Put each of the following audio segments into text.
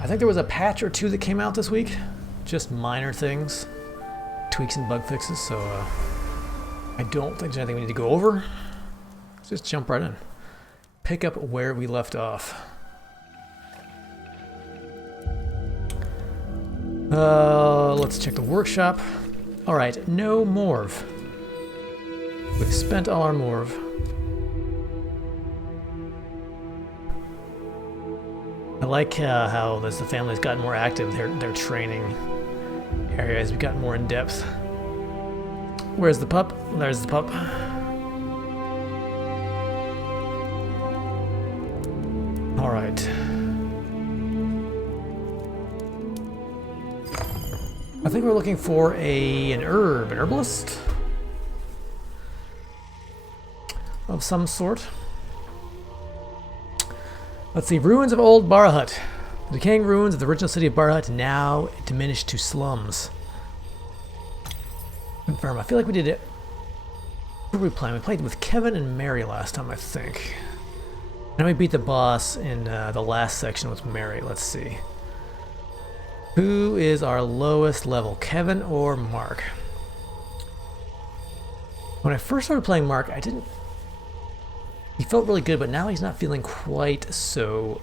I think there was a patch or two that came out this week. Just minor things. Tweaks and bug fixes, so I don't think there's anything we need to go over. Let's just jump right in. Pick up where we left off. Let's check the workshop. Alright, no morve. We've spent all our morve. I like how as the family's gotten more active, their training areas have gotten more in depth. Where's the pup? There's the pup. All right. I think we're looking for an herbalist of some sort. Let's see, ruins of old Barahut. The decaying ruins of the original city of Barahut now diminished to slums. Confirm. I feel like we did it. What were we playing? We played with Kevin and Mary last time, I think. And we beat the boss in the last section with Mary. Let's see. Who is our lowest level, Kevin or Mark? When I first started playing Mark, he felt really good, but now he's not feeling quite so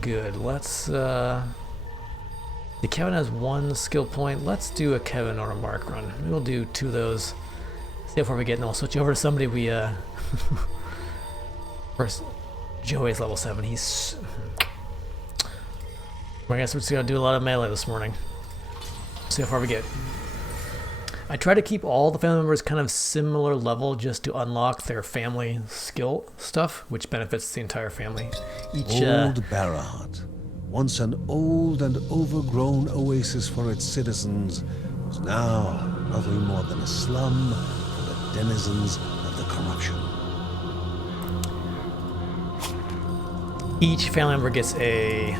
good. Let's Kevin has 1 skill point. Let's do a Kevin or a Mark run. We'll do 2 of those. See how far we get, and then we'll switch over to somebody we first. Joey's level 7. He's I guess we're just gonna do a lot of melee this morning. See how far we get. I try to keep all the family members kind of similar level just to unlock their family skill stuff, which benefits the entire family. Old Barahut, once an old and overgrown oasis for its citizens, was now nothing more than a slum for the denizens of the corruption. Each family member gets a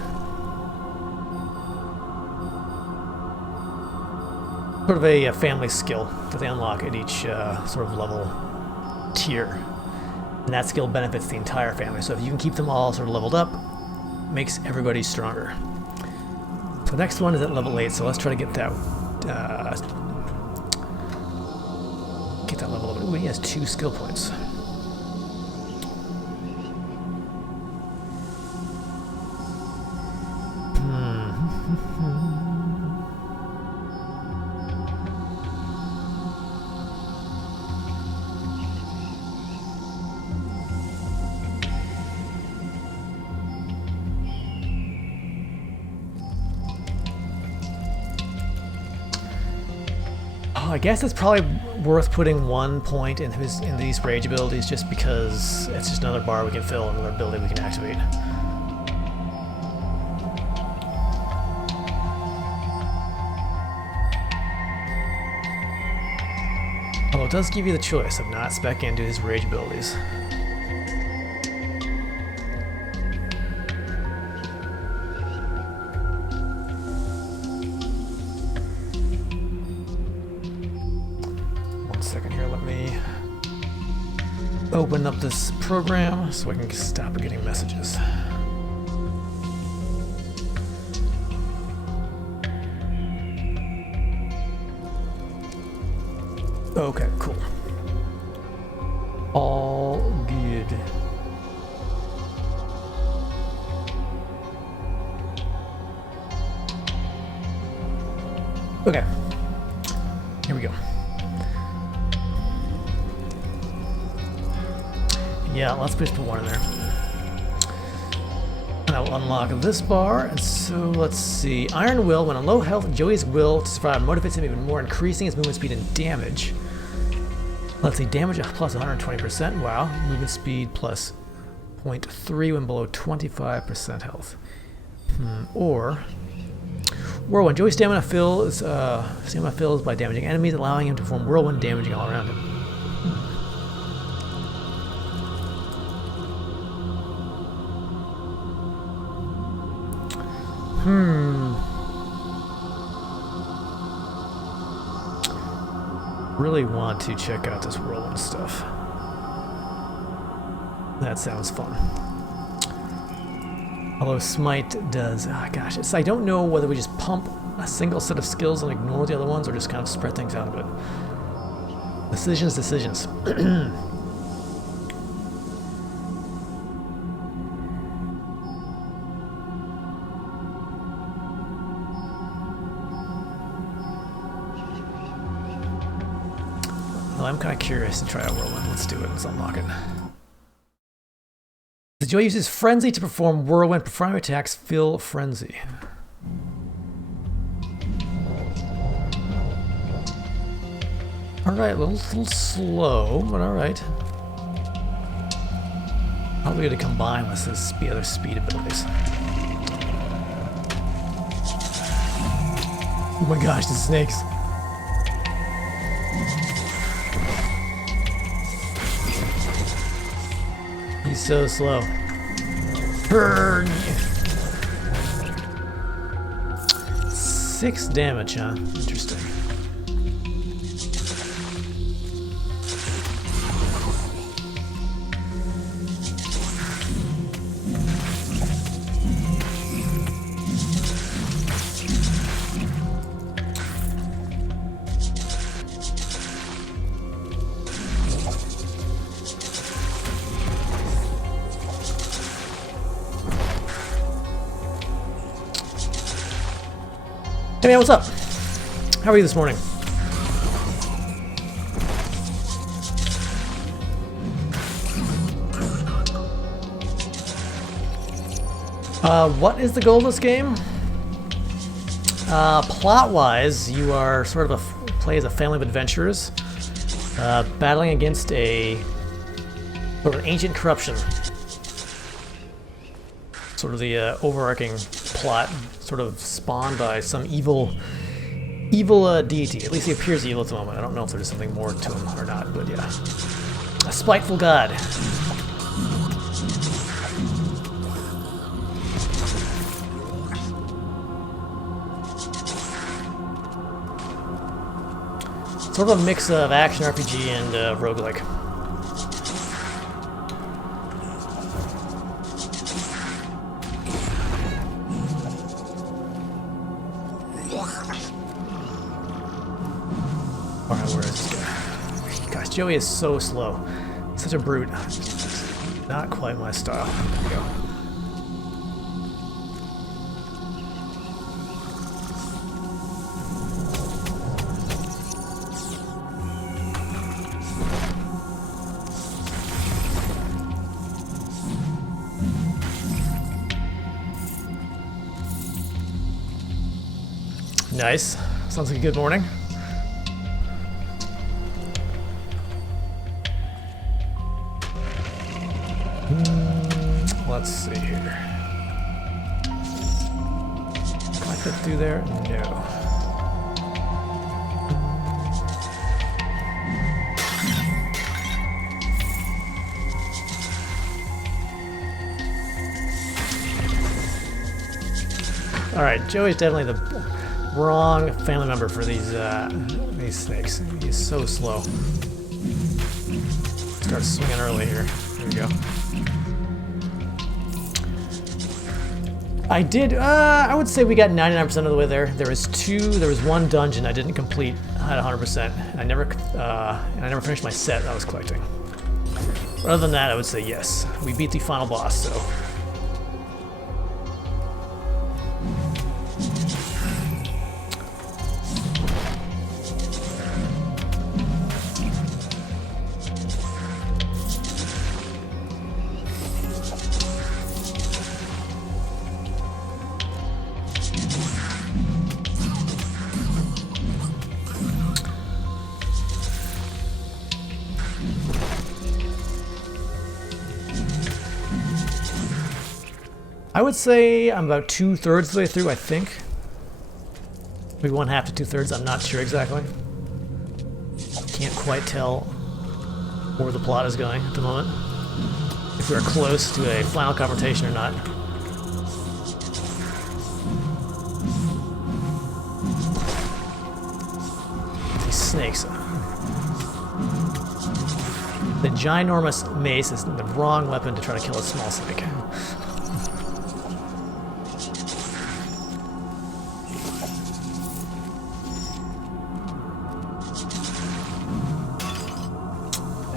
sort of a family skill that they unlock at each sort of level tier. And that skill benefits the entire family. So if you can keep them all sort of leveled up, makes everybody stronger. So next one is at level 8, so let's try to get that level up. Ooh, he has 2 skill points. I guess it's probably worth putting 1 point in these rage abilities just because it's just another bar we can fill, another ability we can activate. Although it does give you the choice of not spec into his rage abilities. Open up this program so I can stop getting messages. Okay, cool. All good. Okay. Here we go. Yeah, let's just put 1 in there. And I'll unlock this bar. And so let's see. Iron Will. When on low health, Joey's will to survive motivates him even more, increasing his movement speed and damage. Let's see. Damage plus 120%. Wow. Movement speed plus 0.3 when below 25% health. Or Whirlwind. Joey's stamina fills by damaging enemies, allowing him to perform whirlwind, damaging all around him. Really want to check out this whirlwind stuff. That sounds fun. Although Smite does, gosh, I don't know whether we just pump a single set of skills and ignore the other ones, or just kind of spread things out a bit. Decisions. Well, I'm kind of curious to try out Whirlwind. Let's do it. Let's unlock it. The Joy uses Frenzy to perform Whirlwind. Primary attacks fill Frenzy. Alright, a little slow, but alright. Probably going to combine with his other speed abilities. Oh my gosh, the snakes. He's so slow. Burn! 6 damage, huh? Interesting. Hey man, what's up? How are you this morning? What is the goal of this game? Plot-wise, you are sort of play as a family of adventurers, battling against a sort of ancient corruption. Sort of the overarching plot, sort of spawned by some evil deity. At least he appears evil at the moment. I don't know if there's something more to him or not, but yeah. A spiteful god. Sort of a mix of action RPG and roguelike. Alright, where is this guy? Gosh, Joey is so slow. He's such a brute. Not quite my style. There we go. Nice. Sounds like a good morning. Let's see here. Can I fit through there? No. Alright, Joey's definitely the wrong family member for these snakes. He's so slow. Start swinging early here. There we go. I would say we got 99% of the way there. There was one dungeon I didn't complete at 100%. And I never finished my set I was collecting. But other than that, I would say yes. We beat the final boss, so. I would say I'm about 2/3 of the way through, I think. Maybe 1/2 to 2/3, I'm not sure exactly. Can't quite tell where the plot is going at the moment. If we're close to a final confrontation or not. These snakes. The ginormous mace is the wrong weapon to try to kill a small snake.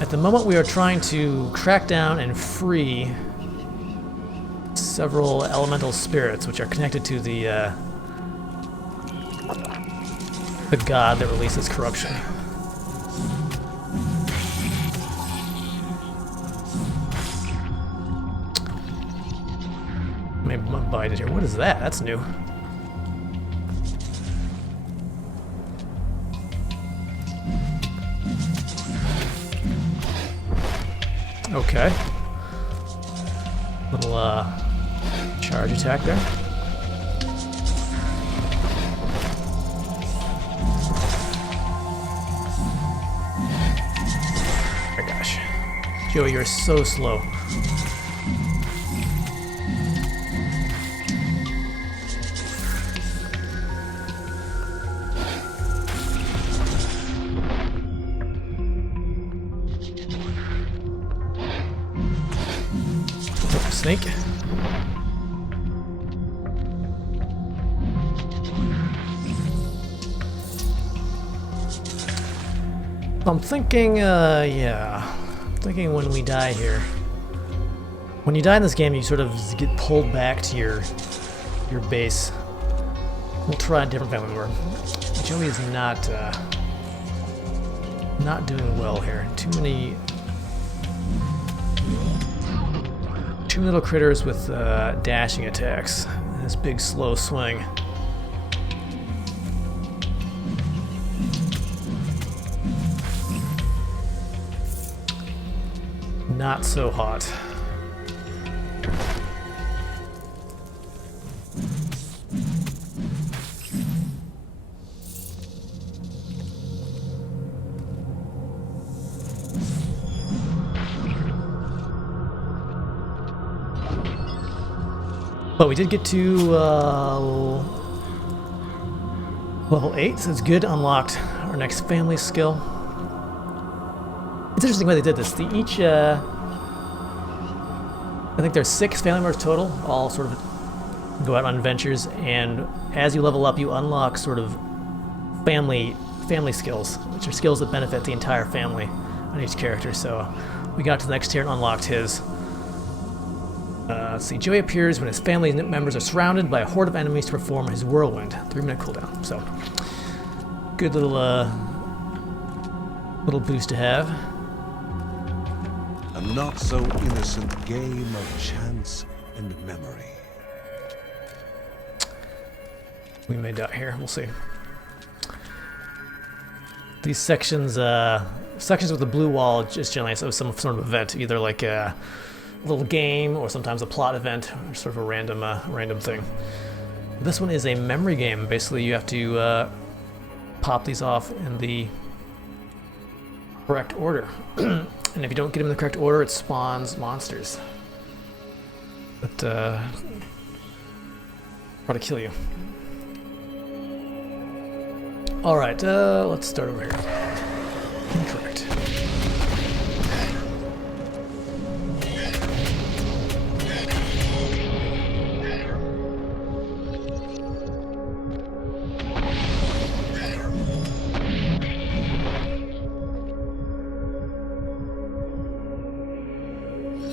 At the moment, we are trying to track down and free several elemental spirits, which are connected to the god that releases corruption. Maybe I'm bite it here. What is that? That's new. Okay. Little charge attack there. Oh my gosh. Joey, you're so slow. Snake. I'm thinking, yeah. I'm thinking when we die here. When you die in this game, you sort of get pulled back to your base. We'll try a different family member. Joey is not doing well here. Too many little critters with dashing attacks. And this big slow swing. Not so hot. But we did get to level 8, so it's good. Unlocked our next family skill. It's interesting why they did this. They each, I think there's 6 family members total, all sort of go out on adventures, and as you level up, you unlock sort of family skills, which are skills that benefit the entire family on each character. So we got to the next tier and unlocked his. Let's see, Joey appears when his family members are surrounded by a horde of enemies to perform his whirlwind. 3-minute cooldown. So, good little boost to have. A not so innocent game of chance and memory. We may die here. We'll see. These sections with the blue wall just generally have some sort of event, either like a little game or sometimes a plot event or sort of a random thing. This one is a memory game. Basically, you have to pop these off in the correct order. And if you don't get them in the correct order, it spawns monsters that try to kill you. Alright, let's start over here. Incorrect.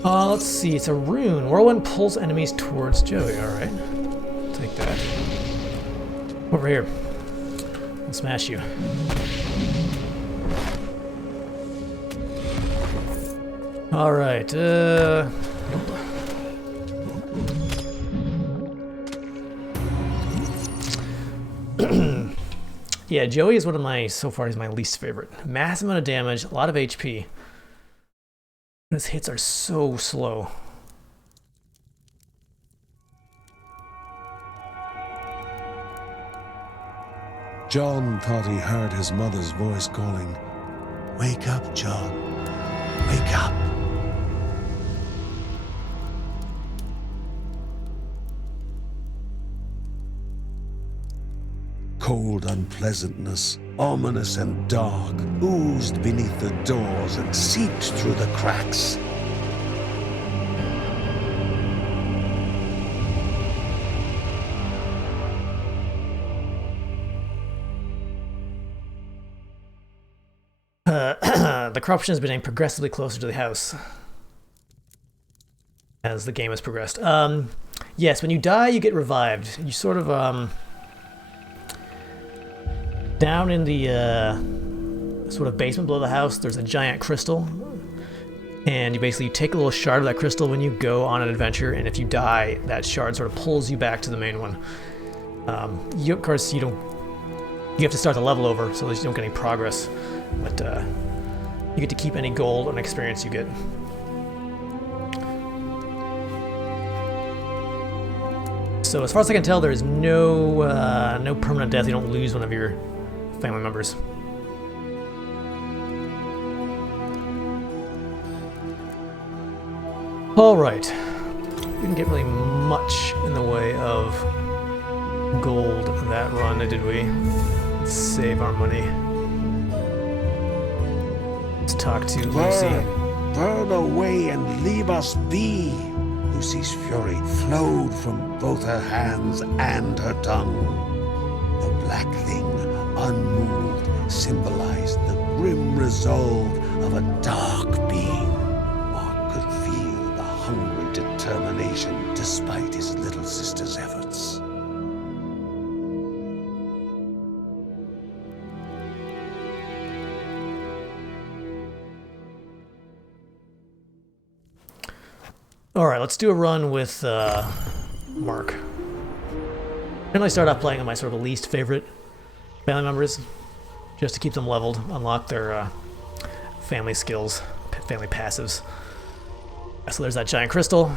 Let's see, it's a rune. Whirlwind pulls enemies towards Joey, alright. Take that. Over here. I'll smash you. Alright, yeah, Joey is one of my, so far he's my least favorite. Massive amount of damage, a lot of HP. His hits are so slow. John thought he heard his mother's voice calling, "Wake up, John. Wake up." Cold unpleasantness, ominous and dark, oozed beneath the doors and seeped through the cracks. the corruption has been getting progressively closer to the house as the game has progressed. Yes, when you die, you get revived. You sort of down in the sort of basement below the house, there's a giant crystal, and you basically take a little shard of that crystal when you go on an adventure, and if you die, that shard sort of pulls you back to the main one. Of course, you have to start the level over, so that you don't get any progress, but you get to keep any gold and experience you get. So as far as I can tell, there is no permanent death. You don't lose one of your family members. All right, we didn't get really much in the way of gold that run, did we? Let's save our money. Let's talk to Lucy. Burn away and leave us be. Lucy's fury flowed from both her hands and her tongue. The black thing, unmoved, symbolized the grim resolve of a dark being. Mark could feel the hungry determination despite his little sister's efforts. Alright, let's do a run with Mark. Generally start off playing on my sort of least favorite family members, just to keep them leveled, unlock their family skills, family passives. So there's that giant crystal.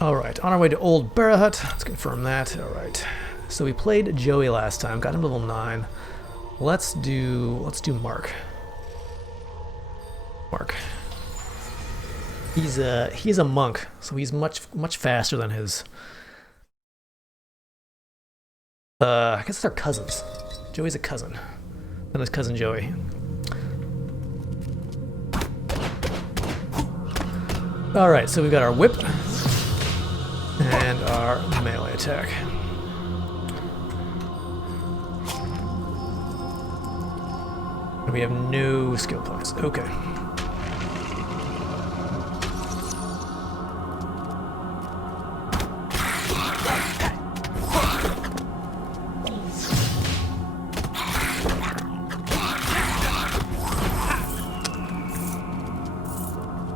Alright, on our way to Old Barahut. Let's confirm that. Alright. So we played Joey last time, got him to level 9. Let's do Mark. Mark. He's a monk, so he's much faster than his. I guess they're cousins. Joey's a cousin, than his cousin Joey. All right, so we've got our whip and our melee attack. We have no skill points. Okay.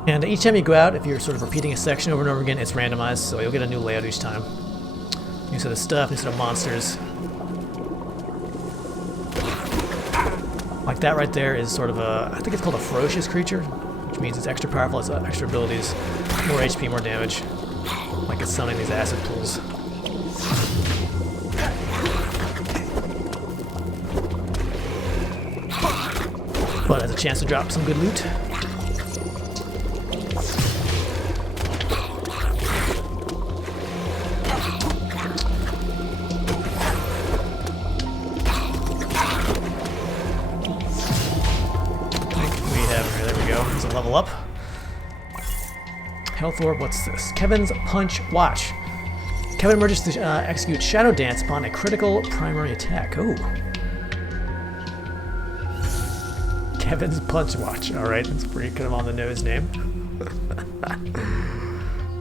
And each time you go out, if you're sort of repeating a section over and over again, it's randomized, so you'll get a new layout each time. New set of stuff, new set of monsters. Like that right there is sort of a, I think it's called a ferocious creature, which means it's extra powerful, it's extra abilities, more HP, more damage. Like it's summoning these acid pools. But has a chance to drop some good loot. Level up. Health orb, what's this? Kevin's Punch Watch. Kevin emerges to execute Shadow Dance upon a critical primary attack. Oh. Kevin's Punch Watch. Alright, that's pretty kind of on the nose name.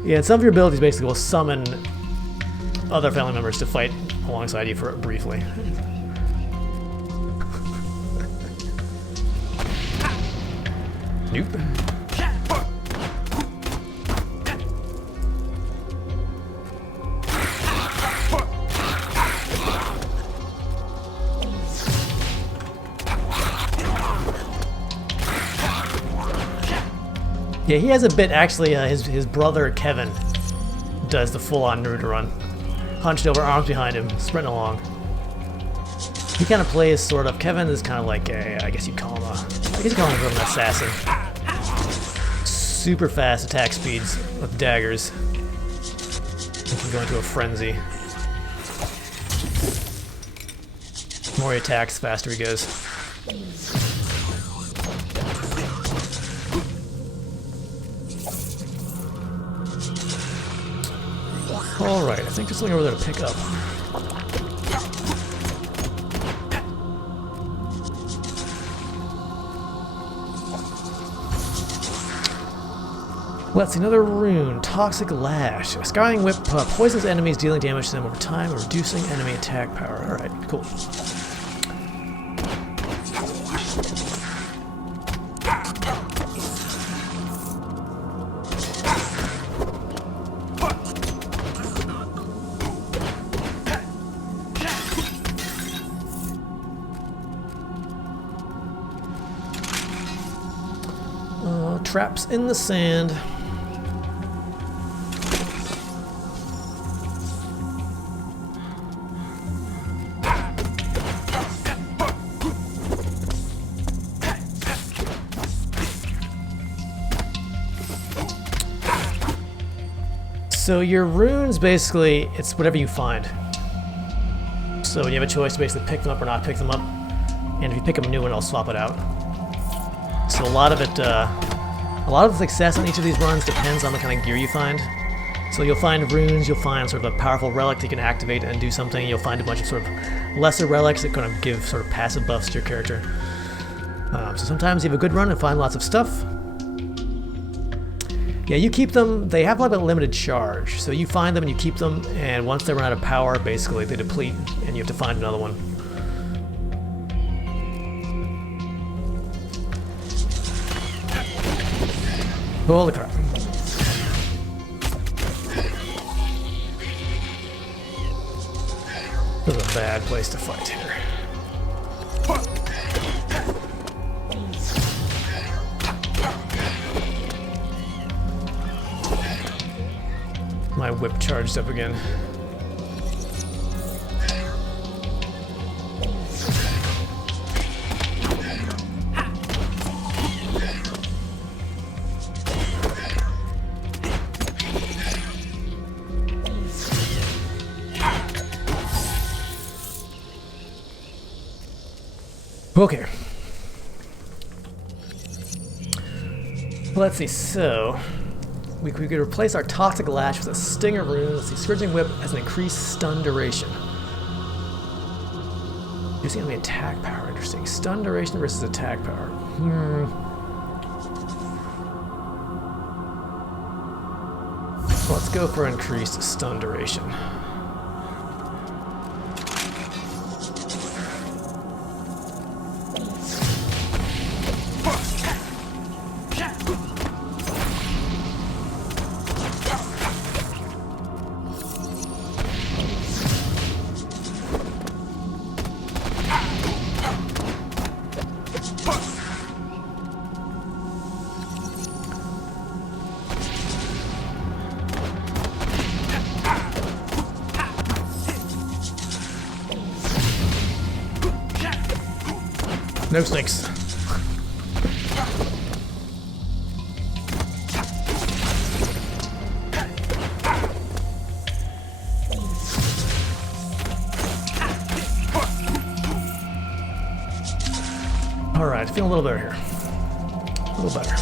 Yeah, and some of your abilities basically will summon other family members to fight alongside you for briefly. Nope. Yeah, he has a bit, actually, his brother Kevin does the full-on Naruto run. Hunched over, arms behind him, sprinting along. He kind of plays sort of, Kevin is kind of like a, I guess you'd call him an assassin. Super fast attack speeds with daggers. He can go into a frenzy. The more he attacks, the faster he goes. Alright, I think there's something over there to pick up. Let's see, another rune. Toxic Lash. A scouring whip poisons enemies, dealing damage to them over time and reducing enemy attack power. Alright, cool. Traps in the sand. So your runes, basically, it's whatever you find. So you have a choice to basically pick them up or not pick them up. And if you pick up a new one, I'll swap it out. So a lot of the success on each of these runs depends on the kind of gear you find. So you'll find runes, you'll find sort of a powerful relic that you can activate and do something. You'll find a bunch of sort of lesser relics that kind of give sort of passive buffs to your character. So sometimes you have a good run and find lots of stuff. Yeah, you keep them. They have like a limited charge. So you find them and you keep them, and once they run out of power, basically they deplete and you have to find another one. Holy crap. This is a bad place to fight here. My whip charged up again. Okay. Let's see, so we could replace our Toxic Lash with a Stinger Rune. Let's see, Scourging Whip has an increased stun duration. Using enemy attack power, interesting. Stun duration versus attack power. Let's go for increased stun duration. No snakes. All right, feeling a little better here. A little better.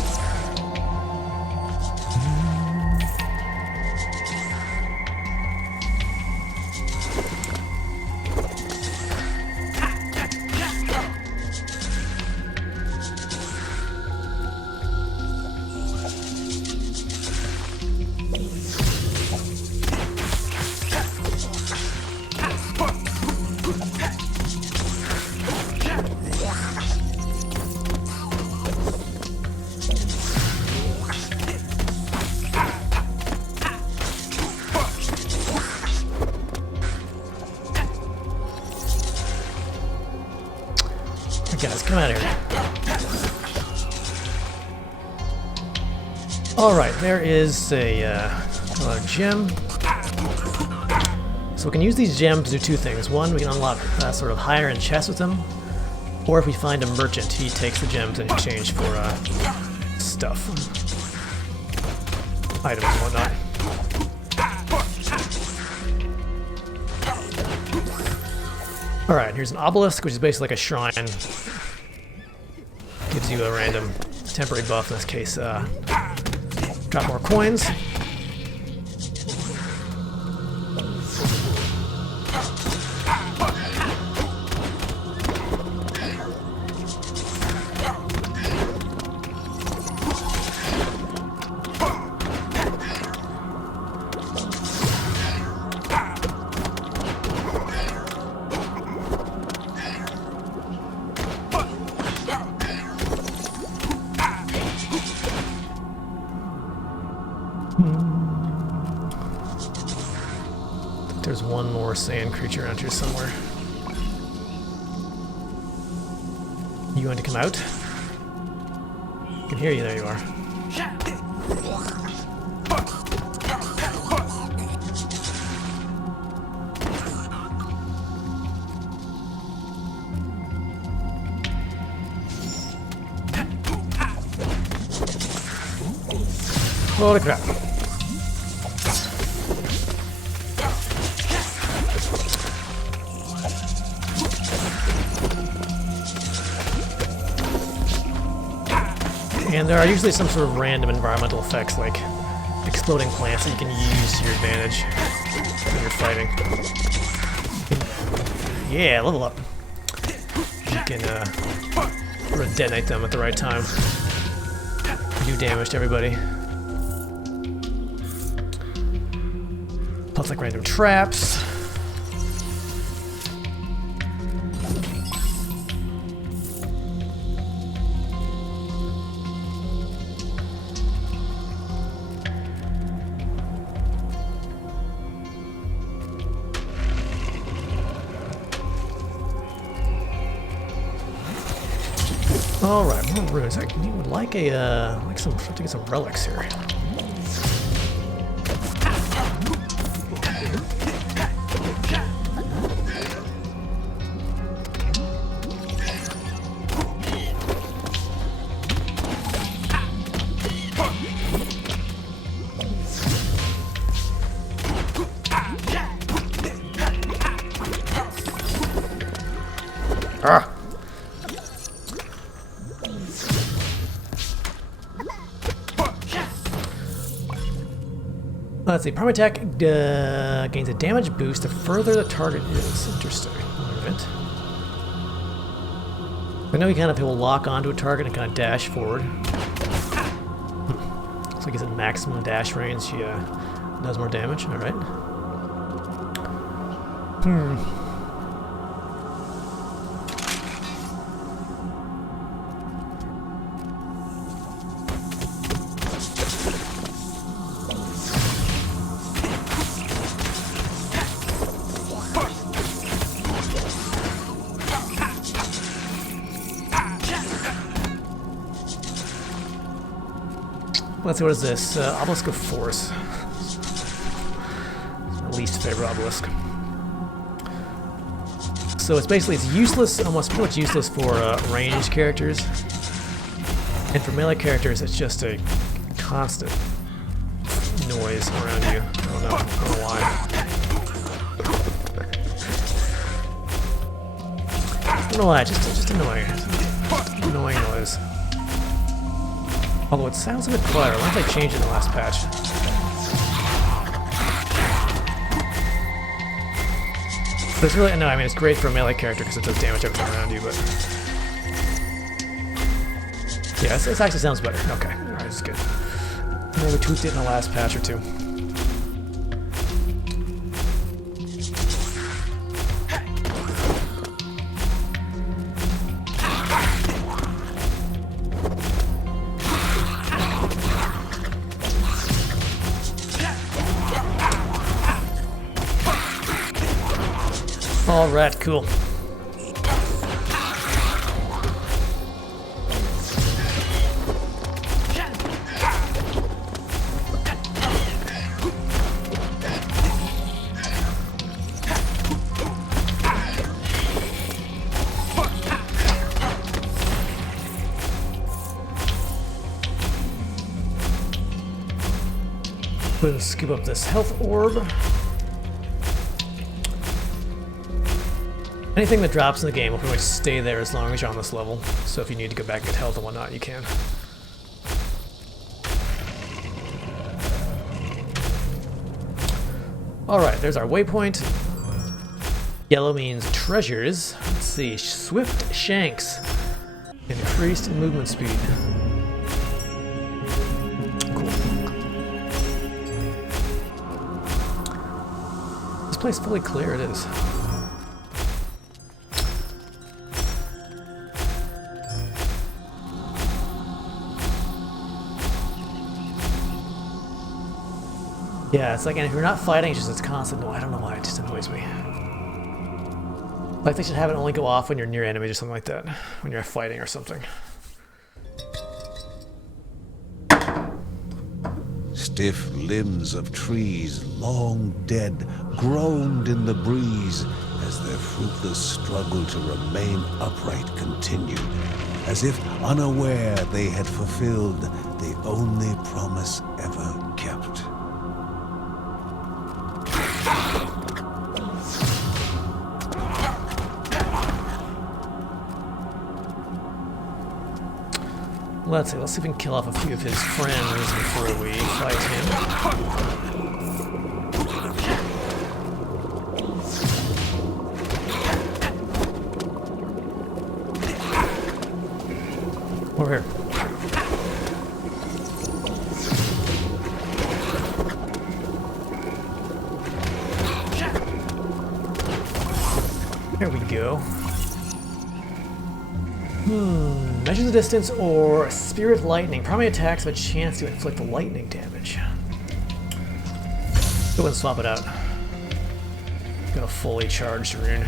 Guys, come out of here. Alright, there is another gem. So we can use these gems to do two things. One, we can unlock sort of higher end chests with them. Or if we find a merchant, he takes the gems in exchange for stuff. Items and whatnot. Alright, here's an obelisk, which is basically like a shrine. Gives you a random temporary buff, in this case, drop more coins. more sand creature around here somewhere. You going to come out? I can hear you, there you are. Holy crap. And there are usually some sort of random environmental effects like exploding plants that you can use to your advantage when you're fighting. Yeah, level up. You can sort of detonate them at the right time. Do damage to everybody. Plus like random traps. All right, more runes. I would like a like some to get some relics here. Ah. Let's see, primary attack gains a damage boost the further the target is. Interesting. Alright. I know you kind of will lock onto a target and kind of dash forward. Looks like it's at maximum dash range. Yeah, does more damage. Alright. Let's see, what is this? Obelisk of Force. My least favorite obelisk. So it's basically, it's useless, almost pretty much useless for ranged characters. And for melee characters, it's just a constant noise around you. I don't know why. I don't know why, just annoying. Annoying noise. Although it sounds a bit quieter. I wonder if they changed it in the last patch. But it's really, no, I mean, it's great for a melee character because it does damage everything around you, but... yeah, it actually sounds better. Okay, alright, it's good. Maybe we tweaked it in the last patch or two. Alright, cool. We'll scoop up this health orb. Anything that drops in the game will pretty much stay there as long as you're on this level. So if you need to go back and get health and whatnot, you can. Alright, there's our waypoint. Yellow means treasures. Let's see, Swift Shanks. Increased movement speed. Cool. This place fully clear, it is. Yeah, it's like, and if you're not fighting, it's constant. No, I don't know why, it just annoys me. Like they should have it only go off when you're near enemies or something like that, when you're fighting or something. Stiff limbs of trees, long dead, groaned in the breeze as their fruitless struggle to remain upright continued, as if unaware they had fulfilled the only promise ever kept. Let's see if we can kill off a few of his friends before we fight him. Over here. There we go. Measure the distance or spirit lightning. Primary attacks have a chance to inflict lightning damage. Go and swap it out. Got a fully charged rune.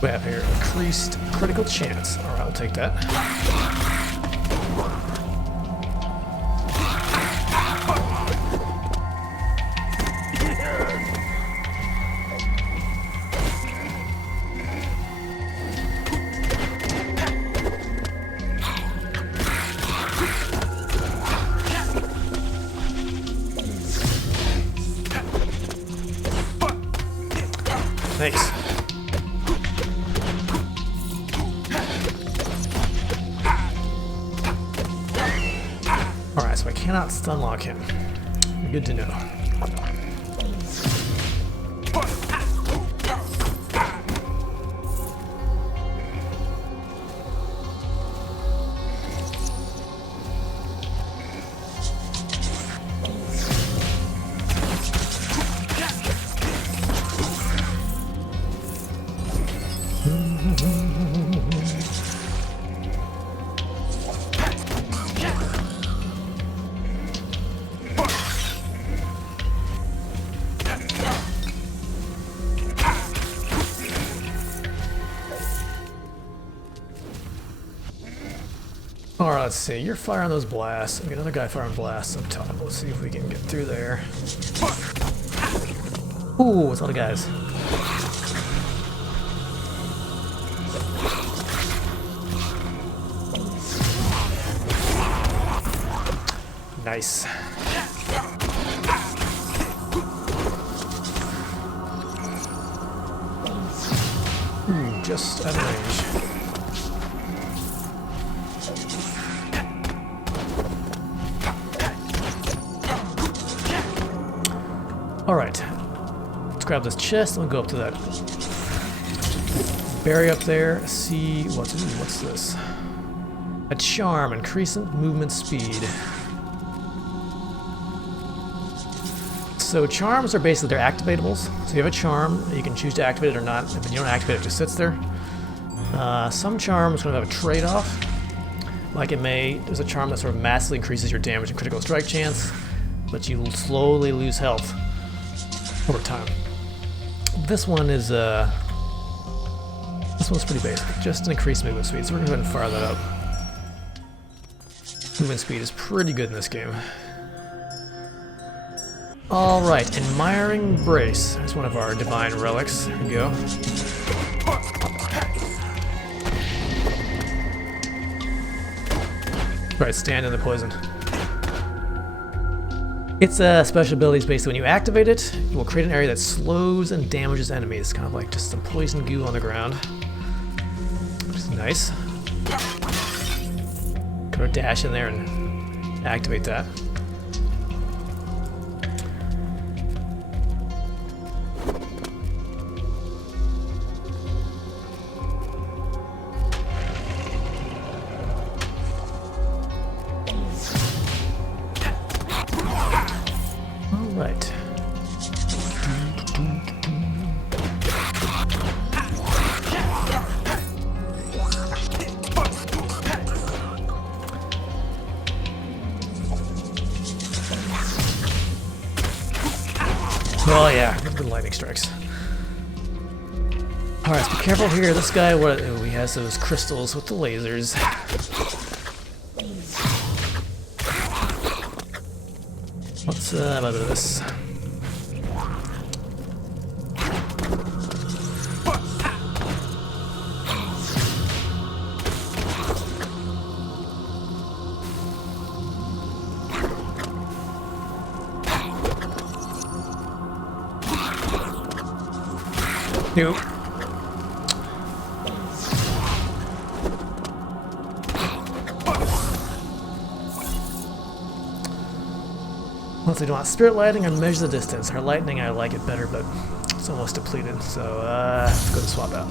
We have here increased critical chance. Alright, I'll take that. Thanks. Alright, so I cannot stun lock him. Good to know. Alright, let's see. You're firing those blasts. We got another guy firing blasts up top. Let's see if we can get through there. Ooh, it's a lot of guys. Nice. Just out of range. Alright, let's grab this chest and we'll go up to that berry up there. See what's this? A charm, increasing movement speed. So charms are basically, they're activatables. So you have a charm, you can choose to activate it or not. If you don't activate it, it just sits there. Some charms kind of have a trade-off. Like there's a charm that sort of massively increases your damage and critical strike chance, but you slowly lose health over time. This one is this one's pretty basic, just an increased movement speed. So we're gonna go ahead and fire that up. Movement speed is pretty good in this game. Alright, Admiring Brace. There's one of our divine relics. Here we go. Alright, stand in the poison. Its special ability is basically when you activate it, you will create an area that slows and damages enemies. Kind of like just some poison goo on the ground. Which is nice. Go dash in there and activate that. Right. lightning strikes. Alright, so be careful here. This guy, he has those crystals with the lasers. Let's have a bit of this. Nope. Let's see, do I want spirit lightning or measure the distance? Her lightning, I like it better, but it's almost depleted, so let's go to swap out.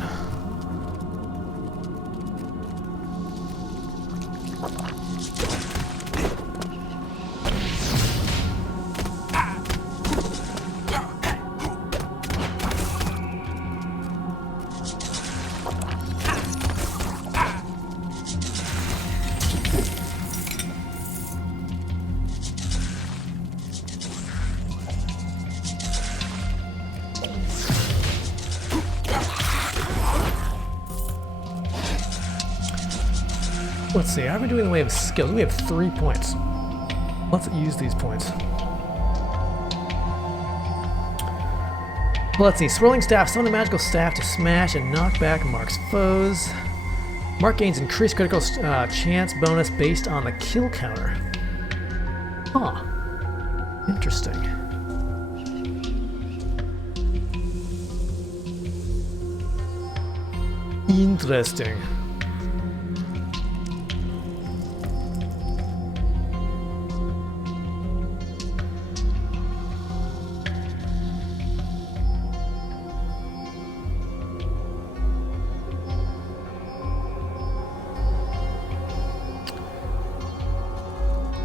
Let's see, how are we doing in the way of skills? We have 3 points. Let's use these points. Well, let's see, swirling staff, summon a magical staff to smash and knock back Mark's foes. Mark gains increased critical chance bonus based on the kill counter. Huh. Interesting. Interesting.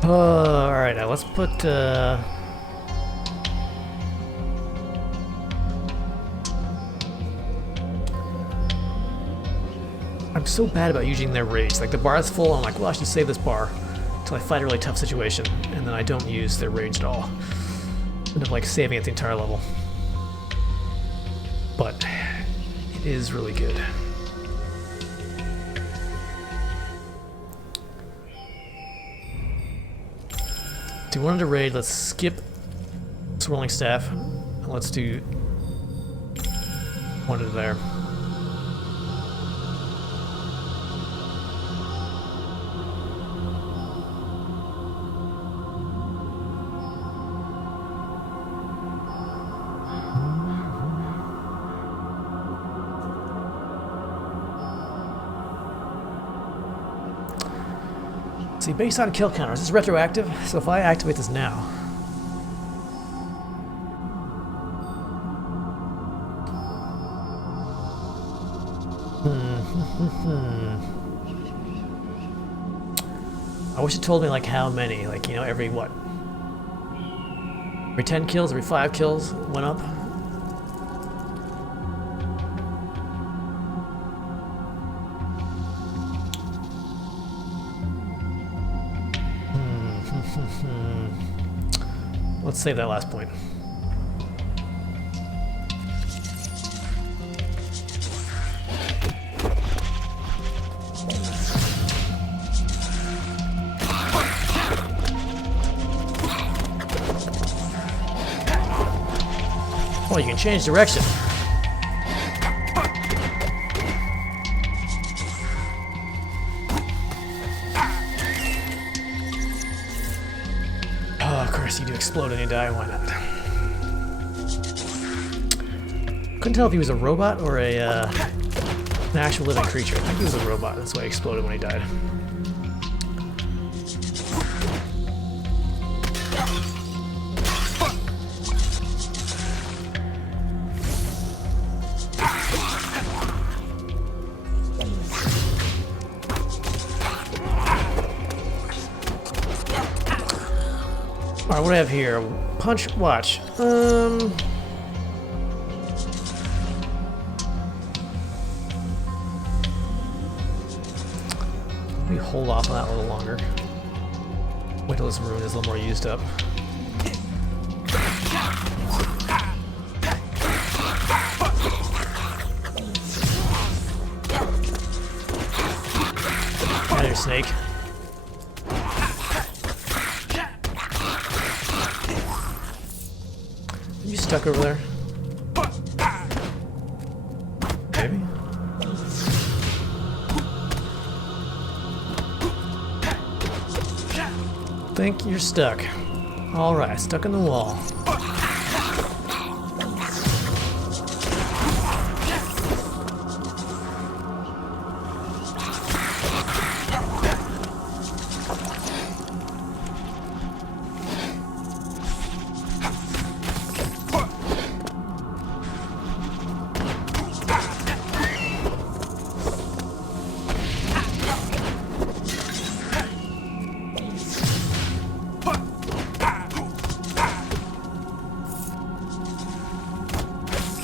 Alright, now let's put I'm so bad about using their rage. Like the bar is full, I'm like, well, I should save this bar until I fight a really tough situation, and then I don't use their rage at all. End up like saving it the entire level. But it is really good. Do one under raid, let's skip swirling staff, and let's do one into there. See, based on kill counters, this is retroactive, so if I activate this now, I wish it told me like how many, like, you know, every what? Every 10 kills, every 5 kills went up. Let's save that last point. Oh, you can change direction. You do explode and you die, why not? Couldn't tell if he was a robot or an actual living creature. I think he was a robot, that's why he exploded when he died. Alright, what do I have here? Punch, watch. Let me hold off on that a little longer. Wait till this rune is a little more used up. snake. Are you stuck over there? Maybe? Think you're stuck. Alright, stuck in the wall.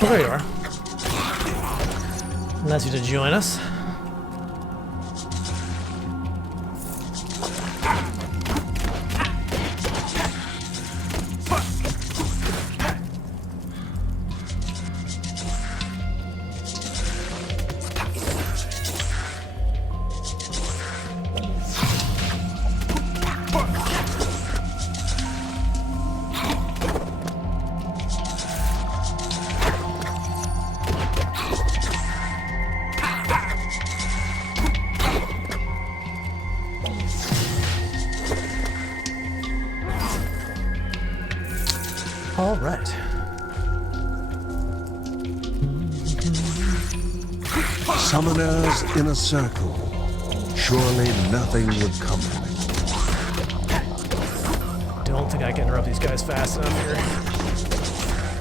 Oh, there you are. Nice of you to join us. All right. Summoners in a circle. Surely nothing would come from it. Don't think I can interrupt these guys fast enough here.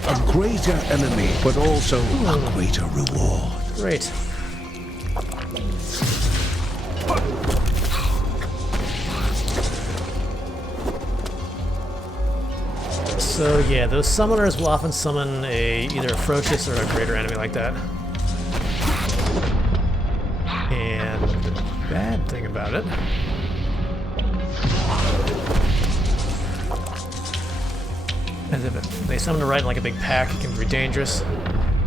A greater enemy, but also a greater reward. Great. So yeah, those summoners will often summon either a ferocious or a greater enemy like that. And the bad thing about it is if they summon to right in like a big pack, it can be dangerous.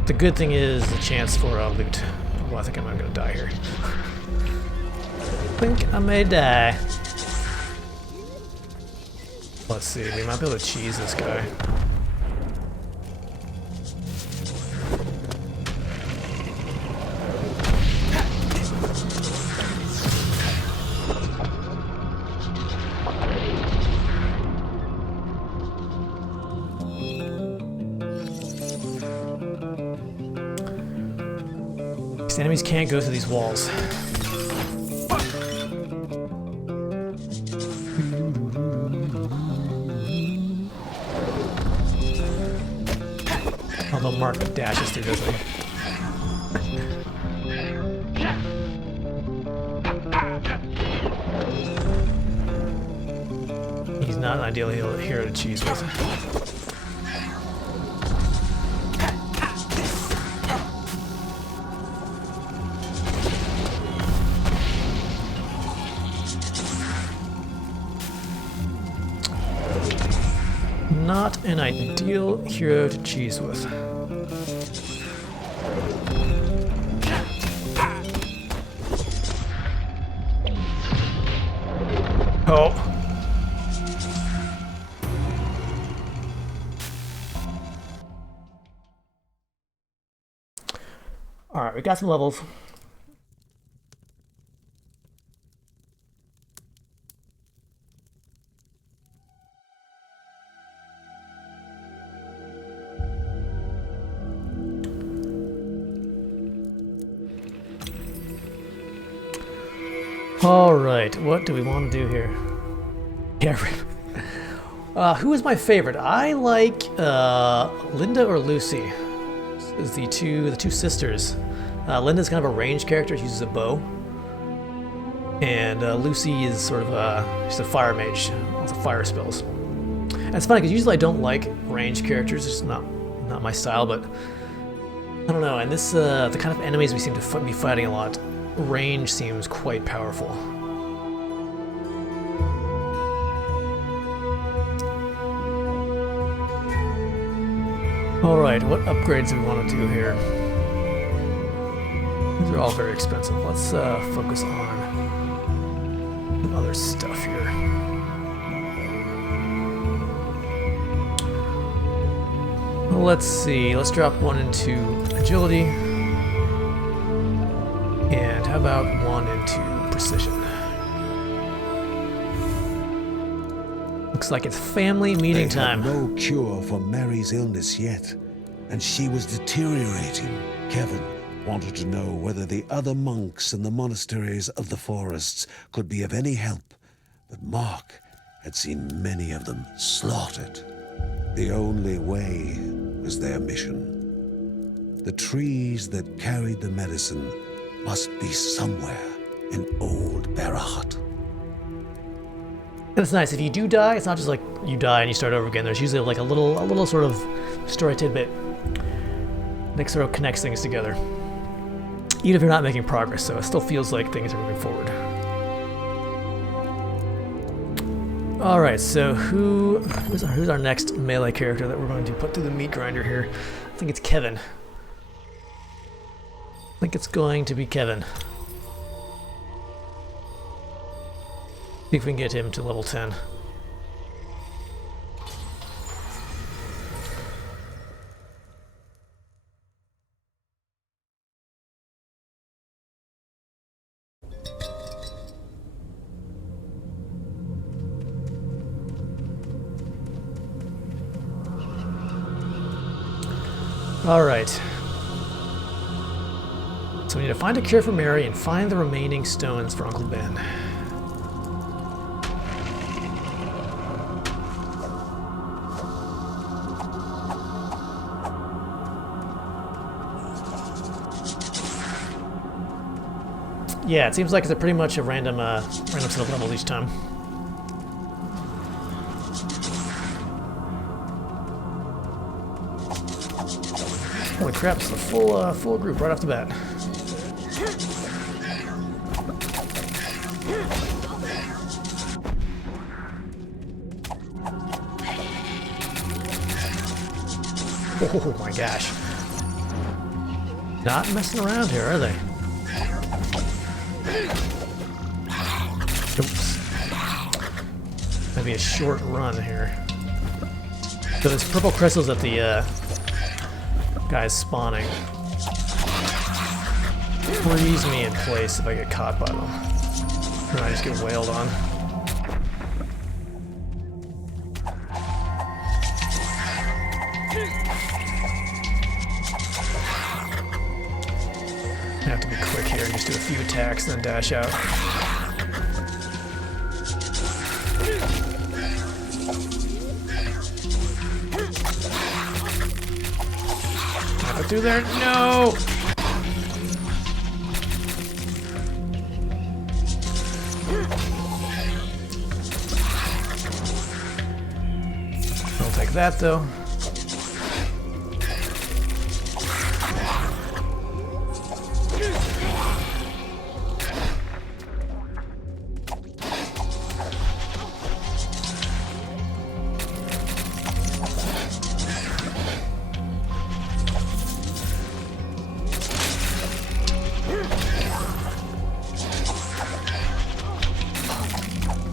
The good thing is the chance for loot. Well, I think I'm gonna die here. I think I may die. Let's see, we might be able to cheese this guy. These enemies can't go through these walls. Although Mark dashes through, doesn't he? He's not an ideal hero to cheese with. Not an ideal hero to cheese with. Oh. Alright, we got some levels. Alright, what do we want to do here? Yeah, who is my favorite? I like Linda or Lucy. Is the two sisters. Linda's kind of a ranged character, she uses a bow. And Lucy is sort of she's a fire mage, lots of fire spells. And it's funny because usually I don't like ranged characters, it's not my style, but I don't know. And this the kind of enemies we seem to be fighting a lot, range seems quite powerful. Alright, what upgrades do we want to do here? These are all very expensive. Let's focus on Other stuff here. Well, let's see. Let's drop one into agility. And how about one into precision? Looks like it's family meeting time. No cure for Mary's illness yet, and she was deteriorating. Kevin wanted to know whether the other monks in the monasteries of the forests could be of any help, but Mark had seen many of them slaughtered. The only way was their mission. The trees that carried the medicine must be somewhere in Old Barahat. And it's nice, if you do die, it's not just like you die and you start over again. There's usually like a little sort of story tidbit that sort of connects things together. Even if you're not making progress, so it still feels like things are moving forward. Alright, so who's our next melee character that we're going to put through the meat grinder here? I think it's Kevin. I think it's going to be Kevin. See if we can get him to level 10. All right. So we need to find a cure for Mary and find the remaining stones for Uncle Ben. Yeah, it seems like it's pretty much a random set of levels each time. Holy crap, it's the full group right off the bat. Oh my gosh. Not messing around here, are they? Oops. Maybe a short run here. So there's purple crystals at the guys spawning. Freeze me in place if I get caught by them. Or I just get wailed on. I have to be quick here and just do a few attacks and then dash out. Can I go through there? No! I'll take that though.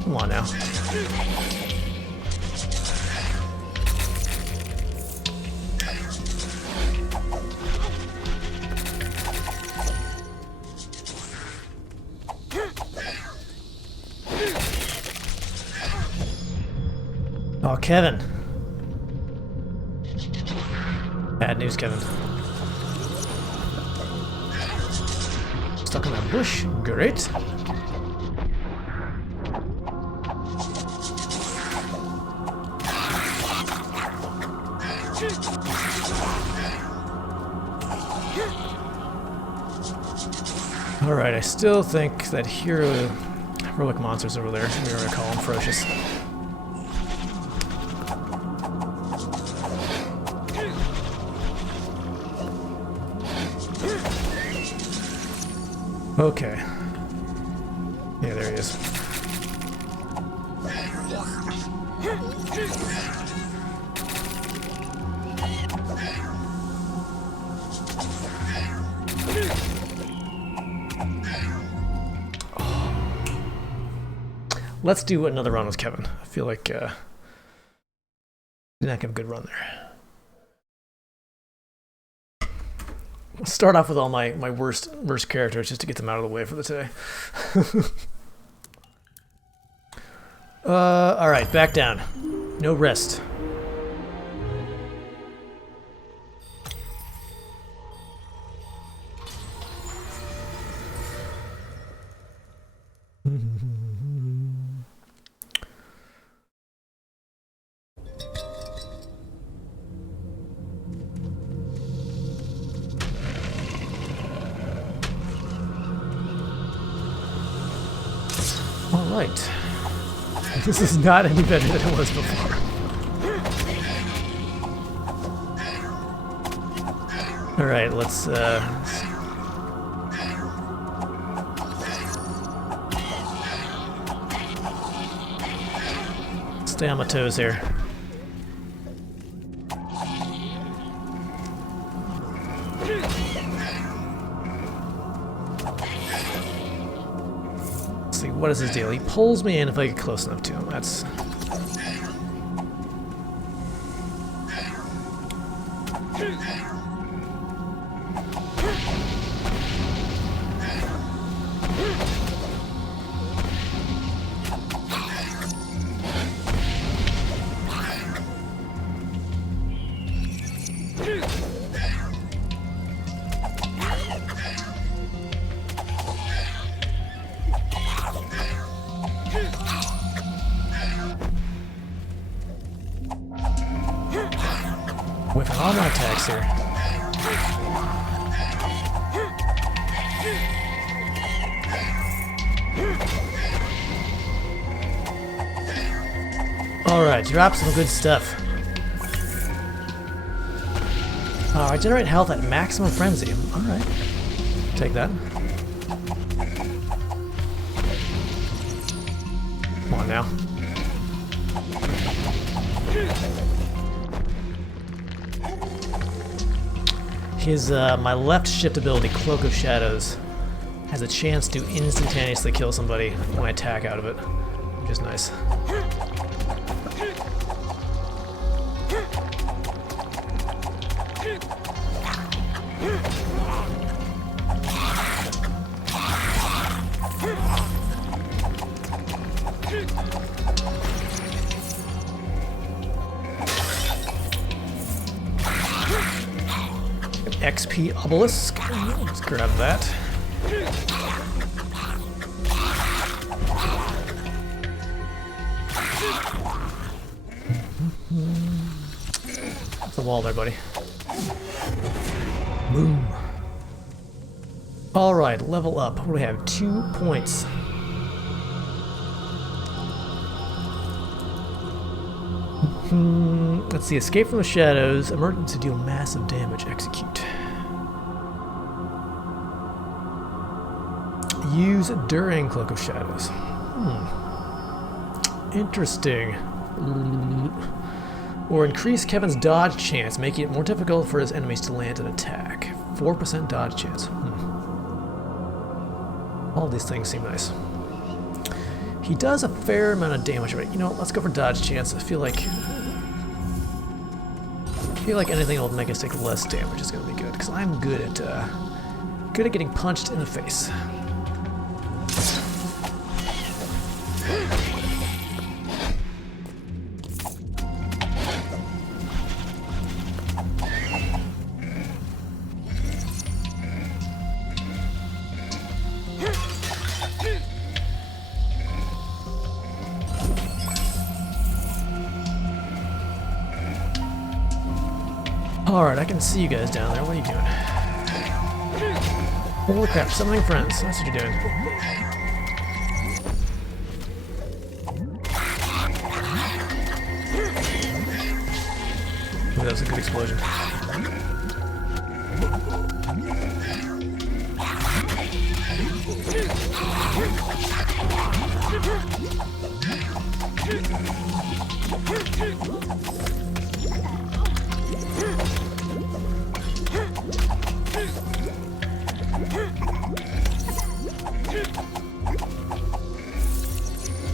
Come on now. Oh, Kevin. Bad news, Kevin. Stuck in that bush. Great. Alright, I still think that heroic monsters over there, we're going to call them ferocious. Okay. Yeah, there he is. Let's do another run with Kevin. I feel like did not have a good run there. I'll start off with all my worst characters just to get them out of the way for the today. All right, back down. No rest. All right. This is not any better than it was before. All right, let's stay on my toes here. Let's see, what is his deal? He pulls me in if I get close enough to him. That's... whiffing all my attacks here. Alright, drop some good stuff. I generate health at maximum frenzy. Alright. Take that. Come on now. His, my left shift ability, Cloak of Shadows, has a chance to instantaneously kill somebody when I attack out of it, which is nice. XP obelisk. Let's grab that. That's a wall there, buddy. Boom. All right, level up. What do we have? 2 points. Let's see, escape from the shadows, emergence to deal massive damage, execute. Use during Cloak of Shadows. Interesting. Or increase Kevin's dodge chance, making it more difficult for his enemies to land an attack. 4% dodge chance. All these things seem nice. He does a fair amount of damage, but you know what, let's go for dodge chance. I feel like anything that will make us take less damage is going to be good, because I'm good at getting punched in the face. Alright, I can see you guys down there. What are you doing? Holy crap, summoning friends. That's what you're doing. Ooh, that was a good explosion.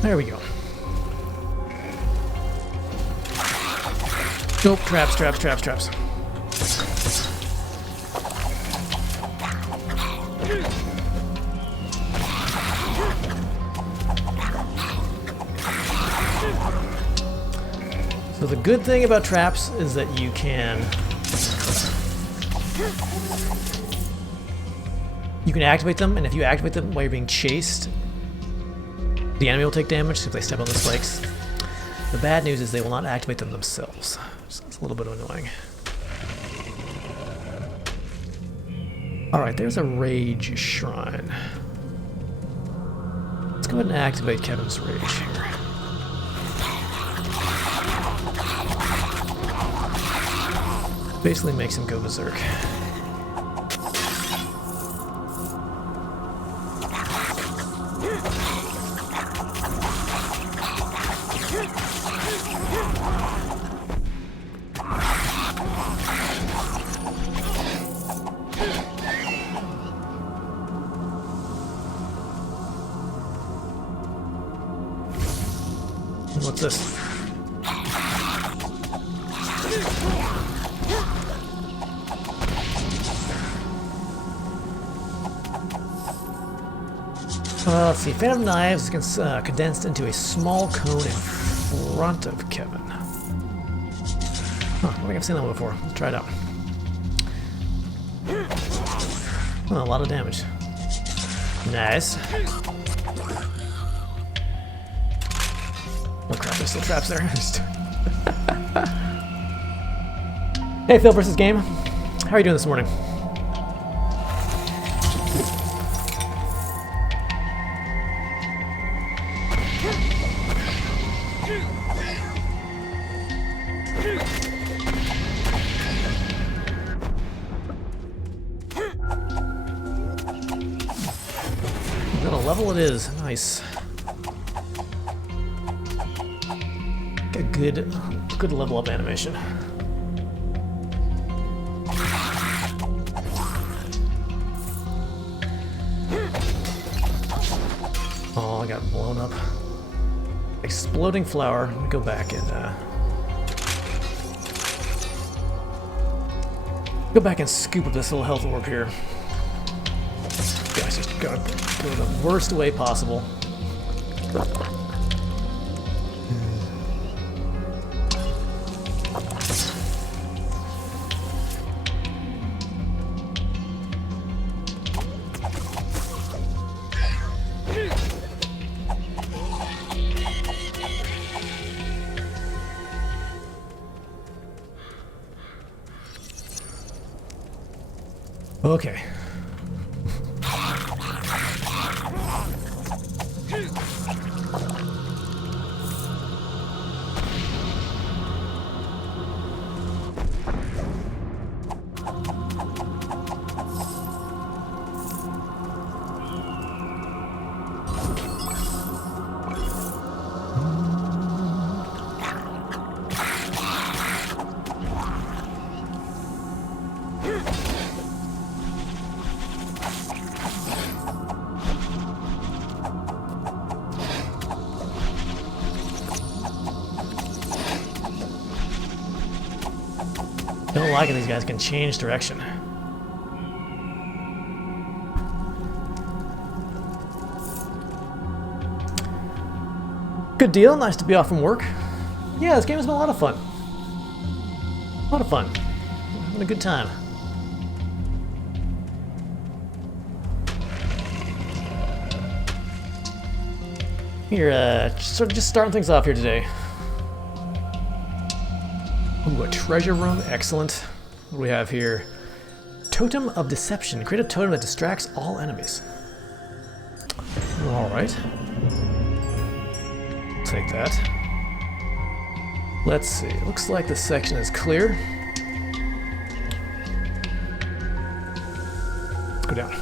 There we go. Nope, traps, traps, traps, traps. So the good thing about traps is that you can activate them, and if you activate them while you're being chased, the enemy will take damage if they step on the spikes. The bad news is they will not activate them themselves. So it's a little bit annoying. Alright, there's a rage shrine. Let's go ahead and activate Kevin's rage here. Basically makes him go berserk. What's this? Let's see. Phantom Knives is condensed into a small cone in front of Kevin. Huh, I don't think I've seen that one before. Let's try it out. Oh, a lot of damage. Nice. Oh crap, there's still traps there. Hey, Phil versus Game. How are you doing this morning? What a level it is. Nice. A good level up animation. Oh, I got blown up. Exploding flower. Let me go back and scoop up this little health orb here. Guys, just gotta go the worst way possible. Okay. Don't like it, these guys can change direction. Good deal, nice to be off from work. Yeah, this game has been a lot of fun. A lot of fun. Having a good time. Here, sort of just starting things off here today. Ooh, a treasure room, excellent. What do we have here? Totem of Deception. Create a totem that distracts all enemies. Alright. Take that. Let's see, looks like the section is clear. Let's go down.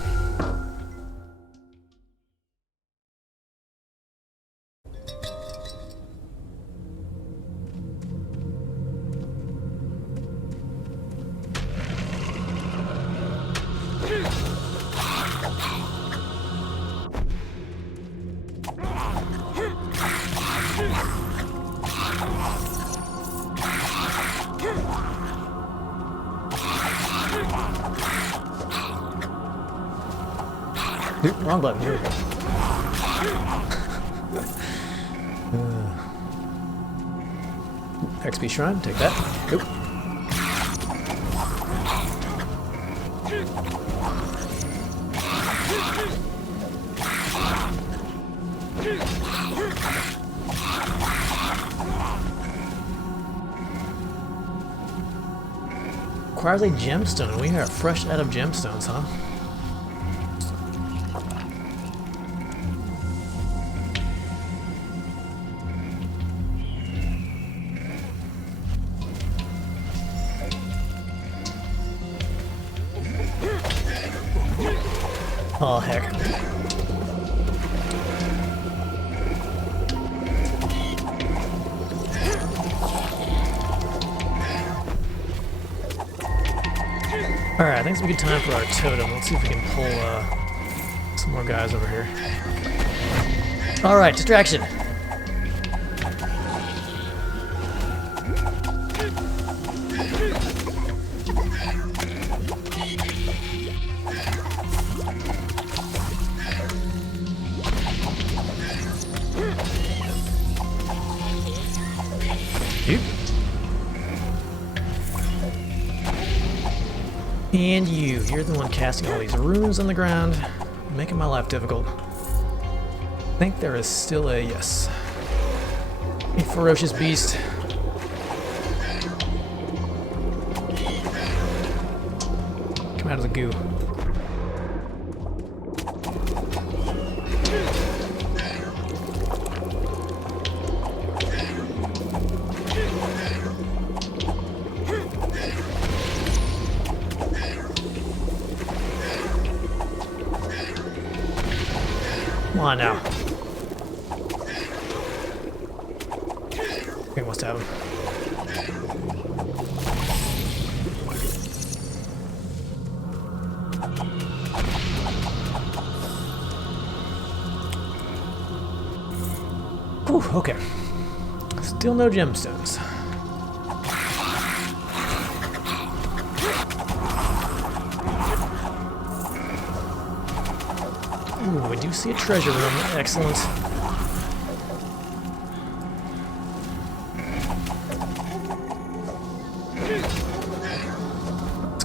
Oop, wrong button. Here we go. XP shrine, take that. Oop. Requires a gemstone. We are fresh out of gemstones, huh? Oh, heck. Alright, I think it's a good time for our totem. Let's see if we can pull some more guys over here. Alright, distraction. And you're the one casting all these runes on the ground, making my life difficult. I think there is still a yes. A ferocious beast. Come out of the goo. Come on now. Okay, what's to have him? Whew, okay. Still no gemstones. Ooh, we do see a treasure room. Excellent.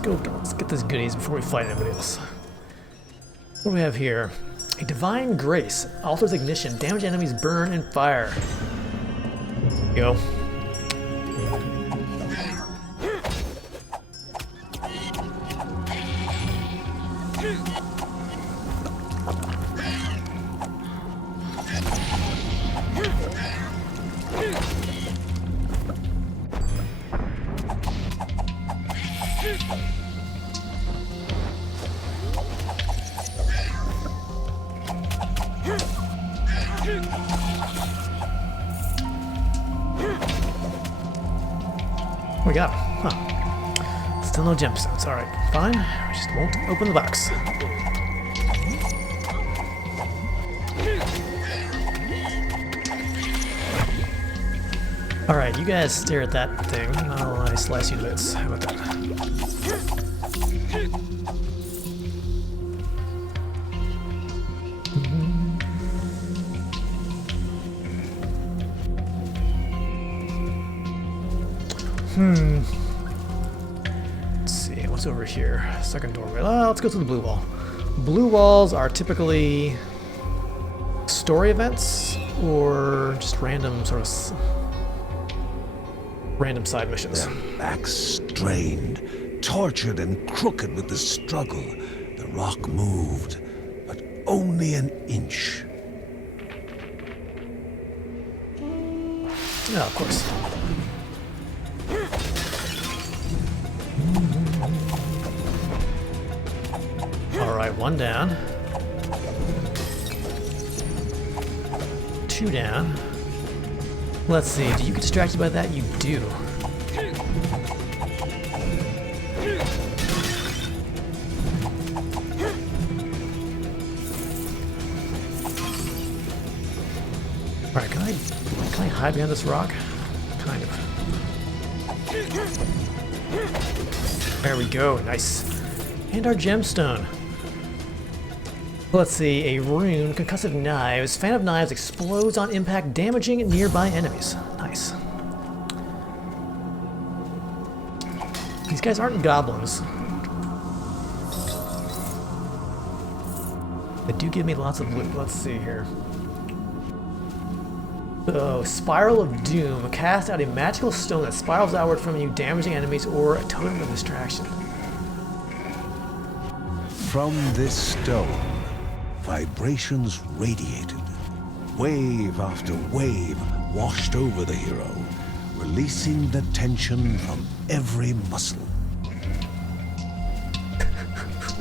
Let's get these goodies before we fight anybody else. What do we have here? A divine grace. Altars ignition. Damage enemies burn and fire. Go. We got him. Huh. Still no gemstones. Alright, fine. We just won't open the box. Alright, you guys stare at that thing, and I'll slice you to bits. How about that? Let's see, what's over here? Second doorway. Let's go to the blue wall. Blue walls are typically story events or just random sort of random side missions. Their backs strained, tortured and crooked with the struggle. The rock moved, but only an inch. Yeah, of course. Alright, one down. Two down. Let's see, do you get distracted by that? You do. Alright, can I hide behind this rock? Kind of. There we go, nice. And our gemstone. Let's see, a rune, concussive knives. Fan of knives explodes on impact, damaging nearby enemies. Nice. These guys aren't goblins. They do give me lots of loot. Let's see here. So, Spiral of Doom. Cast out a magical stone that spirals outward from you, damaging enemies, or a totem of distraction. From this stone, vibrations radiated. Wave after wave washed over the hero, releasing the tension from every muscle.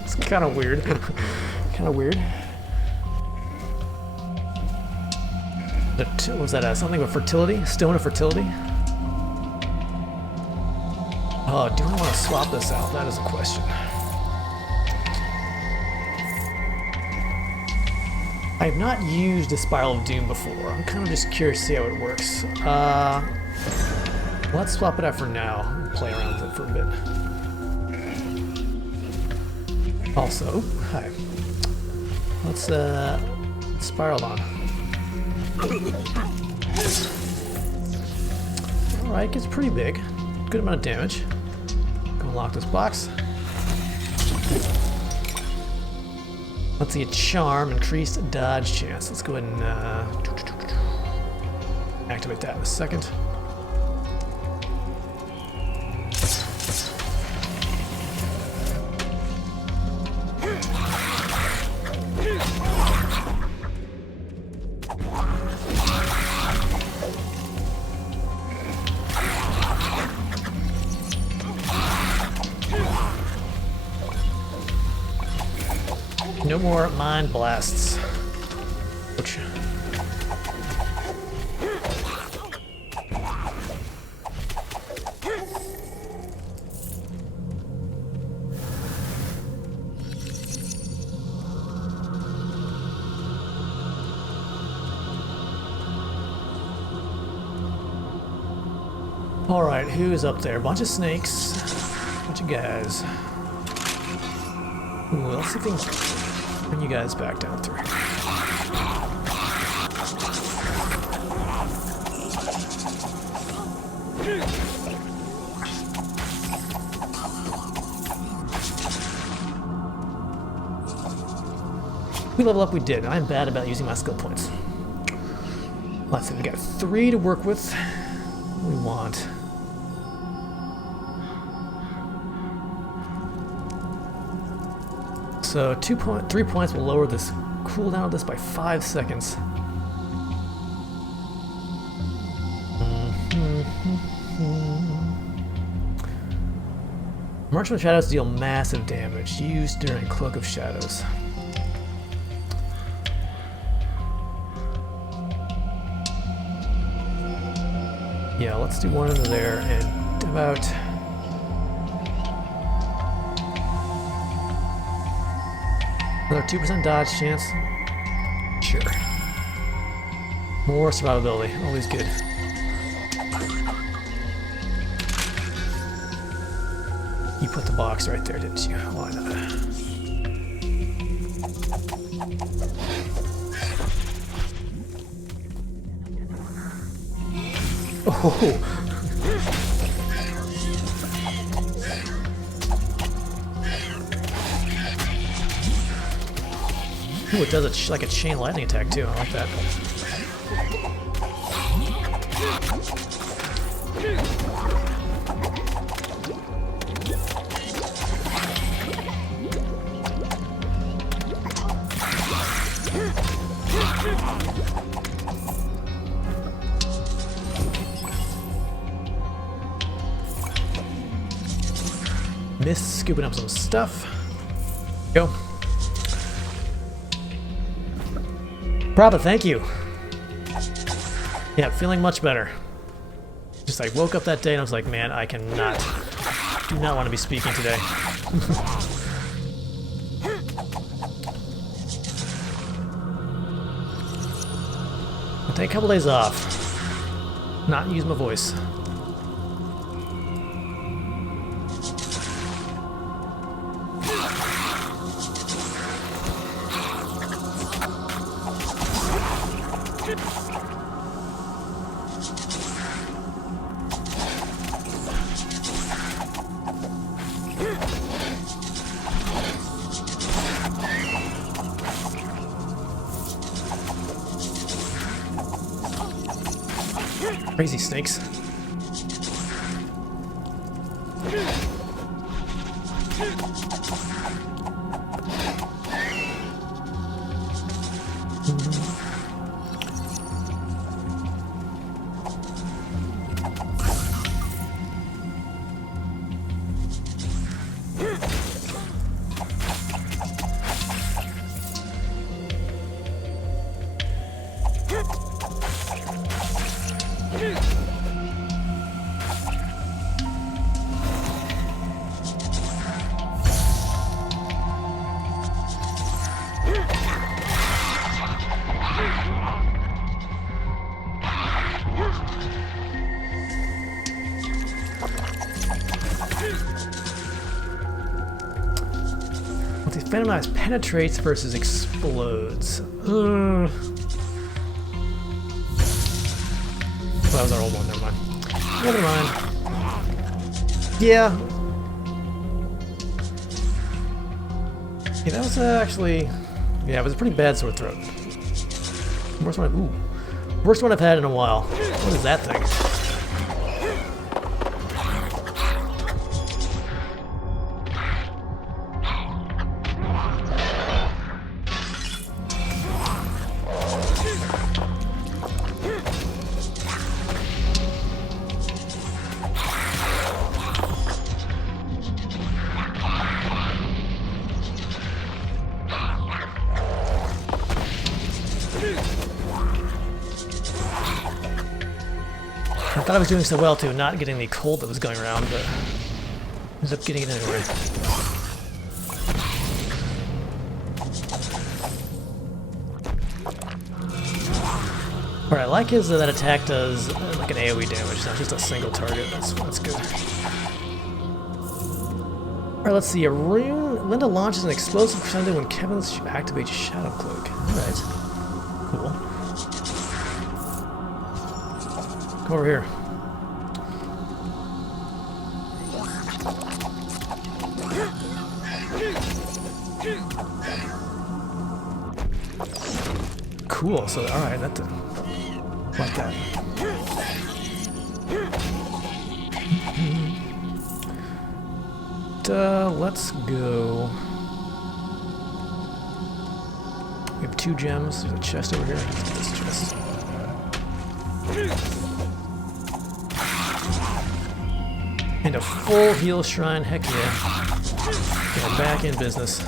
It's kind of weird. Kind of weird. Was that something with fertility? Stone of fertility? Oh, do I want to swap this out? That is a question. I have not used a Spiral of Doom before. I'm kind of just curious to see how it works. Let's swap it out for now and play around with it for a bit. Also, hi. Let's spiral on. Alright, gets pretty big. Good amount of damage. Go unlock this box. Let's see, a charm, increased dodge chance. Let's go ahead and activate that in a second. No more mind blasts. Ouch. All right, who's up there? A bunch of snakes, a bunch of guys. Ooh, let's see if we can bring you guys back down through. We level up, we did. I'm bad about using my skill points. Let's see, we got 3 to work with. We want. So 3 points will lower this cooldown of this by 5 seconds. Merchant of Shadows deal massive damage, used during Cloak of Shadows. Yeah, let's do one into there and about. Another 2% dodge chance. Sure. More survivability, always good. You put the box right there, didn't you? Why not? Oh! Ooh, it does like a chain lightning attack too. I like that. Miss scooping up some stuff. Go. Prabha, thank you. Yeah, feeling much better. Just like woke up that day and I was like, man, I do not want to be speaking today. I'll take a couple days off. Not use my voice. Crazy snakes. Phantom Knives penetrates versus explodes. Well, that was our old one, never mind. Never mind. Yeah. Yeah, that was actually... Yeah, it was a pretty bad sore throat. Worst one I've had in a while. What is that thing? I thought I was doing so well too, not getting the cold that was going around, but ended up getting it anyway. What I like is that attack does like an AoE damage, not just a single target. That's good. Alright, let's see. A rune. Linda launches an explosive crescendo when Kevin activates Shadow Cloak. Alright. Cool. Come over here. Cool, so alright, that like that. Let's go. We have 2 gems. There's a chest over here. Let's get this chest. And a full heal shrine, heck yeah. Get back in business.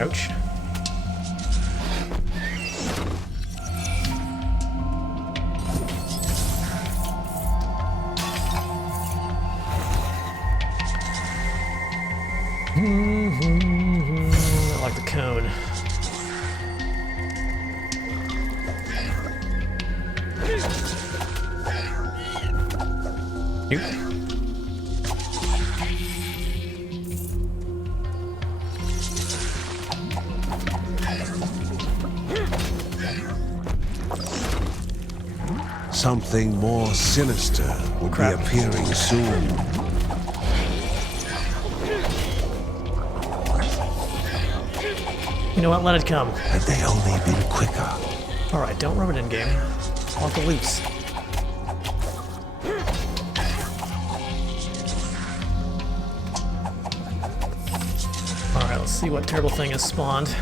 Ouch. I like the cone. Something more sinister would be appearing soon. You know what? Let it come. Had they only been quicker. Alright, don't rub it in, game. I want the loose. Alright, let's see what terrible thing has spawned.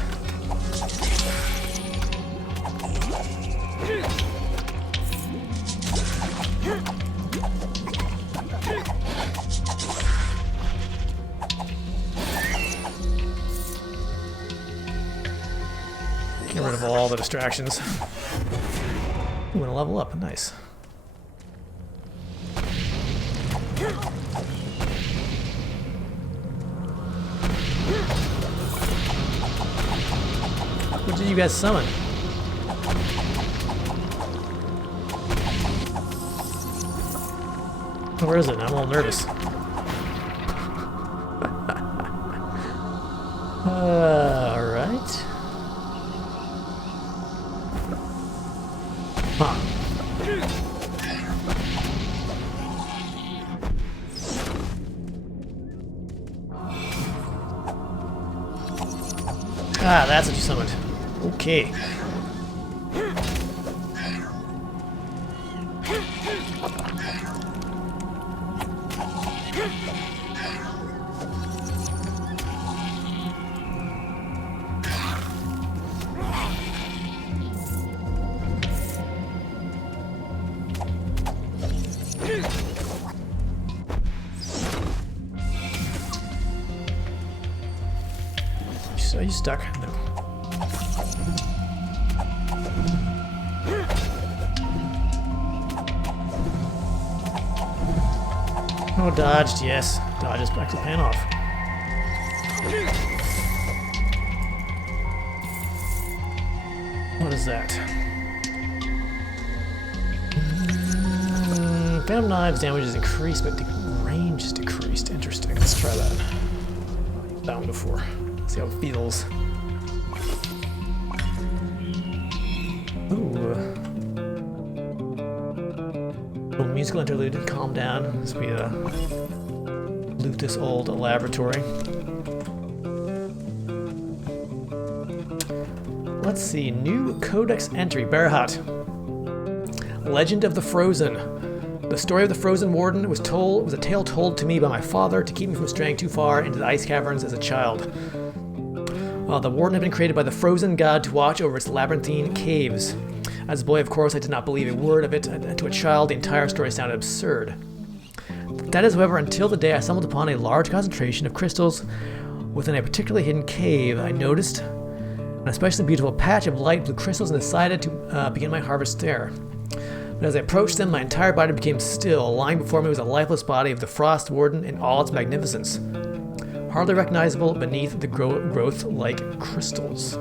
Get rid of all the distractions. You want to level up, nice. did you guys summon? Where is it? I'm all nervous. Alright. Huh. Ah, that's what you summoned. Okay. Are you stuck? No. Oh, dodged, yes. Dodges back to pan off. What is that? Phantom Knives damage is increased, but range is decreased. Interesting. Let's try that. That one before. See how it feels. Ooh. Little musical interlude to calm down as we loot this old laboratory. Let's see. New codex entry. Barahat. Legend of the Frozen. The story of the Frozen Warden was a tale told to me by my father to keep me from straying too far into the ice caverns as a child. The Warden had been created by the Frozen God to watch over its labyrinthine caves. As a boy, of course, I did not believe a word of it. To a child, the entire story sounded absurd. That is, however, until the day I stumbled upon a large concentration of crystals within a particularly hidden cave. I noticed an especially beautiful patch of light blue crystals and decided to begin my harvest there. But as I approached them, my entire body became still. Lying before me was a lifeless body of the Frost Warden in all its magnificence, hardly recognizable beneath the growth like crystals.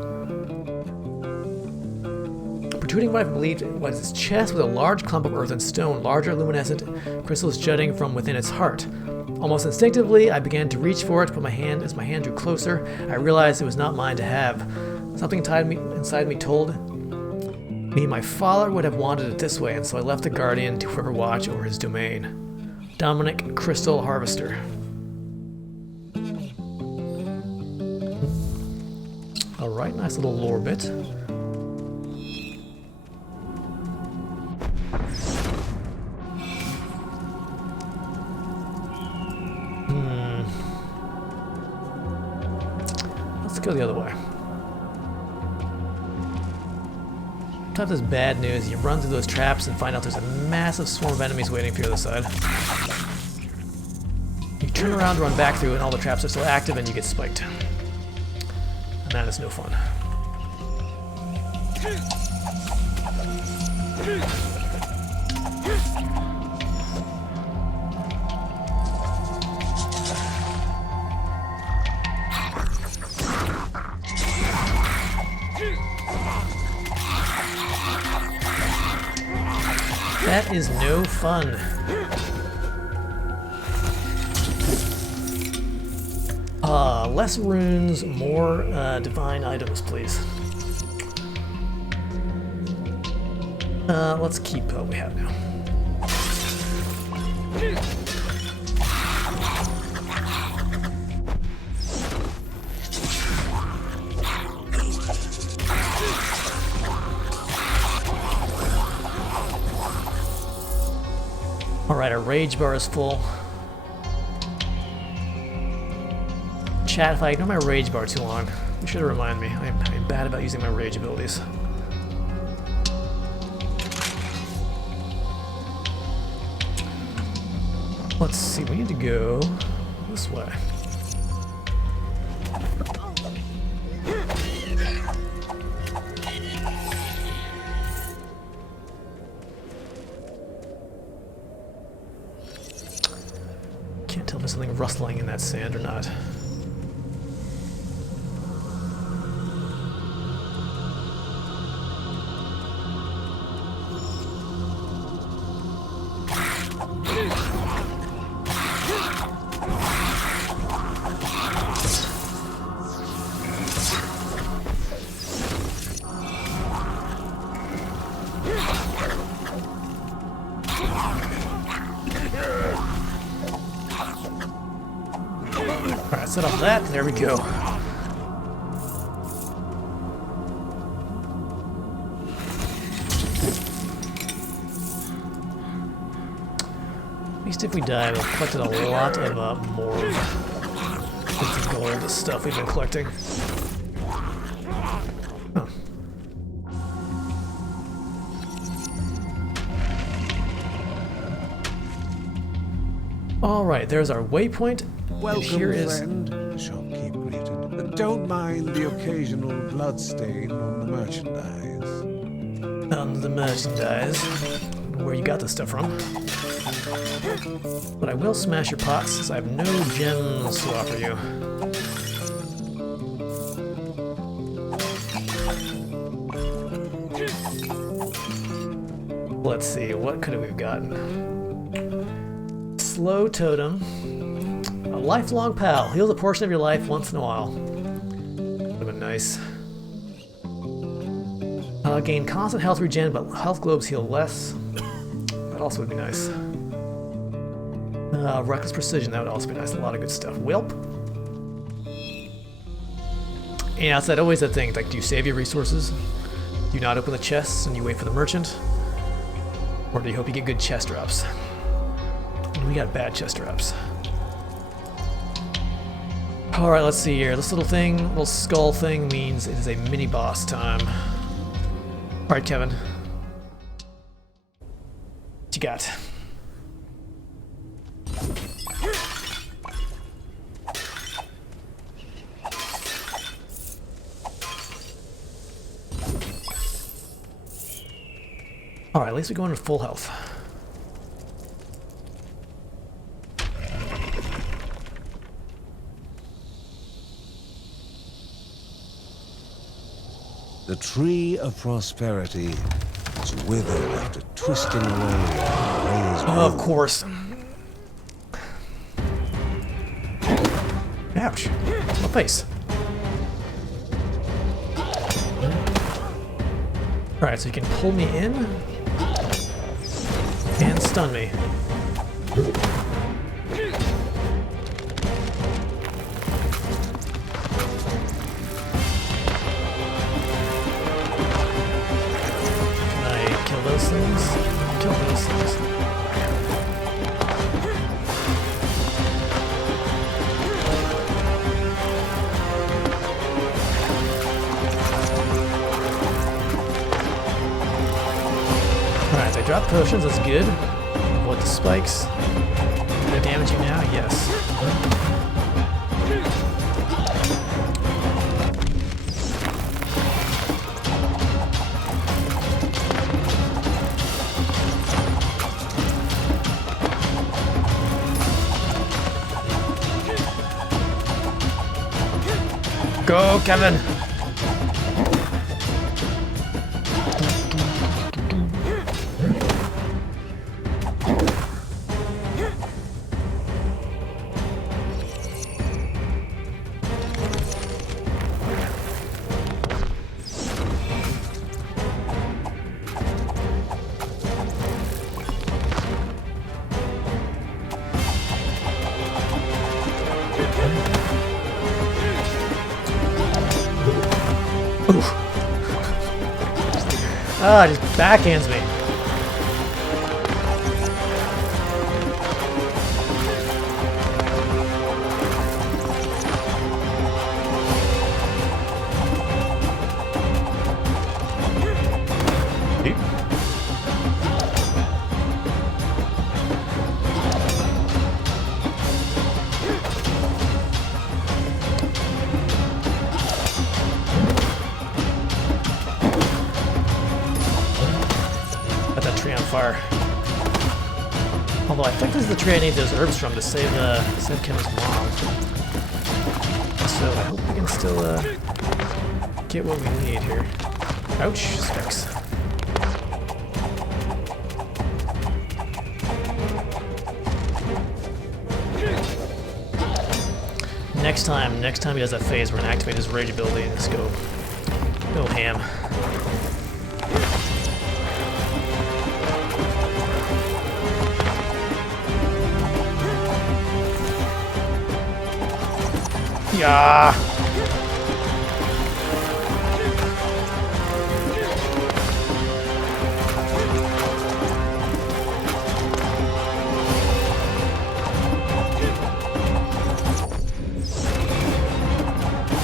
Protruding what I believed was its chest was a large clump of earth and stone, larger luminescent crystals jutting from within its heart. Almost instinctively, I began to reach for it, but as my hand drew closer, I realized it was not mine to have. Something inside me told me my father would have wanted it this way, and so I left the guardian to forever watch over his domain. Dominic, Crystal Harvester. Alright, nice little lore bit. Let's go the other way. Sometimes there's bad news. You run through those traps and find out there's a massive swarm of enemies waiting for you on the other side. You turn around to run back through and all the traps are still active and you get spiked. And that is no fun. That is no fun. Less runes, more divine items, please. Let's keep what we have now. Alright, our rage bar is full. Chat, if I ignore my rage bar too long, you should remind me. I'm bad about using my rage abilities. Let's see, we need to go this way. Can't tell if there's something rustling in that sand or not. Alright, set off that. There we go. At least if we die, we've collected a lot of more of the gold stuff we've been collecting. Huh. Alright, there's our waypoint. Welcome, and here friend, the shopkeep greeted. But don't mind the occasional bloodstain on the merchandise. On the merchandise. Where you got this stuff from. But I will smash your pots, since I have no gems to offer you. Let's see, what could we have gotten? Slow totem. A lifelong pal. Heals a portion of your life once in a while. Would have been nice. Gain constant health regen, but health globes heal less. That also would be nice. Reckless precision, that would also be nice. A lot of good stuff. Whelp. Yeah, it's always that thing. Like, do you save your resources? Do you not open the chests and you wait for the merchant? Or do you hope you get good chest drops? And we got bad chest drops. Alright, let's see here. This little thing, little skull thing, means it is a mini boss time. Alright, Kevin. What you got? Alright, at least we go into full health. The tree of prosperity is withered after twisting away Ray's Of course. Ouch. My face. Alright, so you can pull me in and stun me. Things. Kill those things. Alright, I dropped potions, that's good. Avoid the spikes. Can I damage you now? Yes. Go, Kevin! Ah, just backhands me. Fire. Although I think this is the tree I need those herbs from to save Kevin's mom. So I hope we can still get what we need here. Ouch, specs. Next time he does that phase, we're gonna activate his rage ability and just go ham. Yeah.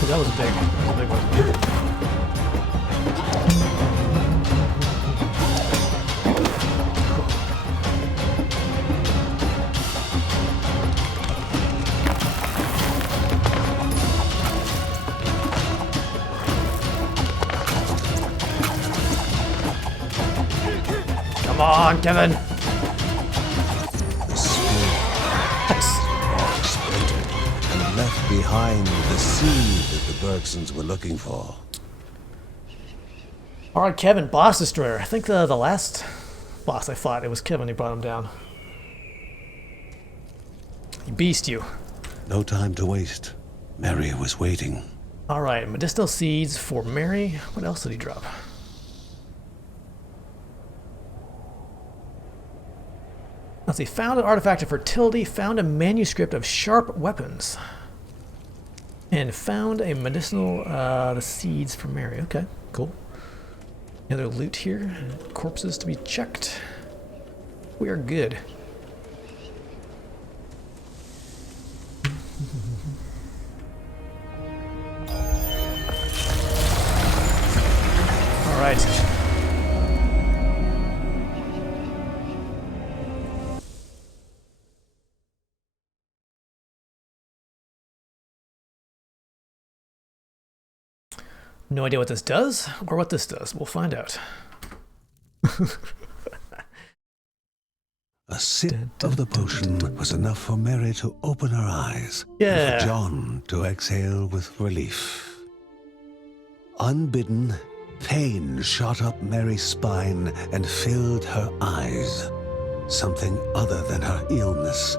That was a big one. Come on, Kevin. The split splintered and left behind the seed that the Bergsons were looking for. Alright, Kevin, boss destroyer. I think the last boss I fought, it was Kevin who brought him down. He beast you. No time to waste. Mary was waiting. Alright, medicinal seeds for Mary. What else did he drop? Let's see, found an artifact of fertility, found a manuscript of sharp weapons, and found a medicinal, the seeds for Mary. Okay, cool. Any other loot here? Corpses to be checked. We are good. All right. No idea what this does or what this does. We'll find out. A sip of the potion was enough for Mary to open her eyes, Yeah. and for John to exhale with relief. Unbidden, pain shot up Mary's spine and filled her eyes. Something other than her illness.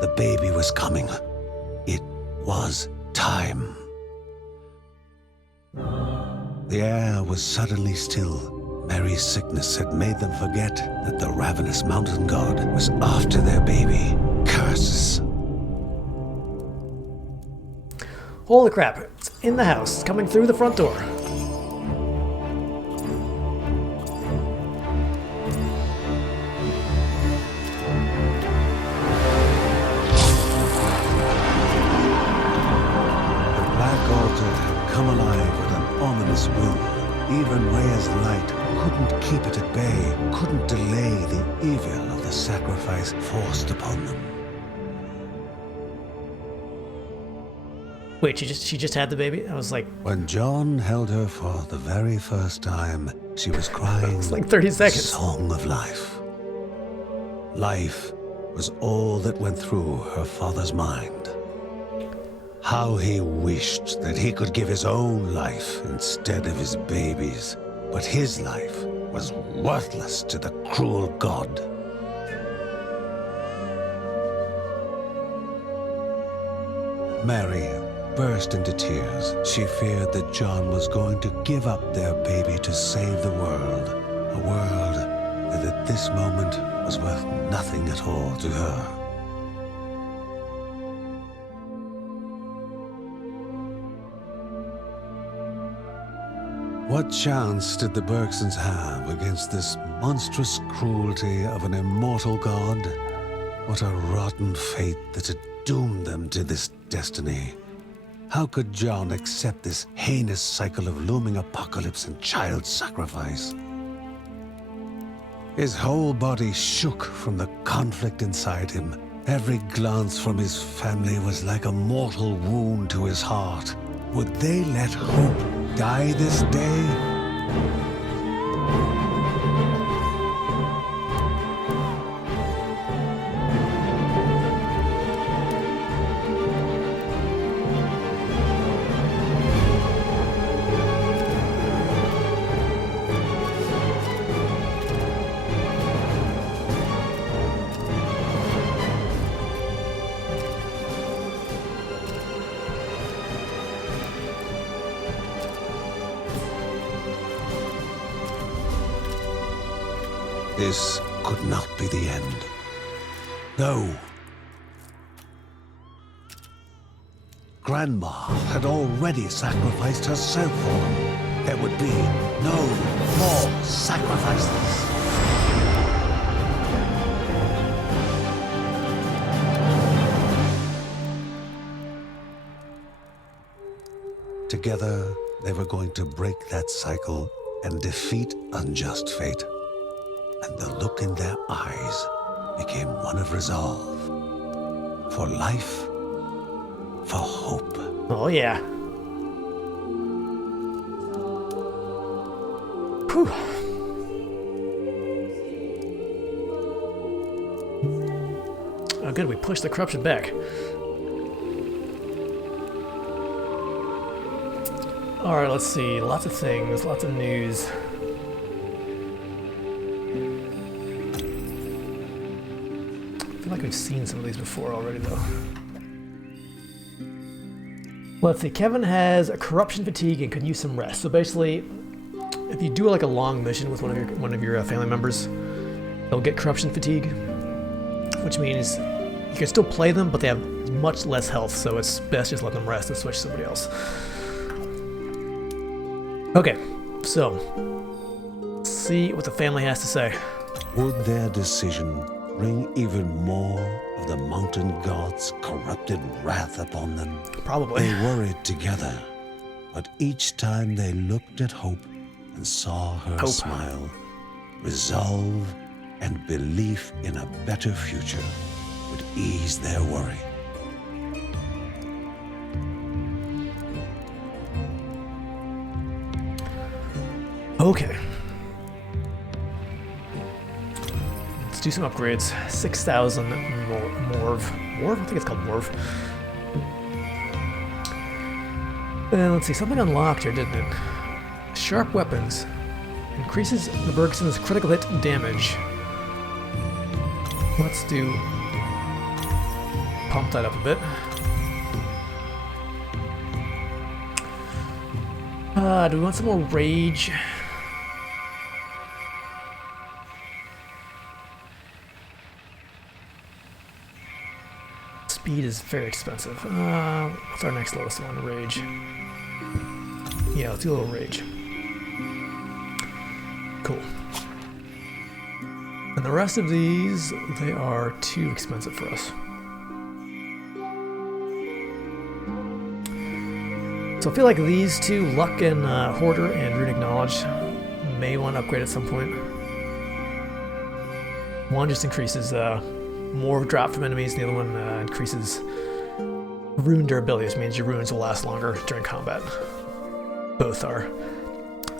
The baby was coming. It was time. The air was suddenly still. Mary's sickness had made them forget that the ravenous mountain god was after their baby. Curses. Holy crap, it's in the house, it's coming through the front door. The black altar had come alive with an ominous will. Even Rhea's light couldn't keep it at bay, couldn't delay the evil of the sacrifice forced upon them. Wait, she just had the baby? I was like, When John held her for the very first time, she was crying it's like 30 a seconds. song of life. Life was all that went through her father's mind. How he wished that he could give his own life instead of his baby's. But his life was worthless to the cruel god. Mary burst into tears. She feared that John was going to give up their baby to save the world. A world that at this moment was worth nothing at all to her. What chance did the Bergsons have against this monstrous cruelty of an immortal god? What a rotten fate that had doomed them to this destiny. How could John accept this heinous cycle of looming apocalypse and child sacrifice? His whole body shook from the conflict inside him. Every glance from his family was like a mortal wound to his heart. Would they let hope die this day? This could not be the end. No. Grandma had already sacrificed herself for them. There would be no more sacrifices. Together, they were going to break that cycle and defeat unjust fate. And the look in their eyes became one of resolve. For life, for hope. Oh, yeah. Whew. Oh, good, we pushed the corruption back. Alright, let's see. Lots of things, lots of news. I feel like we've seen some of these before already, though. Let's see. Kevin has a corruption fatigue and can use some rest. So basically, if you do like a long mission with one of your family members, they'll get corruption fatigue, which means you can still play them, but they have much less health. So it's best just let them rest and switch to somebody else. Okay, so let's see what the family has to say. Would their decision bring even more of the mountain god's corrupted wrath upon them? Probably. They worried together, but each time they looked at Hope and saw her Hope. smile, resolve and belief in a better future would ease their worry. Okay. Let's do some upgrades. 6,000 Morv. Morv? I think it's called Morv. And let's see, something unlocked here, didn't it? Sharp weapons. Increases the Bergson's critical hit damage. Let's do... pump that up a bit. Do we want some more rage? Speed is very expensive. What's our next lowest one? Rage. Yeah, let's do a little rage. Cool. And the rest of these, they are too expensive for us. So I feel like these two, Luck and Hoarder and Runic Knowledge, may want to upgrade at some point. One just increases more drop from enemies, and the other one increases rune durability, which means your runes will last longer during combat. Both are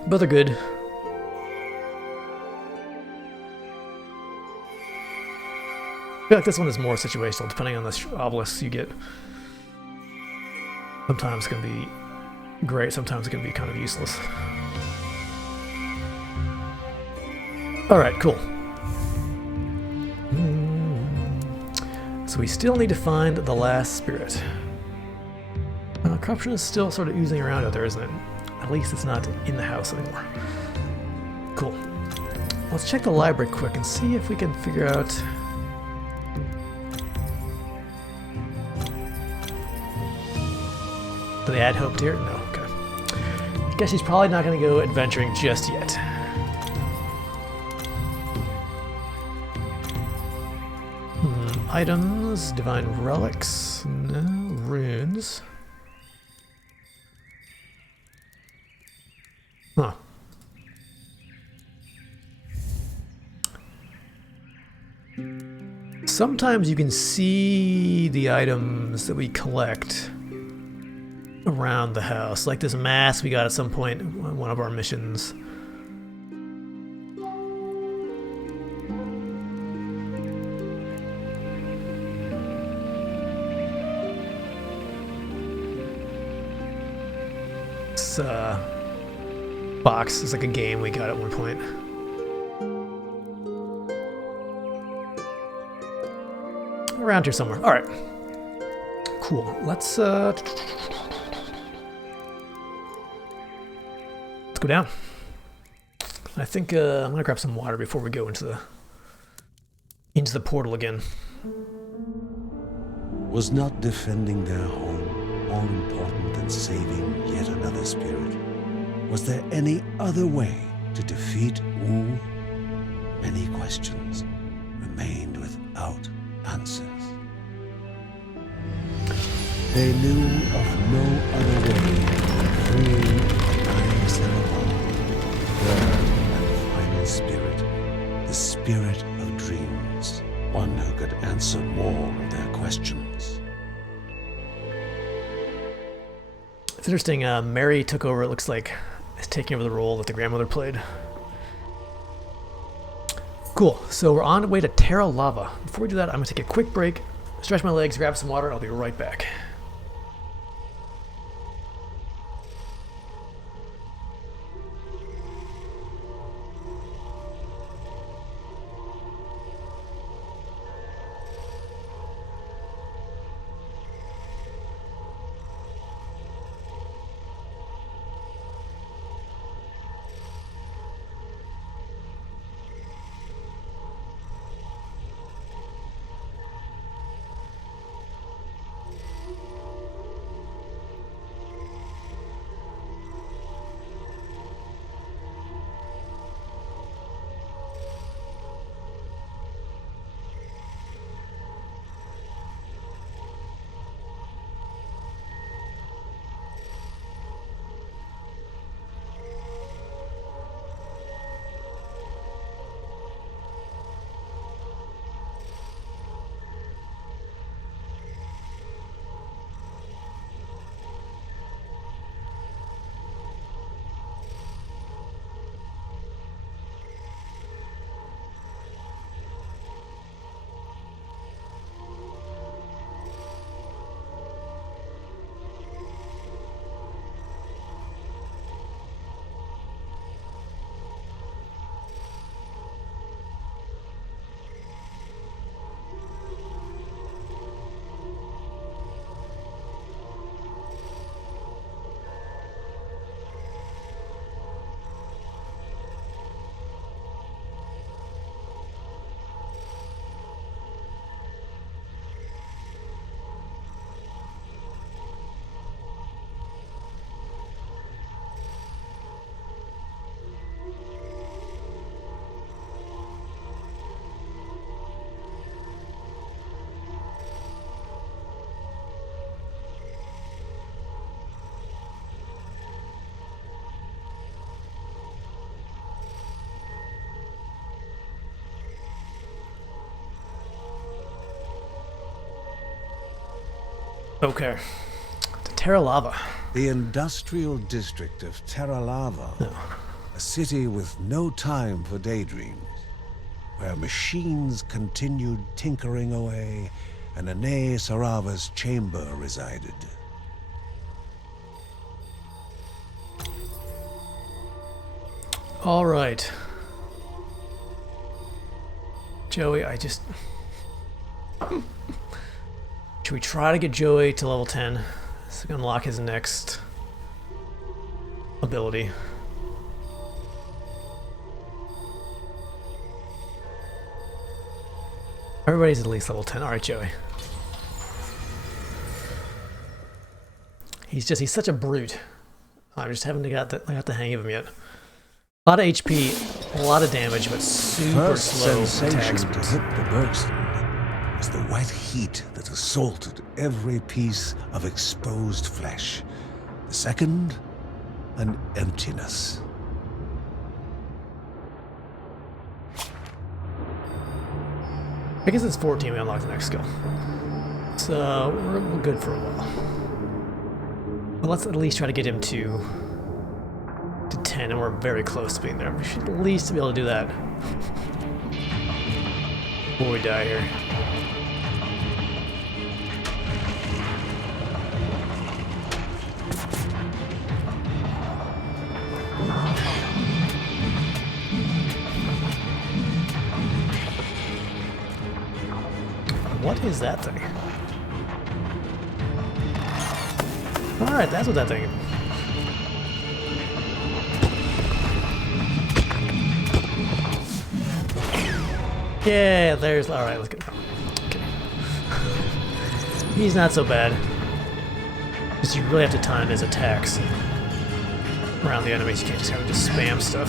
good. I feel like this one is more situational, depending on the obelisks you get. Sometimes it can be great, sometimes it can be kind of useless. Alright, cool. So we still need to find the last spirit. Corruption is still sort of oozing around out there, isn't it? At least it's not in the house anymore. Cool. Let's check the library quick and see if we can figure out... Do they add hope to it? No, okay. I guess he's probably not going to go adventuring just yet. Items, divine relics, no, runes. Huh. Sometimes you can see the items that we collect around the house, like this mask we got at some point on one of our missions. This box is like a game we got at one point. Around here somewhere. All right. Cool. Let's go down. I think I'm gonna grab some water before we go into the portal again. Was not defending their home more important than saving yet another spirit? Was there any other way to defeat Wu? Many questions remained without answers. They knew of no other way than freeing Nine Cerebral, third and final spirit, the spirit of dreams, one who could answer more of their questions. It's interesting, Mary took over, it looks like, is taking over the role that the grandmother played. Cool, so we're on the way to Terra Lava. Before we do that, I'm gonna take a quick break, stretch my legs, grab some water, and I'll be right back. Okay, to Terra Lava. The industrial district of Terra Lava, a city with no time for daydreams, where machines continued tinkering away and Ane Sarava's chamber resided. All right. Joey, should we try to get Joey to level 10 so we can unlock his next ability? Everybody's at least level 10. All right, Joey. He's such a brute. I just haven't got the hang of him yet. A lot of HP, a lot of damage, but super slow attack speed. To hit the Bergson was the wet heat that assaulted every piece of exposed flesh. The second, an emptiness. I guess it's 14 we unlock the next skill. So we're good for a while. But let's at least try to get him to 10, and we're very close to being there. We should at least be able to do that before we die here. What is that thing? Alright, that's what that thing is. Yeah, there's... Alright, let's get... Okay. He's not so bad. Because you really have to time his attacks around the enemies. You can't just kind of just spam stuff.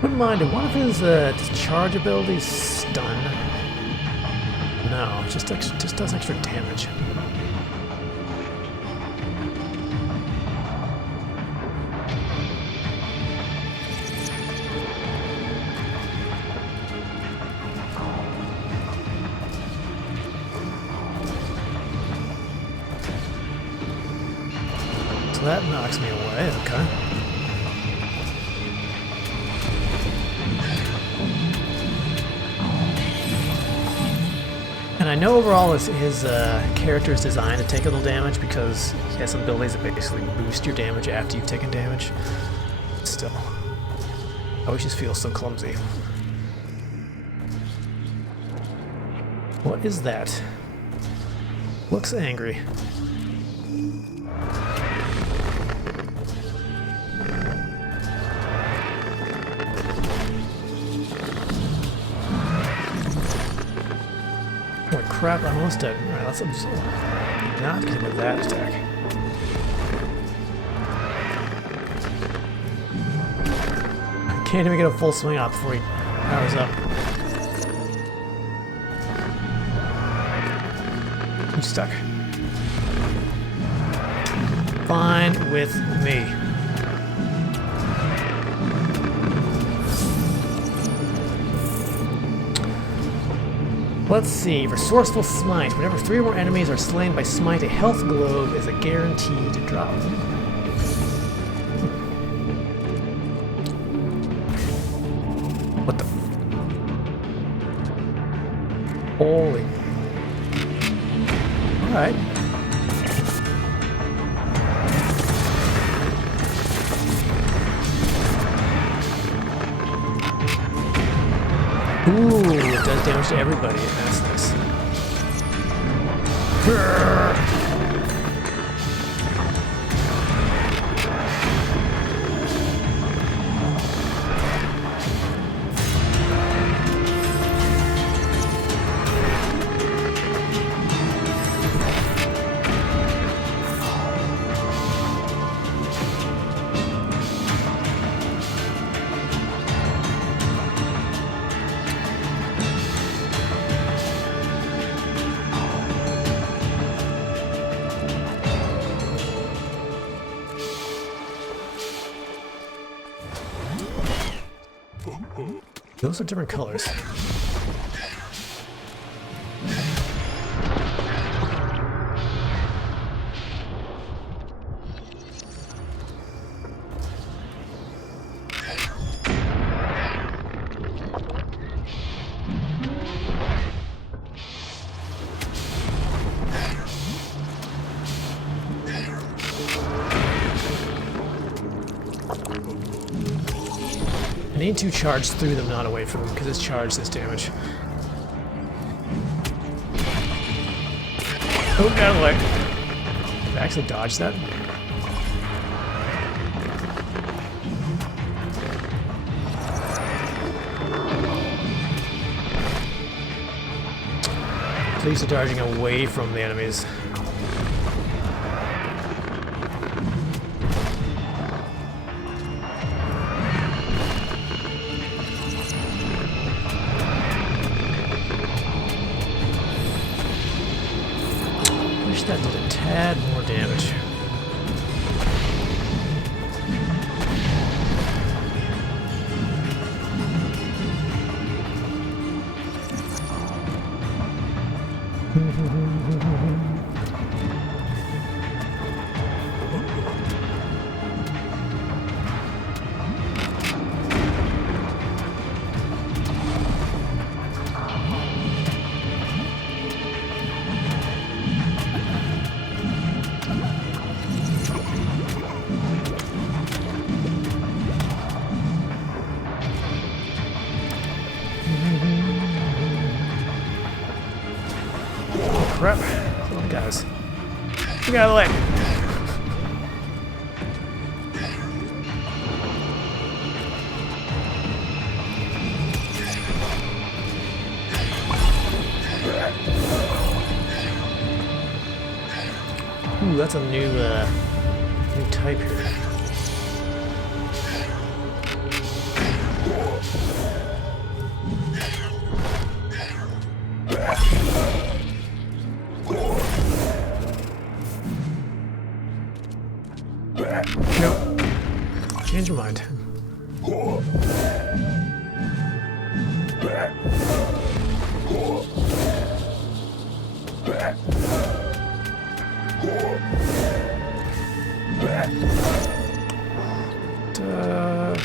Wouldn't mind. Did one of his discharge abilities stun? No, just does extra damage. So that knocks me away. Okay. And I know overall his character is designed to take a little damage because he has some abilities that basically boost your damage after you've taken damage. Still, I always just feel so clumsy. What is that? Looks angry. Crap, I'm almost dead. Alright, let's absorb. Not get with that attack. Can't even get a full swing out before he powers up. I'm stuck. Fine with me. Let's see, Resourceful Smite. Whenever 3 or more enemies are slain by Smite, a health globe is a guaranteed drop. What the? Holy. Alright. Ooh, it does damage to everybody, and that's nice. Those are different colors. I need to charge through them, not away from them, because it's charged this damage. Oh, got out of the way. Did I actually dodge that? Please are dodging away from the enemies. Wish that did a tad more damage. Crap. Come on, guys. Get out of the way. that's a new type here. Nope. Change your mind.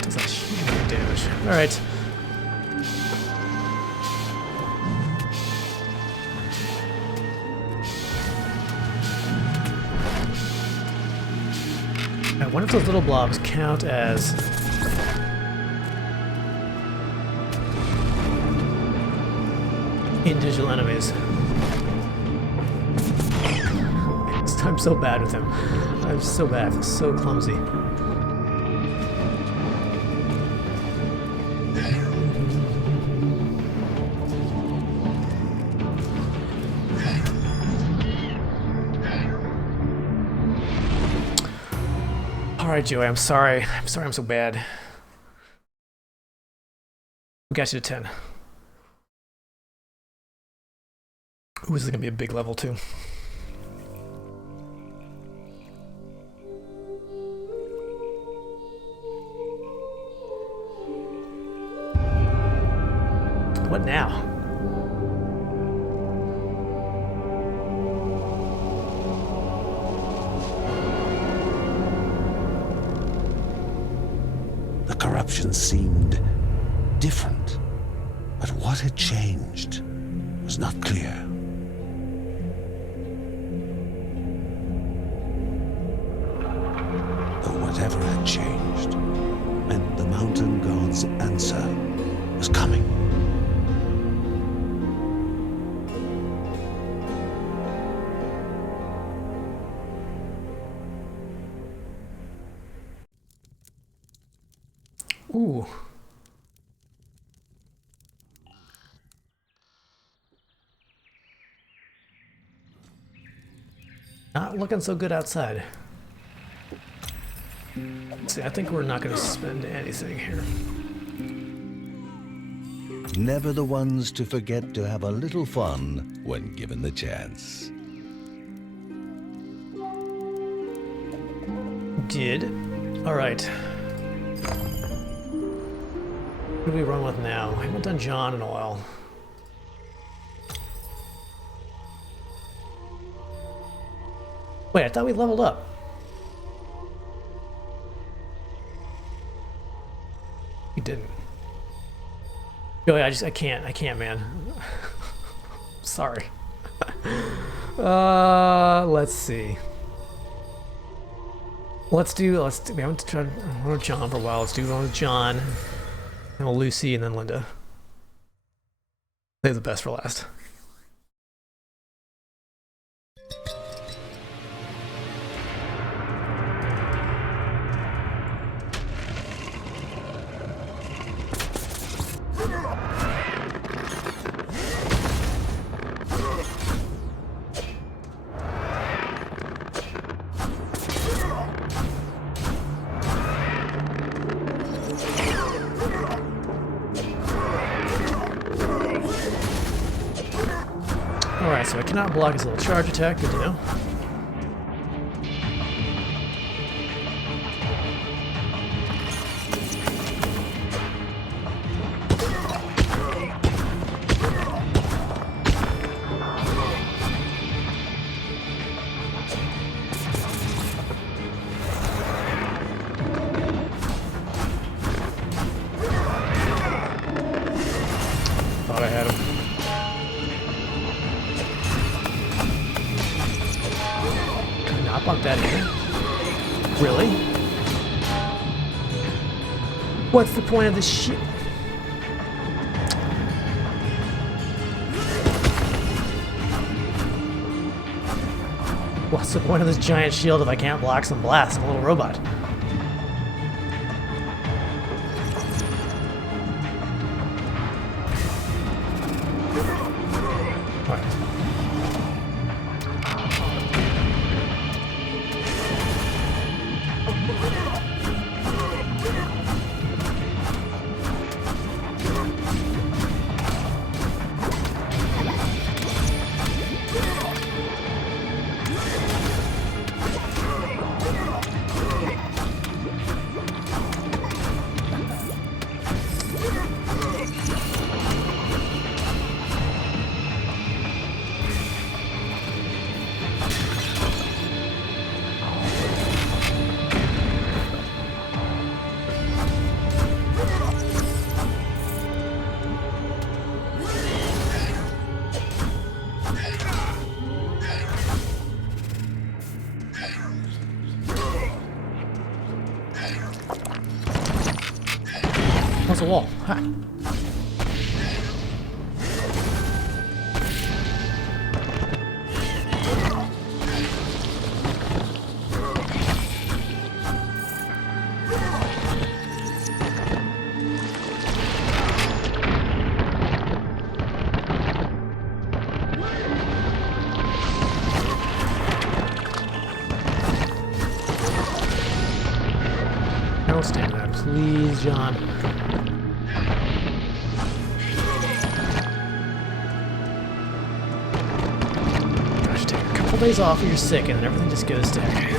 Does that huge amount of damage. Alright. I wonder if those little blobs count as individual enemies. I'm so bad with him. I'm so bad. I feel so clumsy. Alright, Joey, I'm sorry. I'm sorry I'm so bad. We got you to 10. Ooh, this is gonna be a big level too. What now? The corruption seemed different, but what had changed was not clear. Though whatever had changed meant the mountain god's answer was coming. Ooh. Not looking so good outside. Let's see, I think we're not going to spend anything here. Never the ones to forget to have a little fun when given the chance. Did. Alright. What do we run with now? I haven't done John in a while. Wait, I thought we leveled up. We didn't. Joey, I can't, man. Sorry. Let's see. We haven't tried one with John for a while. Let's do one with John, and Lucy, and then Linda. Save the best for last. Alright, so I cannot block his little charge attack, good to know. Thought I had him. Bump that in. Really? What's the point of this shit? What's the point of this giant shield if I can't block some blasts? I'm a little robot. What's a wall? Ha! No stamina, please, John. Gosh, take a couple days off when you're sick and then everything just goes to heck.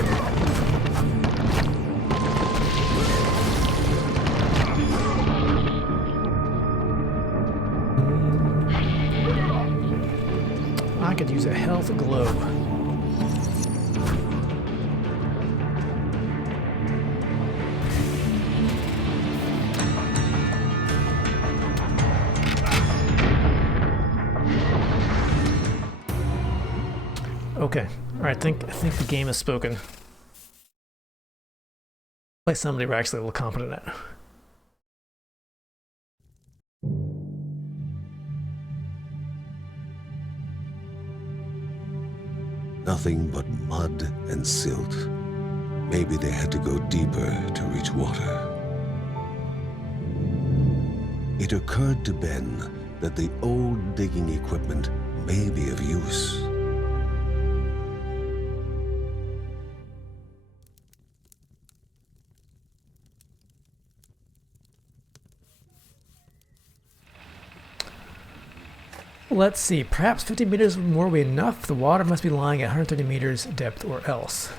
I could use a health globe. Okay. All right. I think the game has spoken. Like somebody we're actually a little competent at. Nothing but mud and silt. Maybe they had to go deeper to reach water. It occurred to Ben that the old digging equipment may be of use. Let's see, perhaps 50 meters more will be enough. The water must be lying at 130 meters depth or else.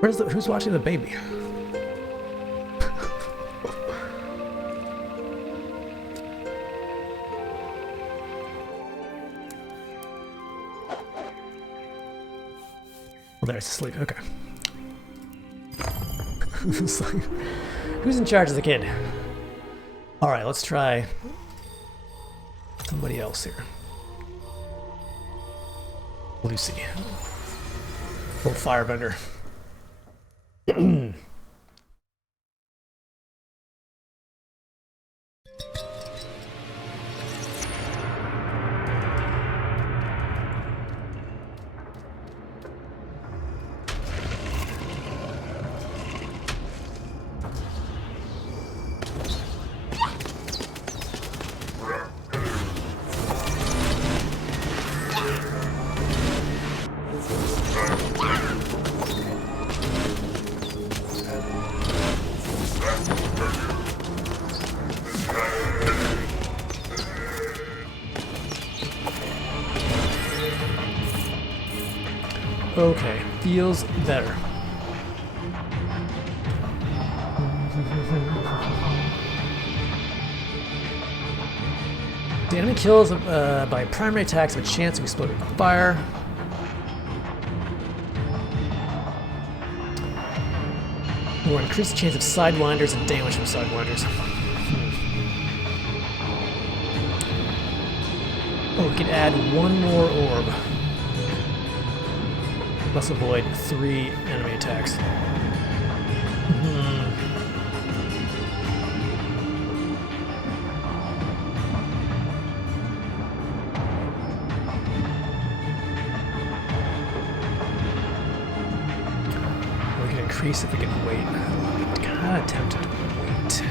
Who's watching the baby? Well, there, it's asleep. Okay. It's like, who's in charge of the kid? All right, let's try somebody else here. Lucy, old firebender. Okay, feels better. The enemy kills by primary attacks have a chance of exploding fire. Or increase the chance of sidewinders and damage from sidewinders. Oh, we can add one more orb. Must avoid 3 enemy attacks. We can increase if we can wait. I'm kind of tempted to wait.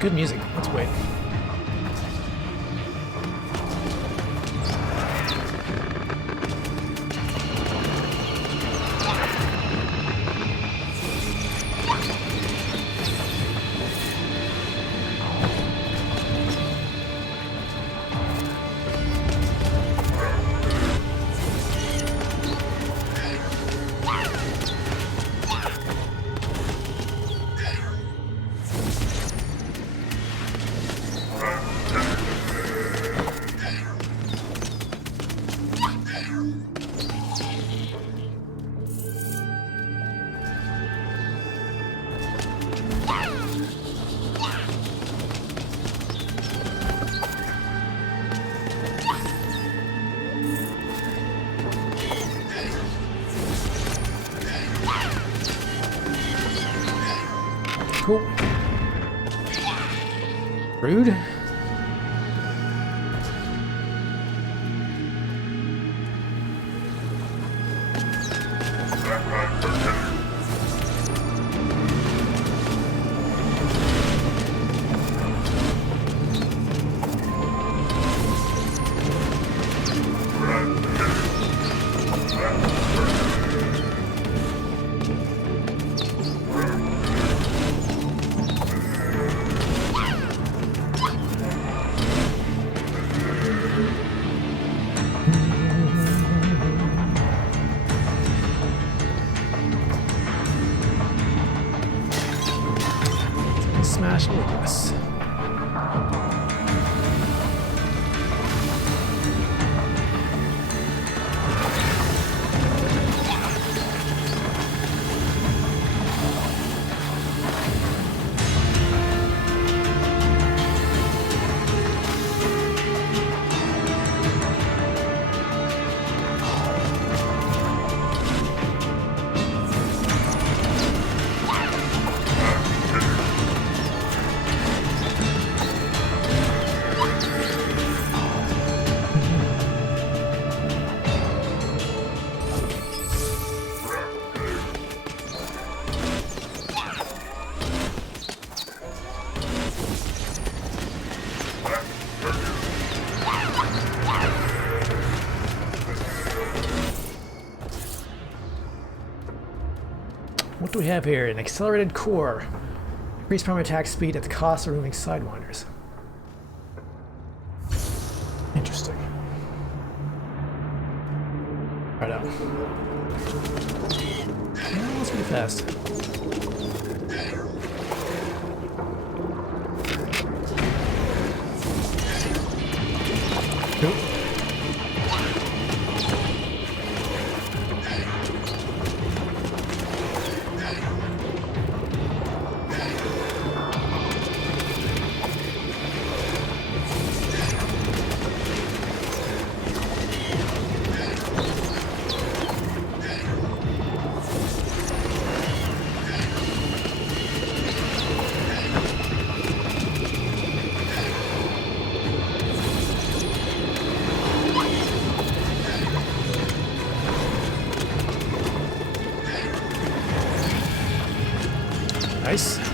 Good music. Let's wait. Cool. Rude. Smash Lucas. What do we have here? An accelerated core. Increased primary attack speed at the cost of removing sidewinders. Interesting. Right out. Oh, let's be fast. Nope. Nice. Is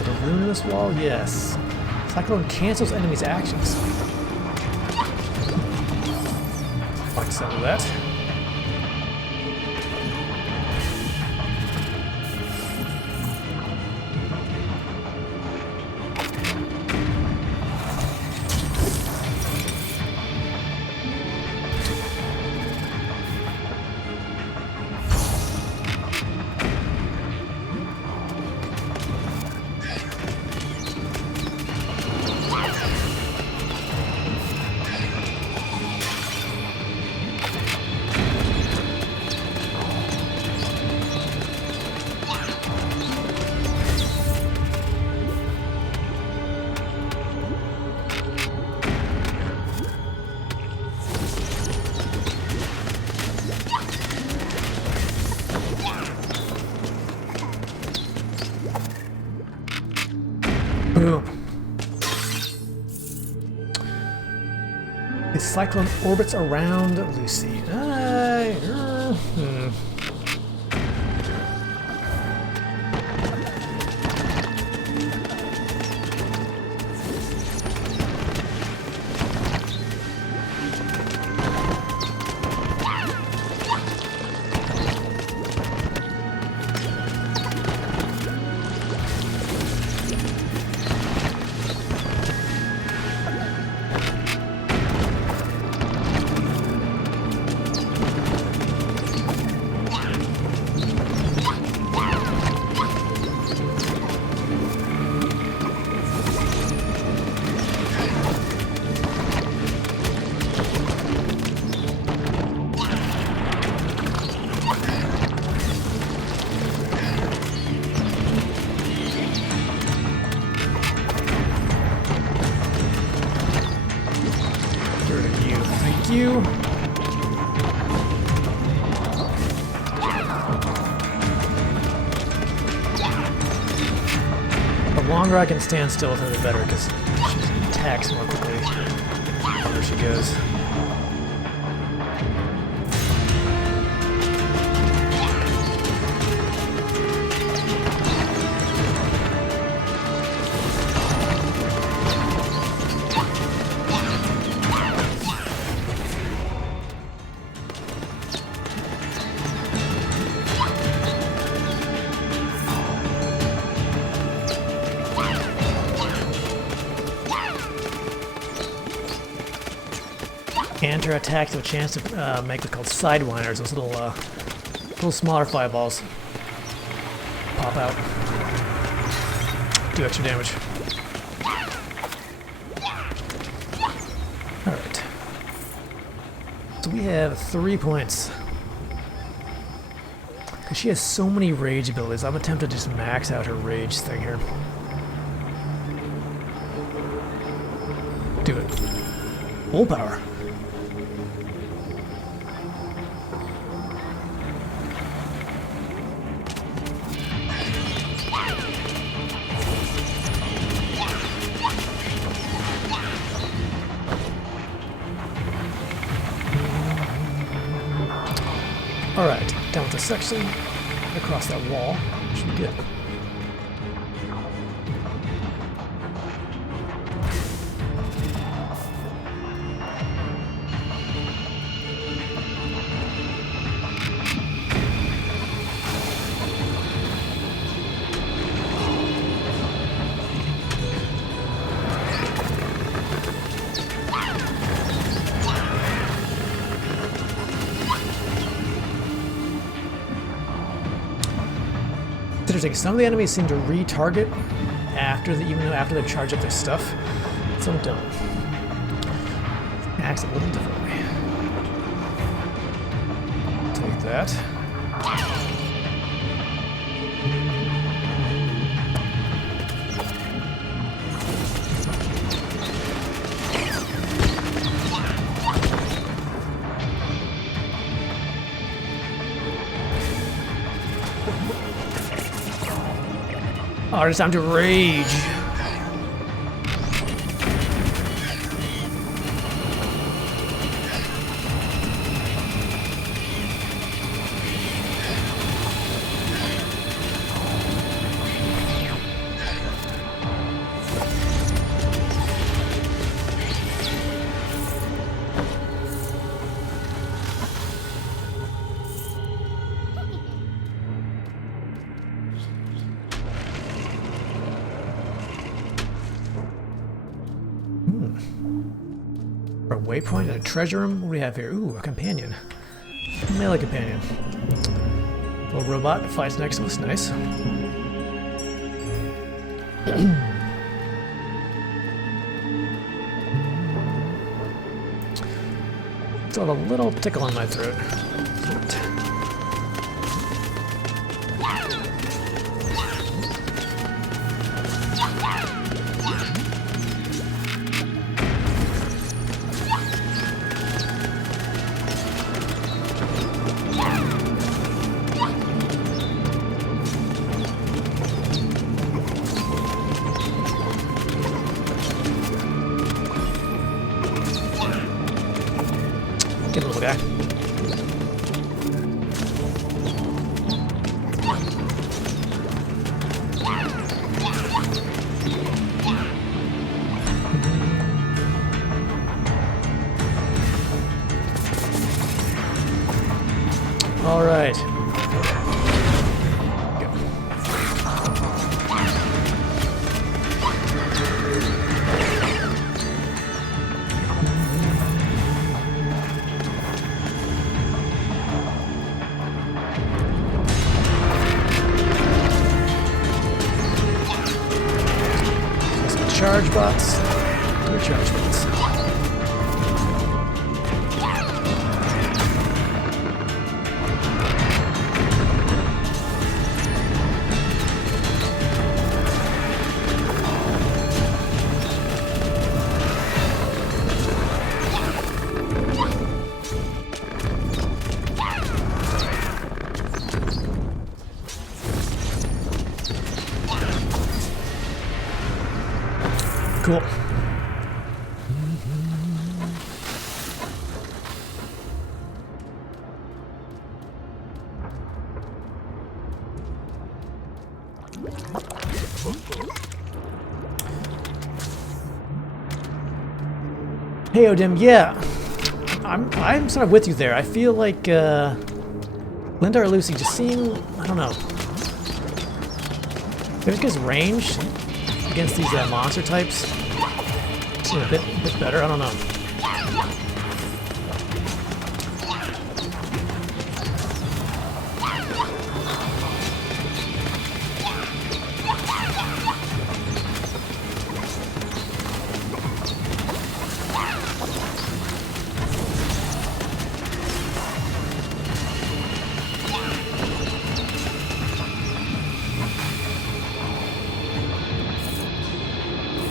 it a rune in this wall? Yes. Cyclone cancels enemies' actions. Like some of that. Boom. The cyclone orbits around Lucy. few. The longer I can stand still with her, the better, because she attacks more quickly the longer she goes. And her attacks have a chance to make what's called sidewinders, those little smaller fireballs pop out, do extra damage. All right, so we have 3 points. Cause she has so many rage abilities, I'm tempted to just max out her rage thing here. Do it. Full power. Alright, down with the section, across that wall, should be good. Interesting. Some of the enemies seem to retarget even after they charge up their stuff. Some don't. Acts a little differently. Take that. Oh, it's time to rage. A waypoint and a treasure room. What do we have here? Ooh, a companion. Melee companion. Little robot fights next to us. Nice. Still have a little tickle in my throat. Get a little guy. All right. Charge bots. Good charge bots. Hey Odim, yeah, I'm sort of with you there. I feel like Linda or Lucy just seem, I don't know. Maybe because range against these monster types seem a bit better. I don't know.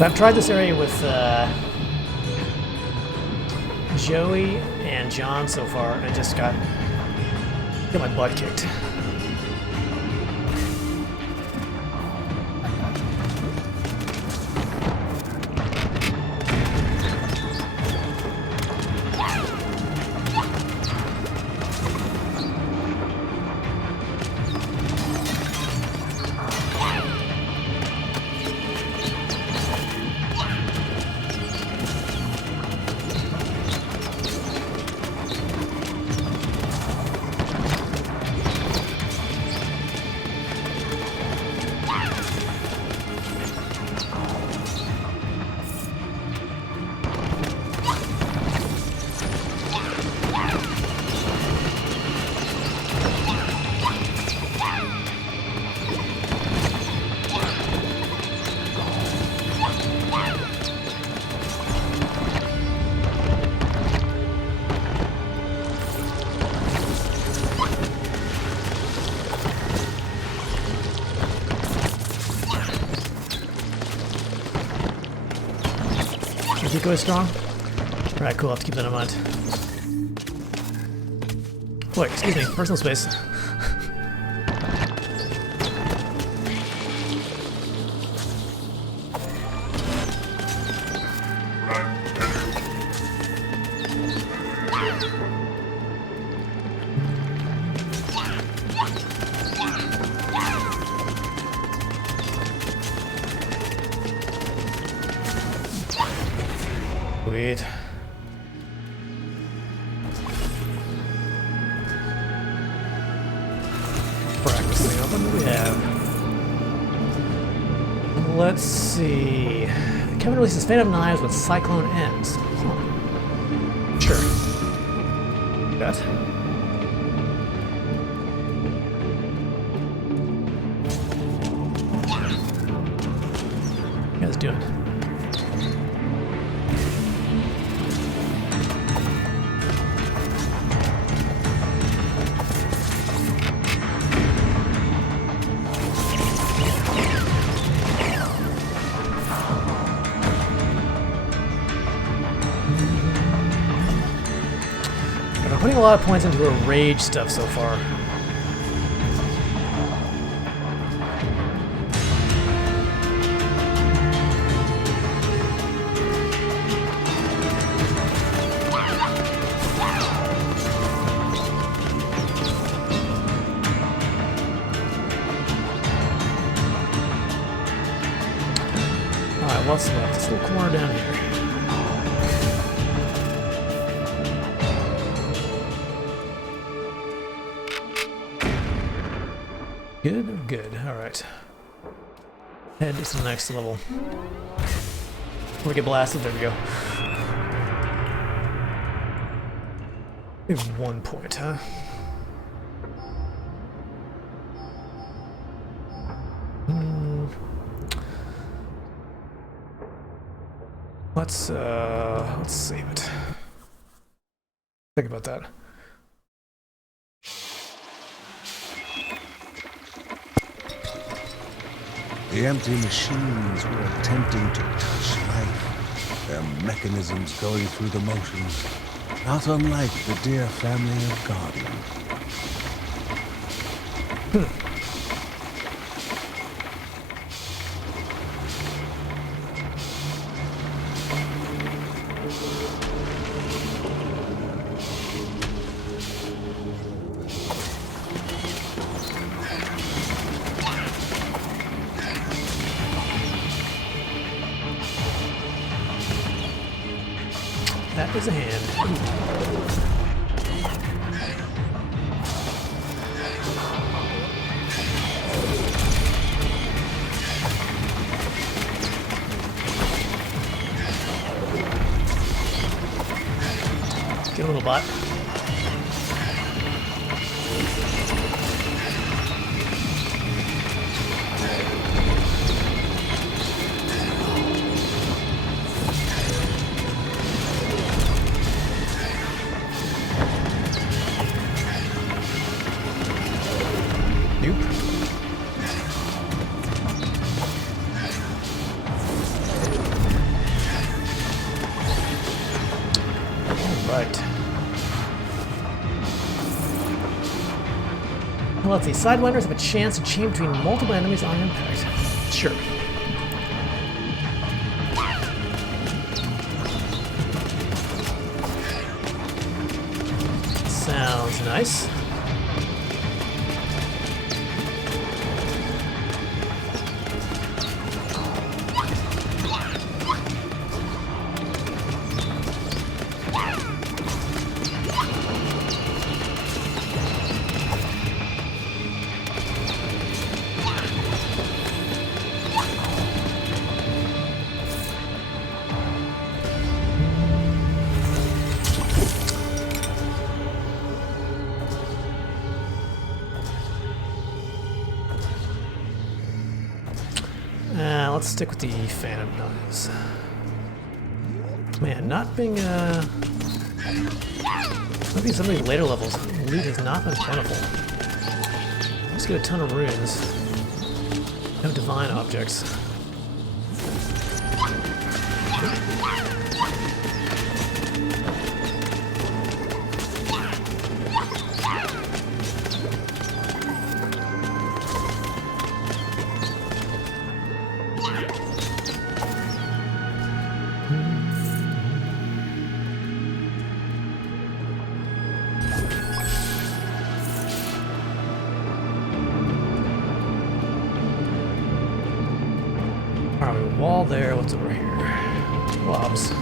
I've tried this area with Joey and John so far, and I just got my butt kicked. Decoy strong? Alright, cool, I'll have to keep that in mind. Wait, excuse me, personal space. Sweet. Practicing up. What do we have? Let's see. Kevin releases Fan of Knives with Cyclone ends. Huh. Sure. That. What are you guys doing? I'm putting a lot of points into her rage stuff so far. Alright, what's left? This little corner down here. Good, good. All right. Head to the next level. We get blasted. There we go. We have 1 point, huh? Let's save it. Think about that. The empty machines were attempting to touch life, their mechanisms going through the motions, not unlike the dear family of Guardian. That is a hand. Get a little bot. Nope. All right. Let's see. Sidewinders have a chance to chain between multiple enemies on impact. Sure. Sounds nice. Let's stick with the Phantom Knives. Man, not being some of these later levels, loot has not been plentiful. Let's get a ton of runes. No divine objects. Alright, wall there. What's over here? Blobs.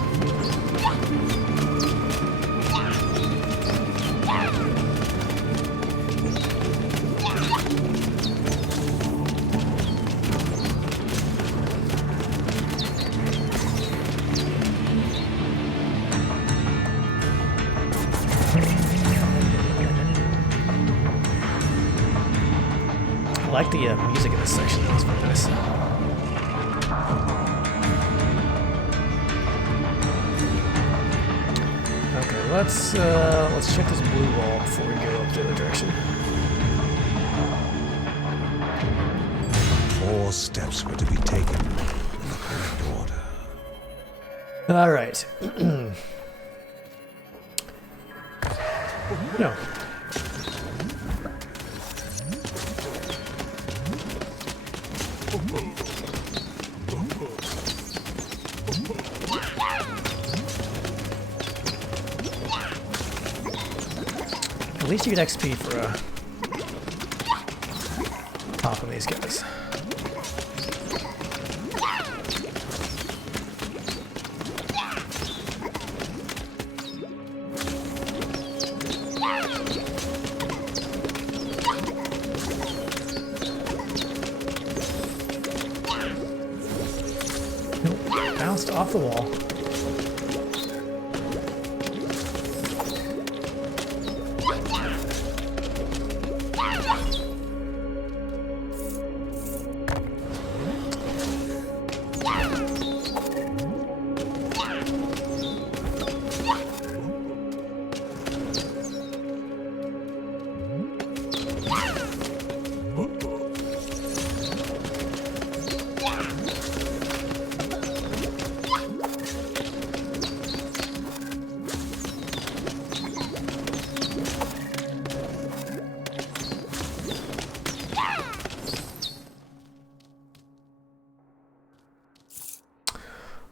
I like the music in this section. That was very nice. Let's check this blue wall before we go up the other direction. 4 steps were to be taken in the correct order. All right. No. At least you get XP for popping these guys. Nope, bounced off the wall.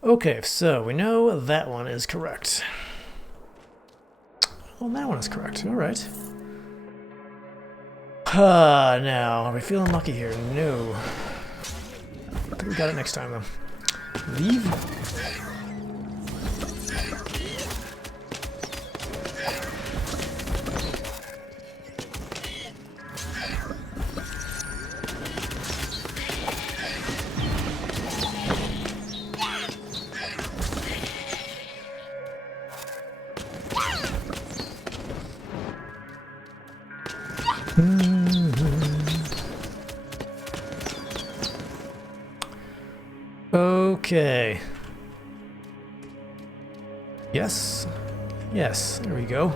Okay, so we know that one is correct. Well, that one is correct. All right. Now, are we feeling lucky here? No. I think we got it next time, though. Leave. Okay. Yes. Yes, there we go.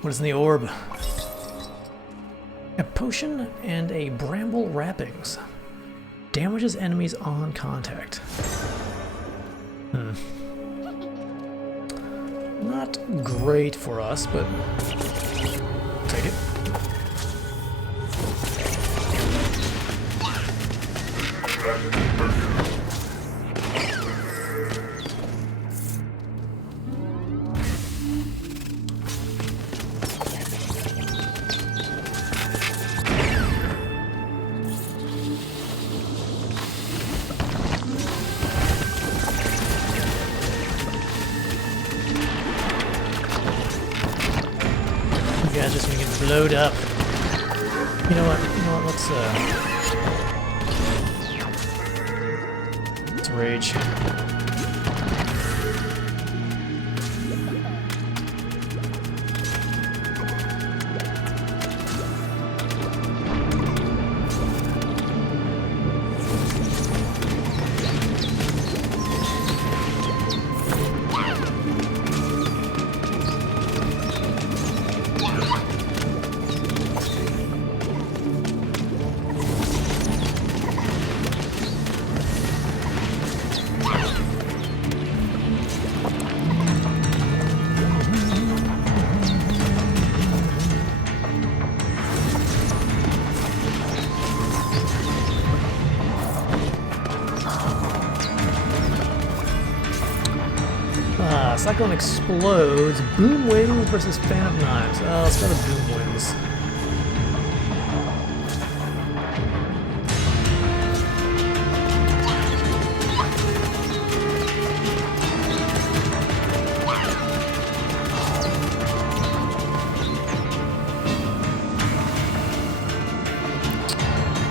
What is in the orb? A potion and a bramble wrappings. Damages enemies on contact. Not great for us, but take it. You guys just gonna get blowed up. You know what? Let's rage. Cyclone explodes. Boom wings versus fan of knives. Let's go to boom wings.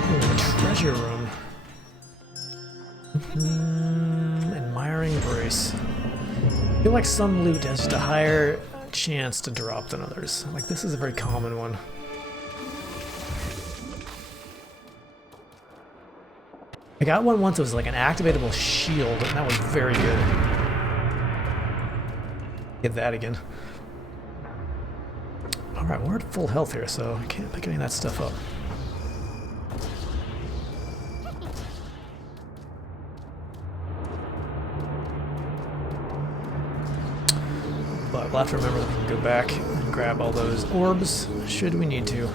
Ooh, treasure room. Admiring brace. I feel like some loot has just a higher chance to drop than others. Like, this is a very common one. I got one once, it was like an activatable shield, and that was very good. Get that again. Alright, we're at full health here, so I can't pick any of that stuff up. But we'll have to remember that we can go back and grab all those orbs, should we need to.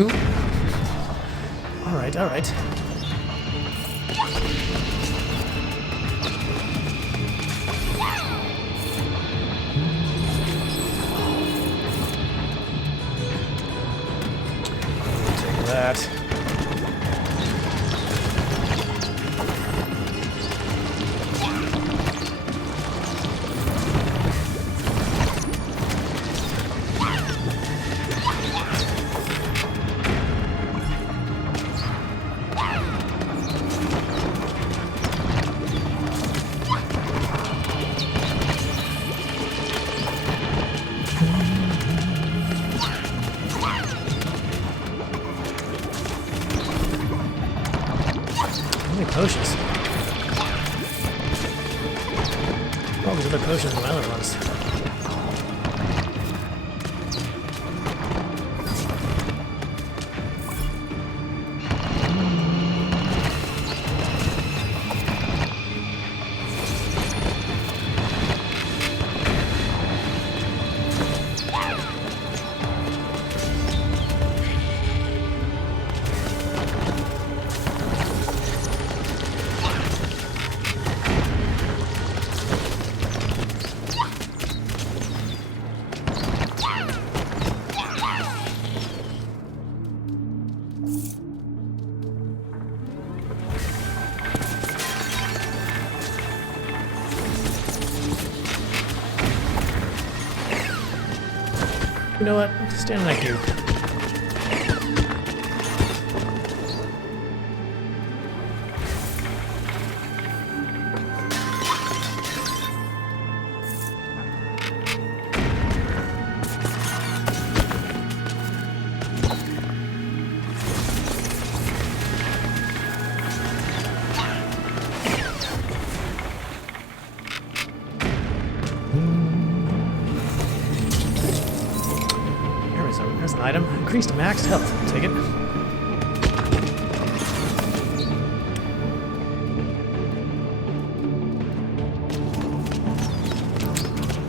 Ooh. Alright, alright. Take that. Potions. Oh, there's other potions than my other ones. You know what? Stand in that goop. There's an item. Increased max health. Take it.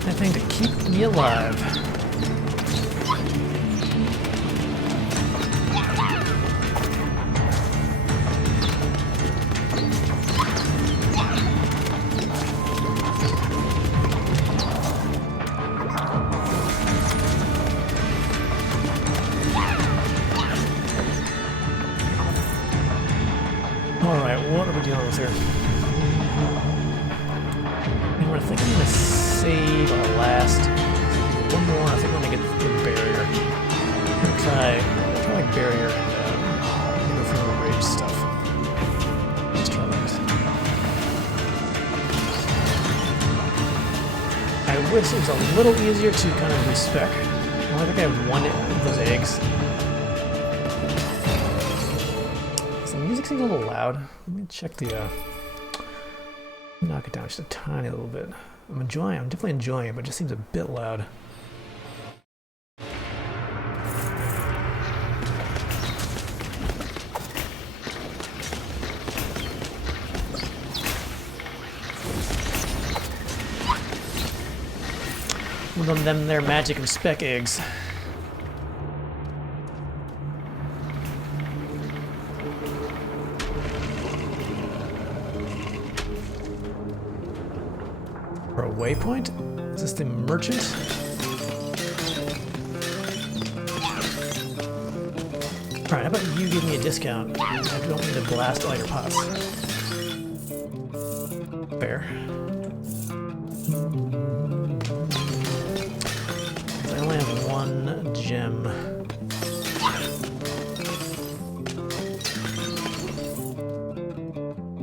Anything to keep me alive. Alright, what are we dealing with here? And I think I'm going to save our last... One more, I think I'm going to get the barrier. I'm going to try like barrier and go for the rage stuff. Let's try that. I wish it was a little easier to kind of respec. I think I have one of those eggs. Music seems a little loud. Let me check the, knock it down just a tiny little bit. I'm definitely enjoying it, but it just seems a bit loud. One of them, their magic and spec eggs. For a waypoint? Is this the merchant? Alright, how about you give me a discount? I don't need to blast all your pots. Fair. I only have one gem.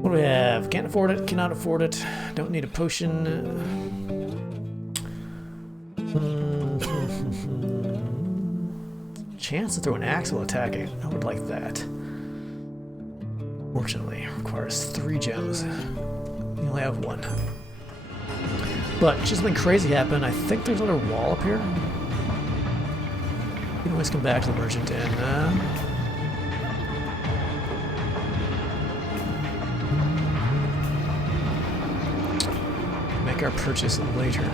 What do we have? Can't afford it, cannot afford it, don't need a potion. Chance to throw an axe while attacking. I would like that. Fortunately, requires 3 gems. We only have 1. But just something crazy happened. I think there's another wall up here. You can always come back to the merchant and make our purchase later.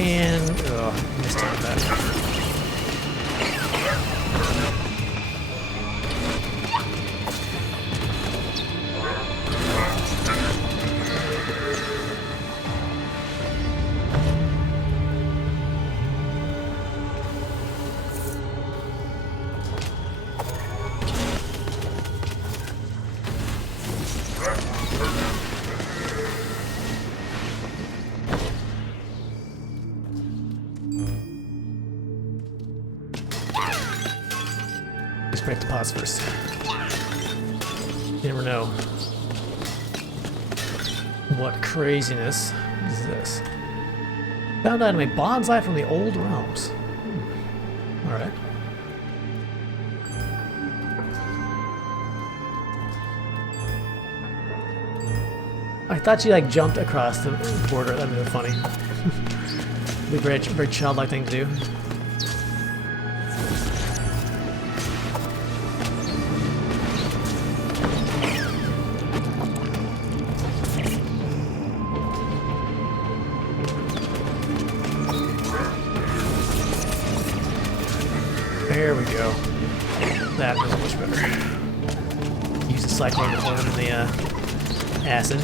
And missed on that. Let's break the pots first. You never know what craziness is this. Found item, a bonsai from the old realms. Alright. I thought you like jumped across the border. That'd be funny. It'd be a very, very childlike thing to do. There we go. That was much better. Use the cyclone to hold him in the acid.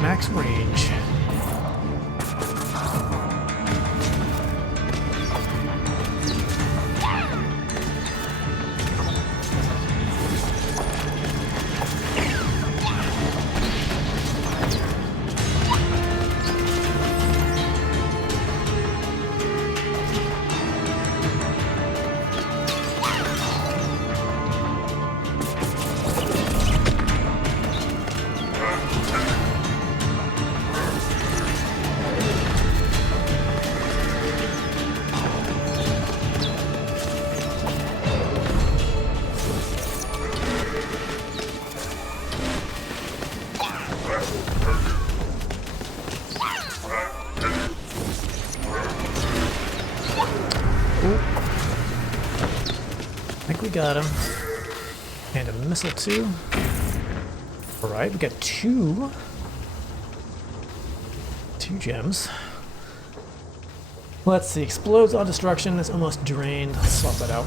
Max range. I think we got him. And a missile too. Alright, we got two gems. Let's see, explodes on destruction, it's almost drained. Let's swap that out.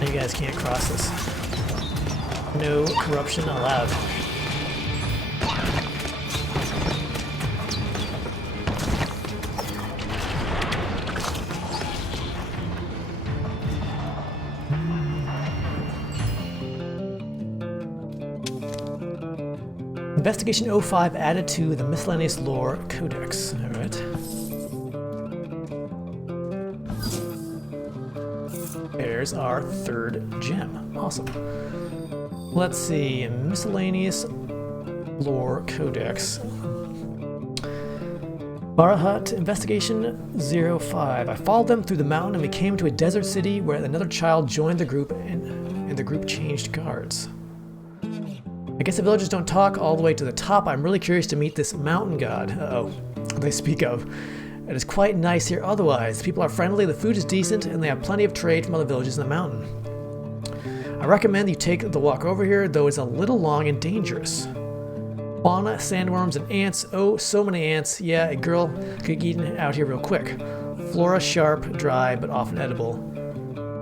You guys can't cross this. No corruption allowed. Investigation 05 added to the Miscellaneous Lore Codex. Alright. There's our third gem. Awesome. Let's see. Miscellaneous Lore Codex. Barahat Investigation 05. I followed them through the mountain and we came to a desert city where another child joined the group and the group changed guards. I guess the villagers don't talk all the way to the top. I'm really curious to meet this mountain god. Uh-oh. They speak of. It is quite nice here otherwise. People are friendly, the food is decent, and they have plenty of trade from other villages in the mountain. I recommend you take the walk over here, though it's a little long and dangerous. Fauna, sandworms, and ants. Oh, so many ants. Yeah, a girl could get eaten out here real quick. Flora, sharp, dry, but often edible.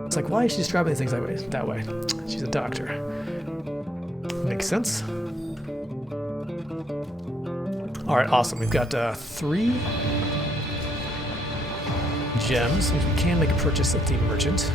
It's like, why is she describing these things that way? She's a doctor. Makes sense. Alright, awesome. We've got 3 gems, which we can make a purchase at the merchant.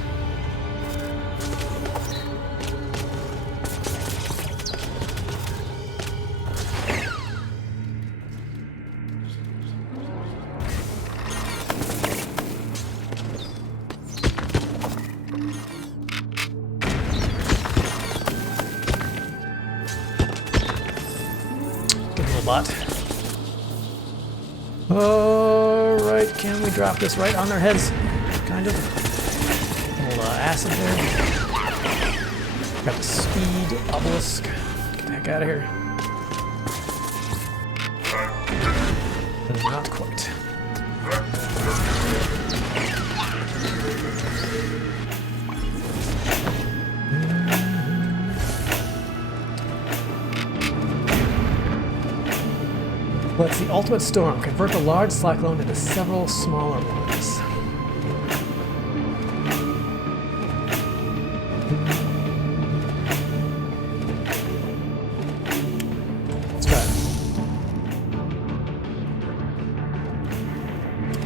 Bot. Alright, can we drop this right on their heads? Kind of. A little acid there. Got the speed obelisk. Get the heck out of here. Not quite. What's the ultimate storm? Convert the large cyclone into several smaller ones. Let's try it.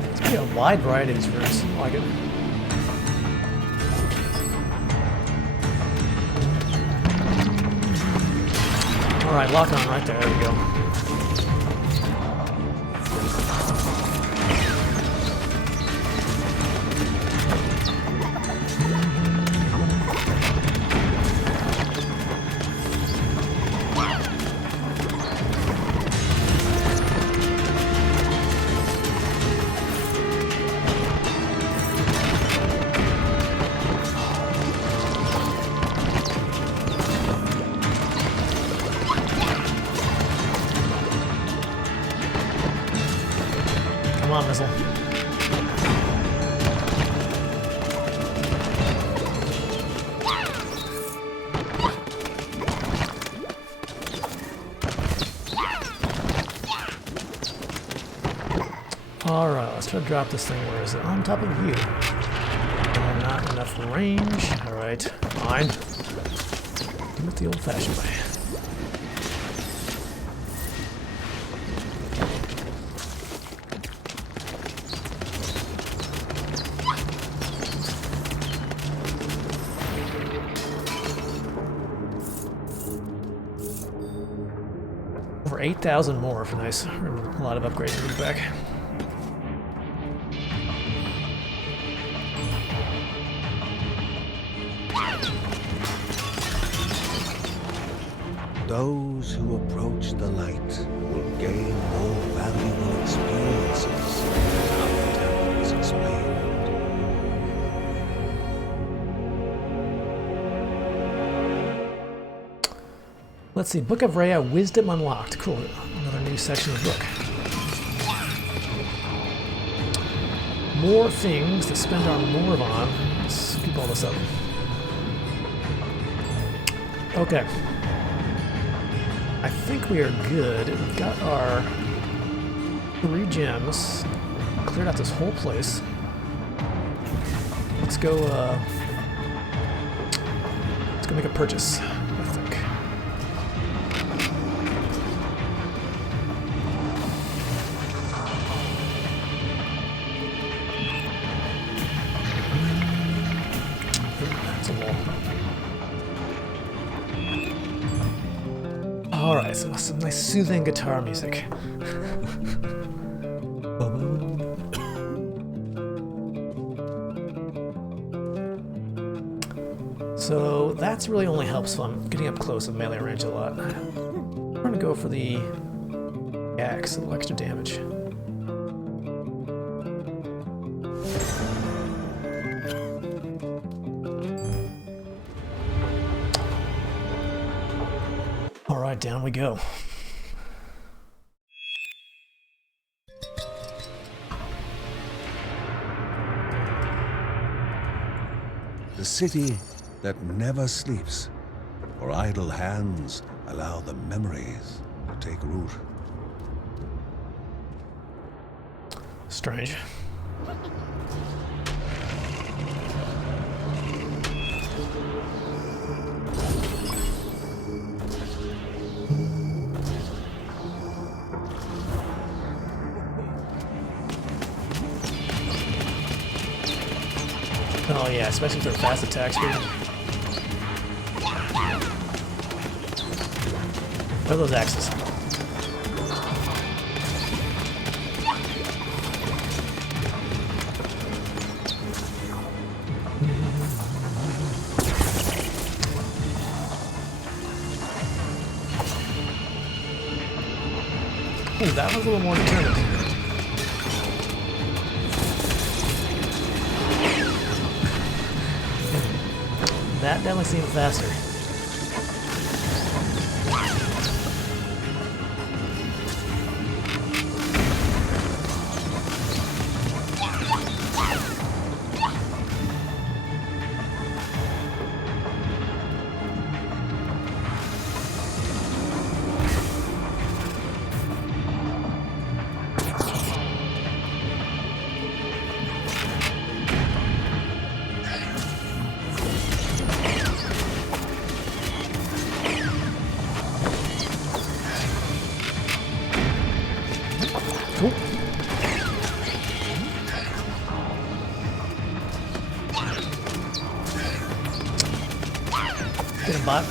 It's pretty a wide variety of these rooms. I like it. Alright, lock on right there. There we go. Come on, missile. Alright, let's try to drop this thing. Where is it? On top of you. Not enough range. Alright, fine. Do it the old-fashioned way. Over 8,000 more for nice. A lot of upgrades to move back. Those who approach the light will gain more valuable experiences, how the temples explained. Let's see, Book of Rhea, Wisdom Unlocked. Cool, another new section of the book. More things to spend our Morv on. Let's keep all this up. Okay. I think we are good. We've got our 3 gems. Cleared out this whole place. Let's go make a purchase, I think. That's a wall. Alright, so some nice soothing guitar music. So that's really only helps if I'm getting up close and melee range a lot. I'm going to go for the axe, a little extra damage. Alright, down we go. The city that never sleeps, for idle hands allow the memories to take root. Strange. Oh yeah, especially with their fast attack speed. What are those axes? Ooh, that was a little more determined. That definitely seemed faster. Cool. Get him, bot.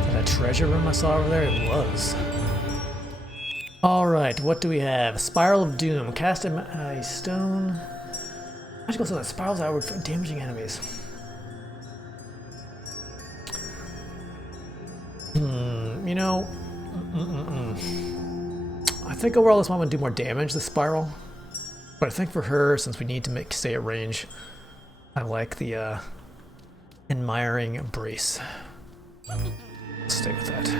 Is that a treasure room I saw over there? It was. Alright, what do we have? Spiral of Doom. Cast a stone. Magical stone that spirals outward for damaging enemies. You know... I think overall this one would do more damage, the spiral. But I think for her, since we need to stay at range, I like the admiring embrace. Let's stay with that.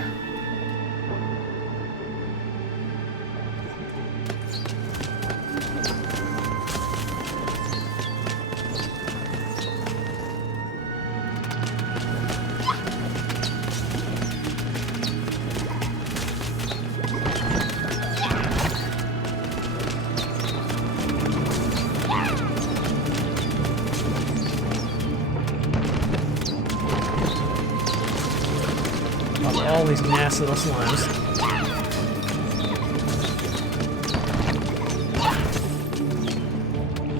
All these nasty little slimes.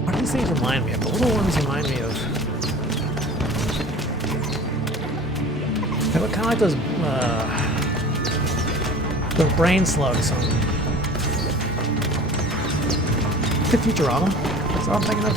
What do these things remind me of? The little ones remind me of... They look kind of like those brain slugs on... Good Futurama? Is that what I'm thinking of?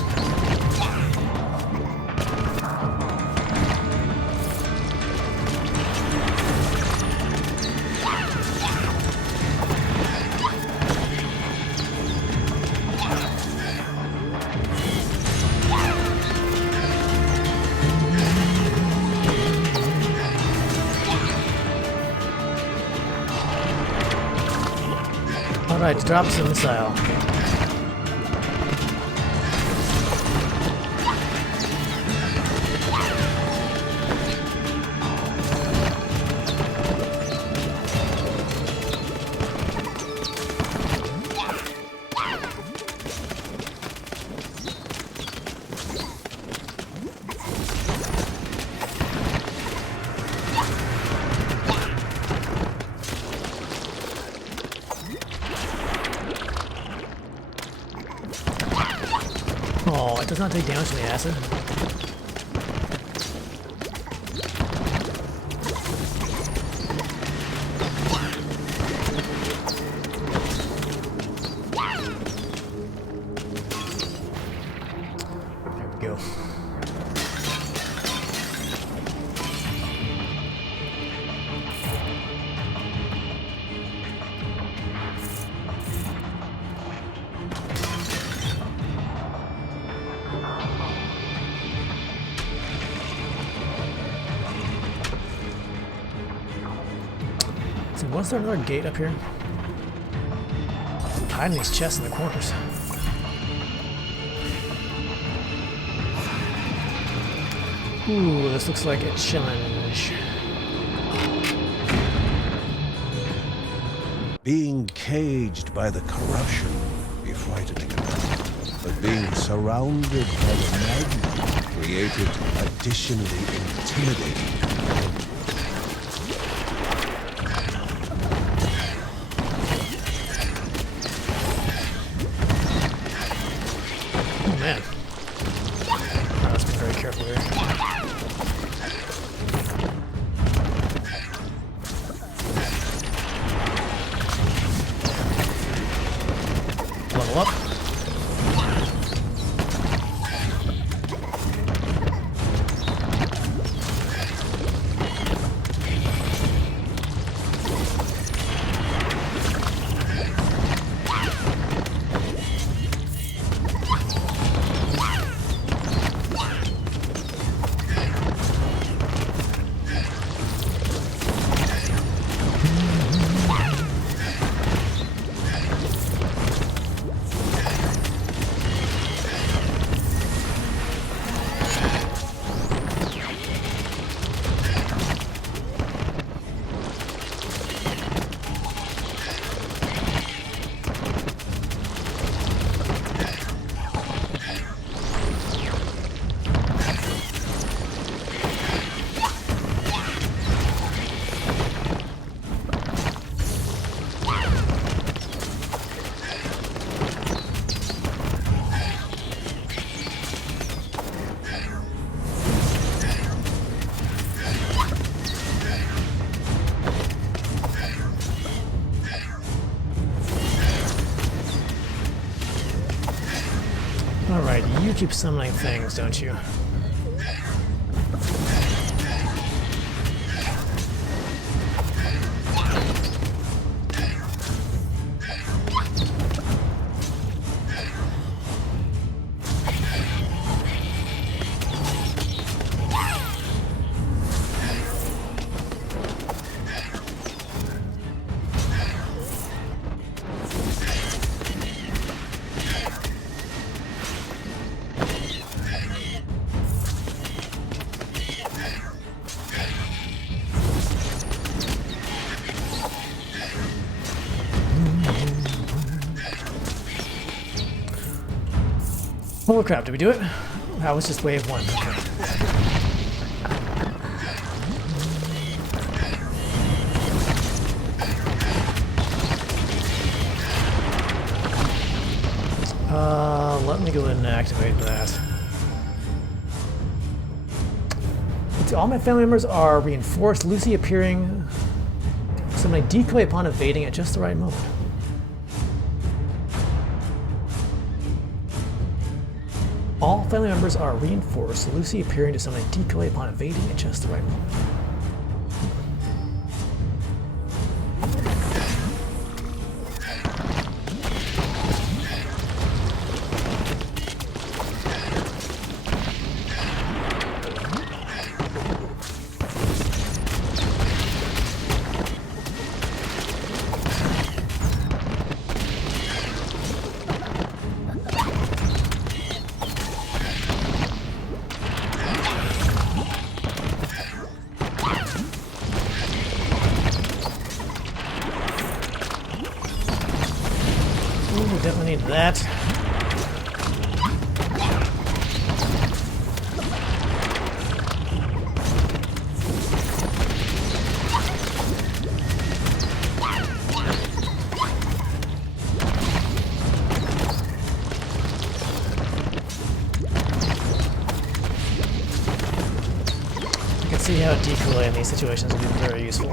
Alright, drop some missile. Oh, it does not take damage from the acid. There we go. So was there another gate up here? Hiding these chests in the corners. Ooh, this looks like a challenge. Being caged by the corruption be frightening enough, but being surrounded by the magma created additionally intimidating. Oh man. Oh, let's be very careful here. Level up. Alright, you keep summoning things, don't you? Holy crap, did we do it? That was just wave 1. Okay. Let me go ahead and activate that. All my family members are reinforced. Lucy appearing. Somebody decoy upon evading at just the right moment. All family members are reinforced. Lucy appearing to somebody decoy upon evading at just the right moment. Definitely need that. I can see how a decoy in these situations would be very useful.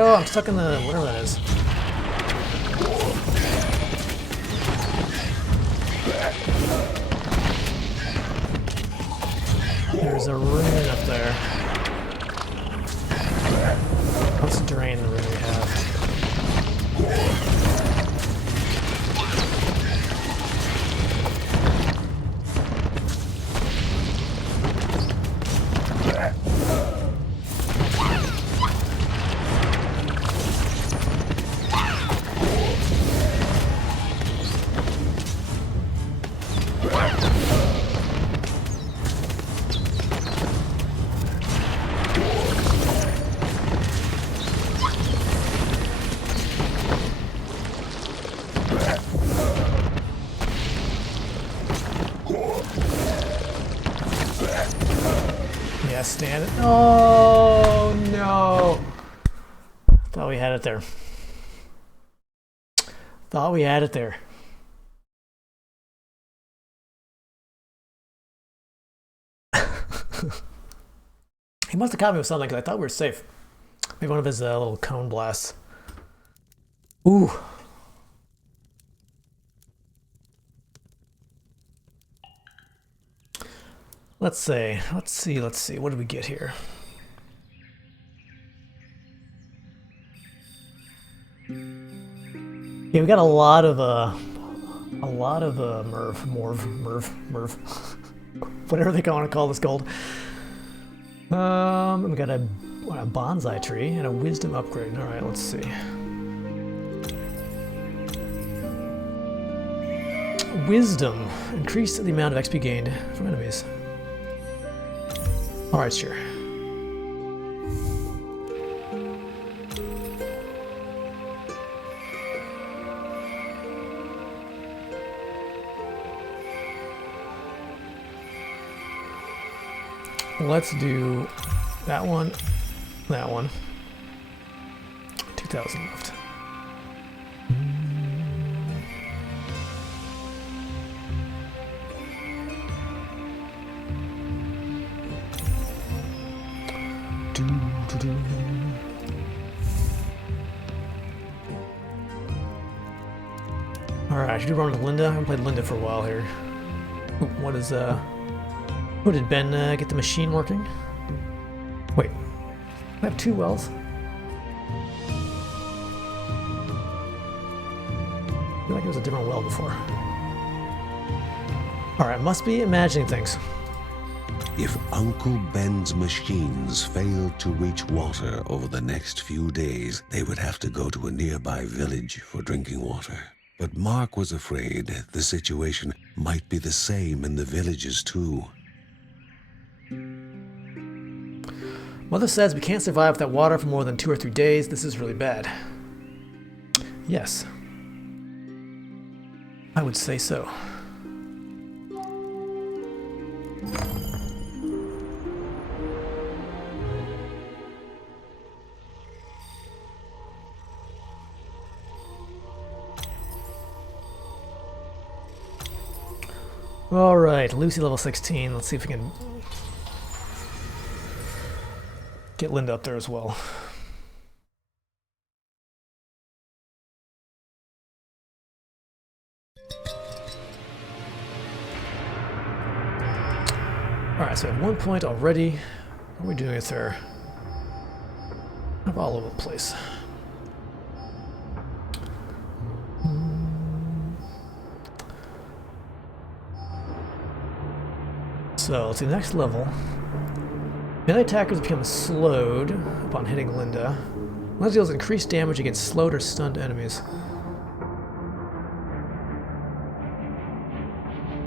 Oh, I'm stuck in the whatever that is. There's a rune up there. Let's drain the rune we have. Yeah, stand it. Oh no! Thought we had it there. Thought we had it there. He must have caught me with something because I thought we were safe. Maybe one of his little cone blasts. Ooh. Let's see. What did we get here? Yeah, we got a lot of Merv, whatever they want to call this gold. We got a bonsai tree and a wisdom upgrade. All right, let's see. Wisdom, increase the amount of XP gained from enemies. All right, sure. Let's do that one, 2,000 left. Alright, I should run with Linda. I haven't played Linda for a while here. Ooh, what is, oh, did Ben get the machine working? Wait, I have 2 wells? I feel like it was a different well before. Alright, must be imagining things. If Uncle Ben's machines failed to reach water over the next few days, they would have to go to a nearby village for drinking water. But Mark was afraid the situation might be the same in the villages too. Mother says we can't survive without water for more than 2 or 3 days. This is really bad. Yes. I would say so. Alright, Lucy level 16. Let's see if we can get Linda up there as well. Alright, so I have 1 point already. What are we doing with her? I'm all over the place. So, let's see, next level. Melee attackers become slowed upon hitting Linda. Linda deals increased damage against slowed or stunned enemies.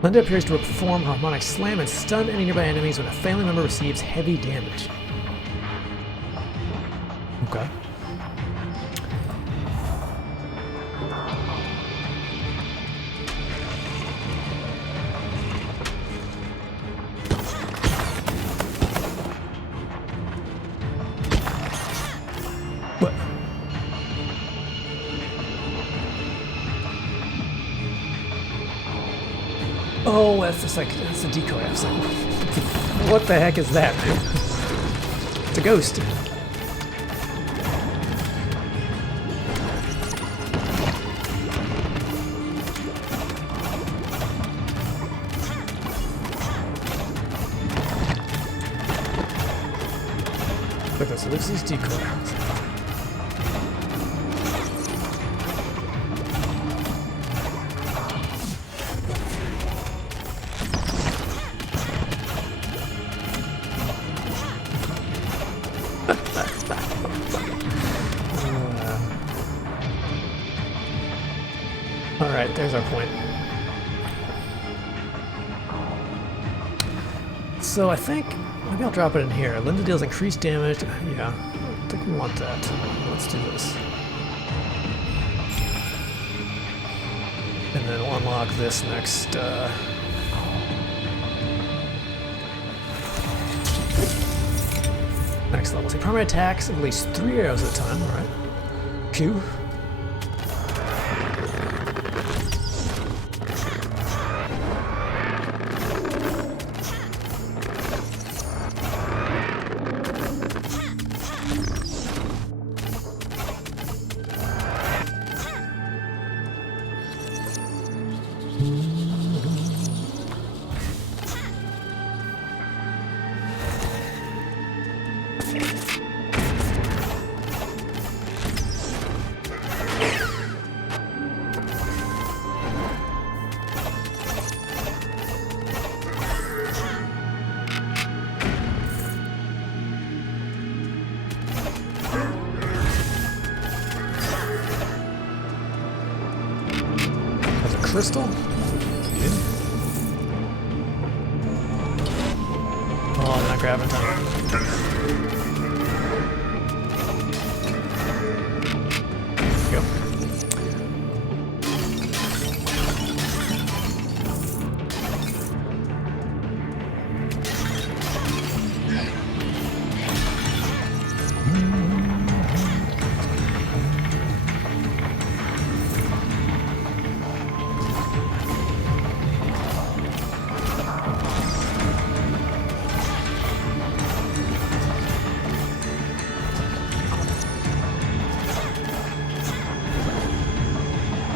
Linda appears to perform a harmonic slam and stun any nearby enemies when a family member receives heavy damage. Okay. What? Oh, that's just like, that's a decoy. I was like, what the heck is that? It's a ghost. Okay, so this is decoy. Alright, there's our point. So I think, maybe I'll drop it in here. Linda deals increased damage. Yeah, I think we want that. Let's do this. And then we'll unlock this next. Next level. So primary attacks at least 3 arrows at a time, alright. Q. Crystal? Yeah. Oh, I'm not grabbing time. Go.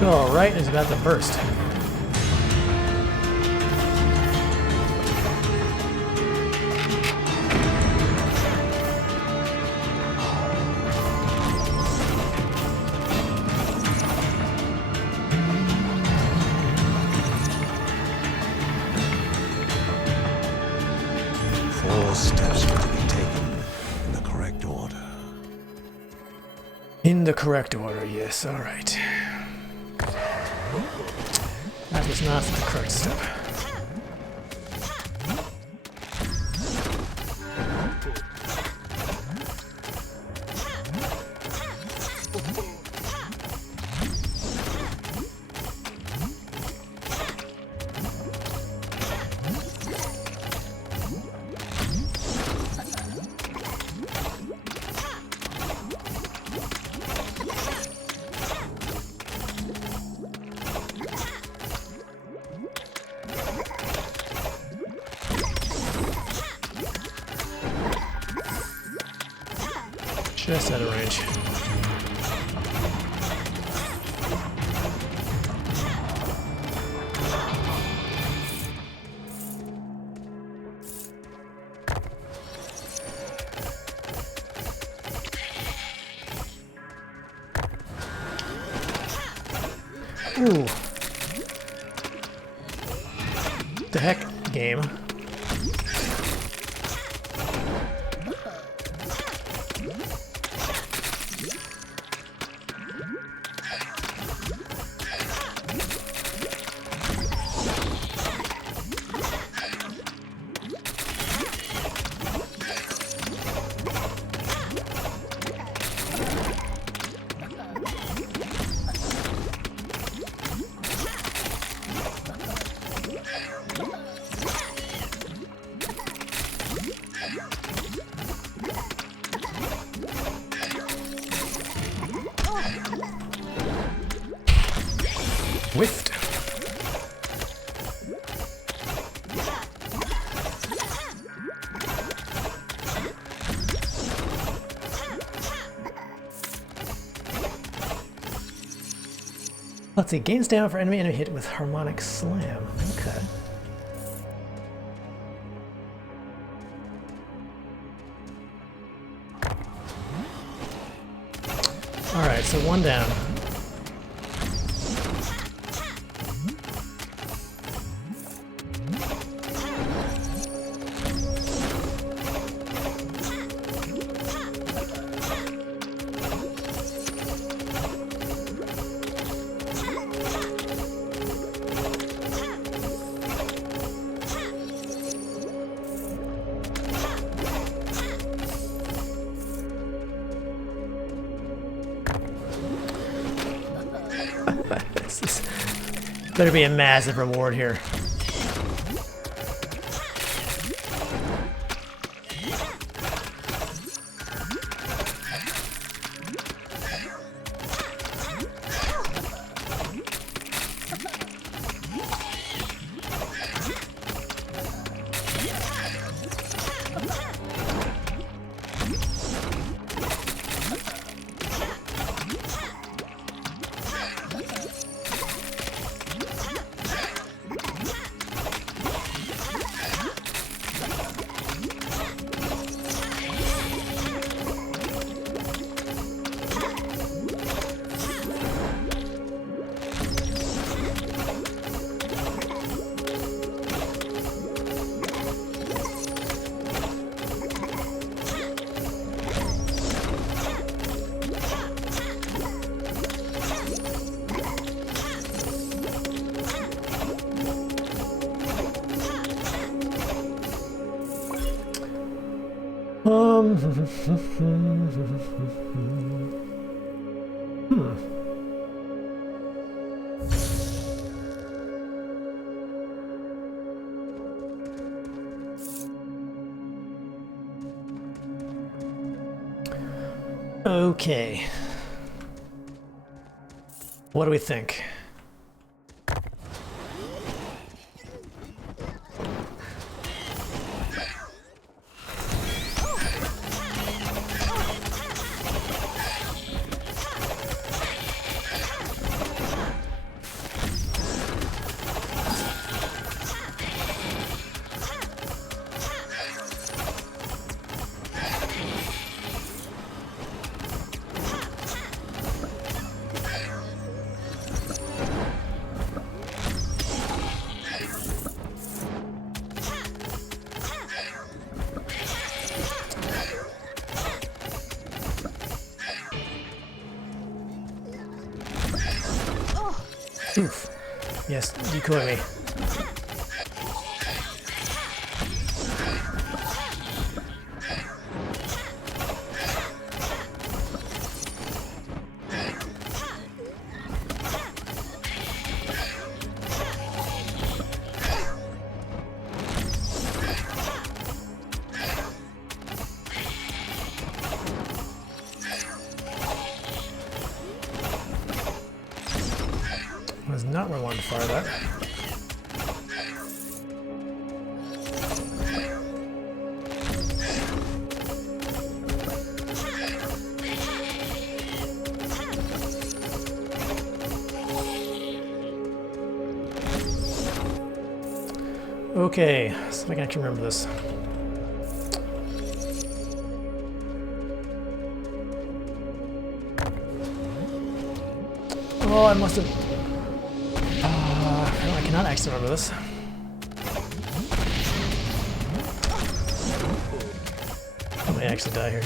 Alright, it's about to burst. Those steps were to be taken in the correct order. In the correct order, yes, alright. That was not the correct step. Just out of range. Ooh. The heck, game. Whiffed. Let's see, gains down for enemy hit with harmonic slam. Okay. Alright, so one down. Better be a massive reward here. Okay. What do we think? Oof. Yes, decoy me. Was not where I wanted to fire that. Okay, so if I can actually remember this. Oh, I must have. No, I cannot actually remember this. I may actually die here.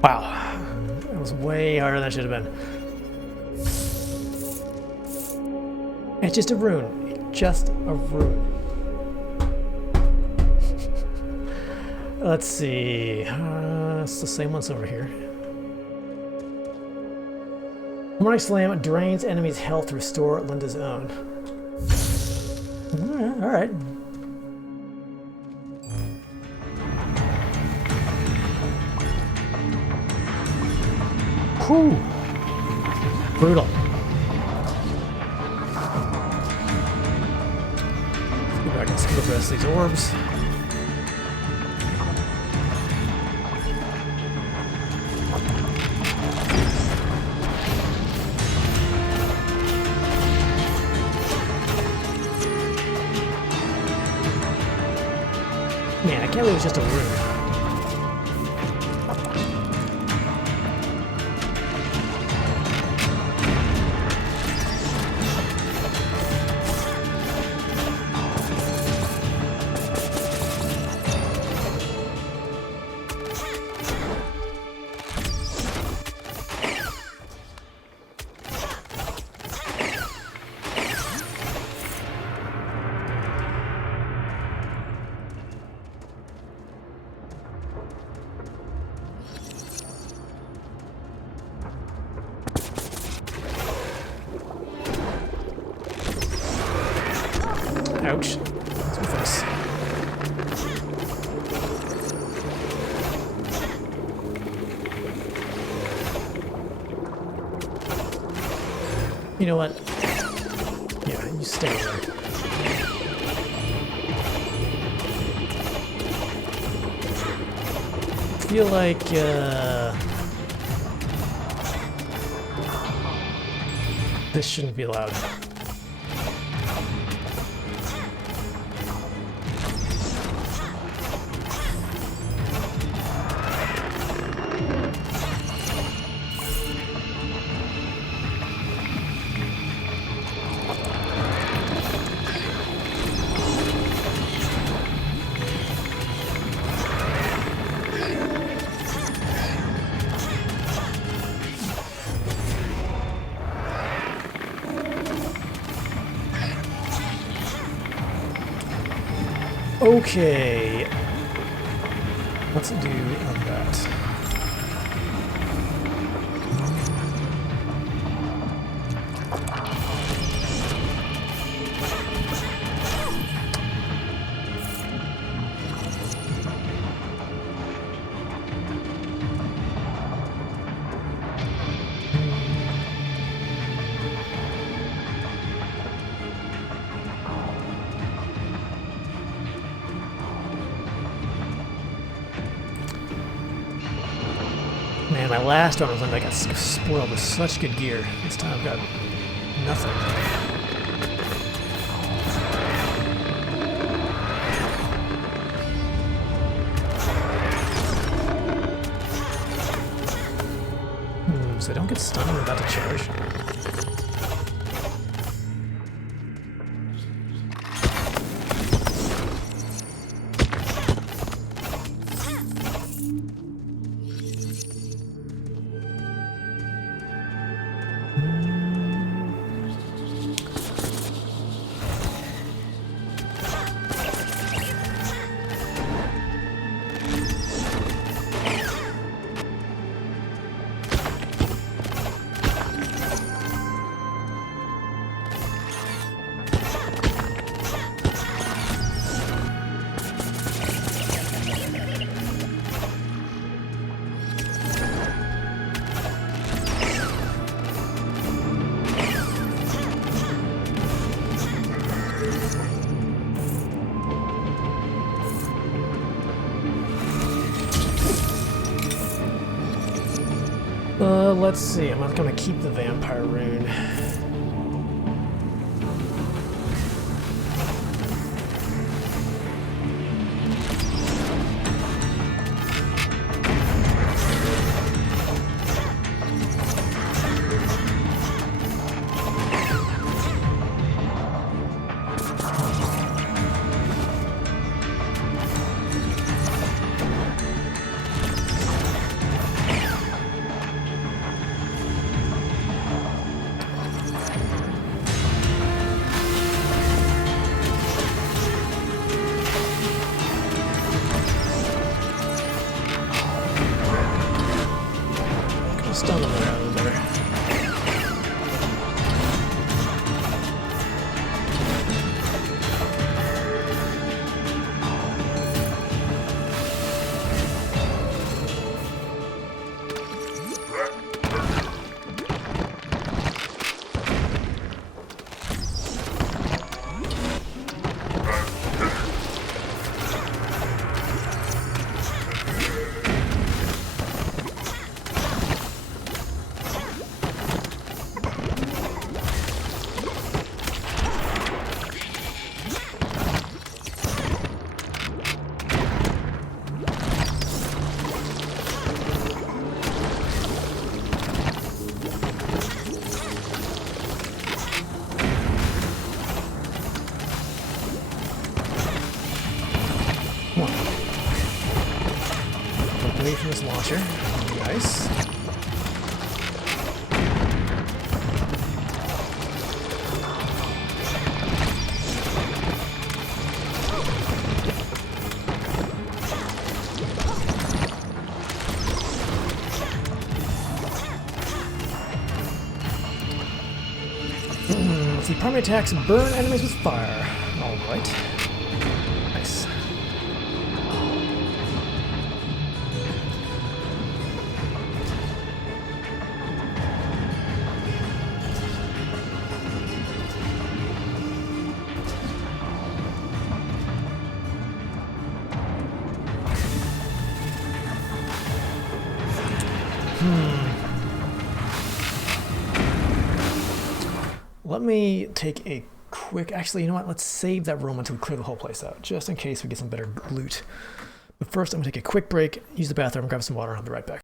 Wow, that was way harder than it should have been. It's just a rune. It's just a rune. Let's see. It's the same ones over here. Harmonic Slam drains enemies' health to restore Linda's own. All right. Whew. Brutal. Let's go back and see the rest of these orbs. Man, I can't believe it was just a rune. Ouch. What's with this? You know what? Yeah, you stay there. I feel like, this shouldn't be allowed. Okay. Let's do that. Man, my last one was when I got spoiled with such good gear. This time I've got nothing. So I don't get stunned when I'm about to charge. Let's see. I'm not gonna keep the vampire rune. Stun them around a little better. Away from this launcher. Nice. The primary attacks burn enemies with fire. Alright. Nice. Let me take a quick... Actually, you know what? Let's save that room until we clear the whole place out, just in case we get some better loot. But first, I'm going to take a quick break, use the bathroom, grab some water, and I'll be right back.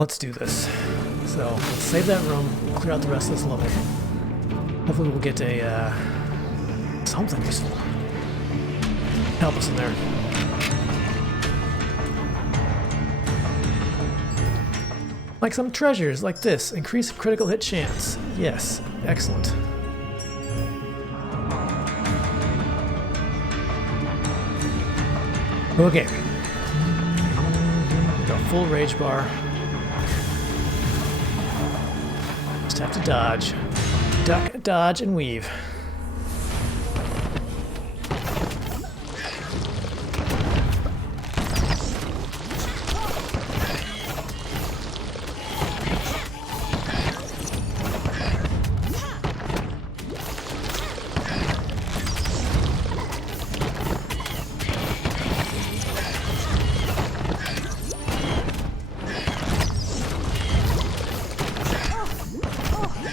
Let's do this. So let's save that room, clear out the rest of this level. Hopefully we'll get a something useful. Help us in there. Like some treasures like this. Increase critical hit chance. Yes. Excellent. Okay. Got a full rage bar. Just have to dodge. Duck, dodge, and weave.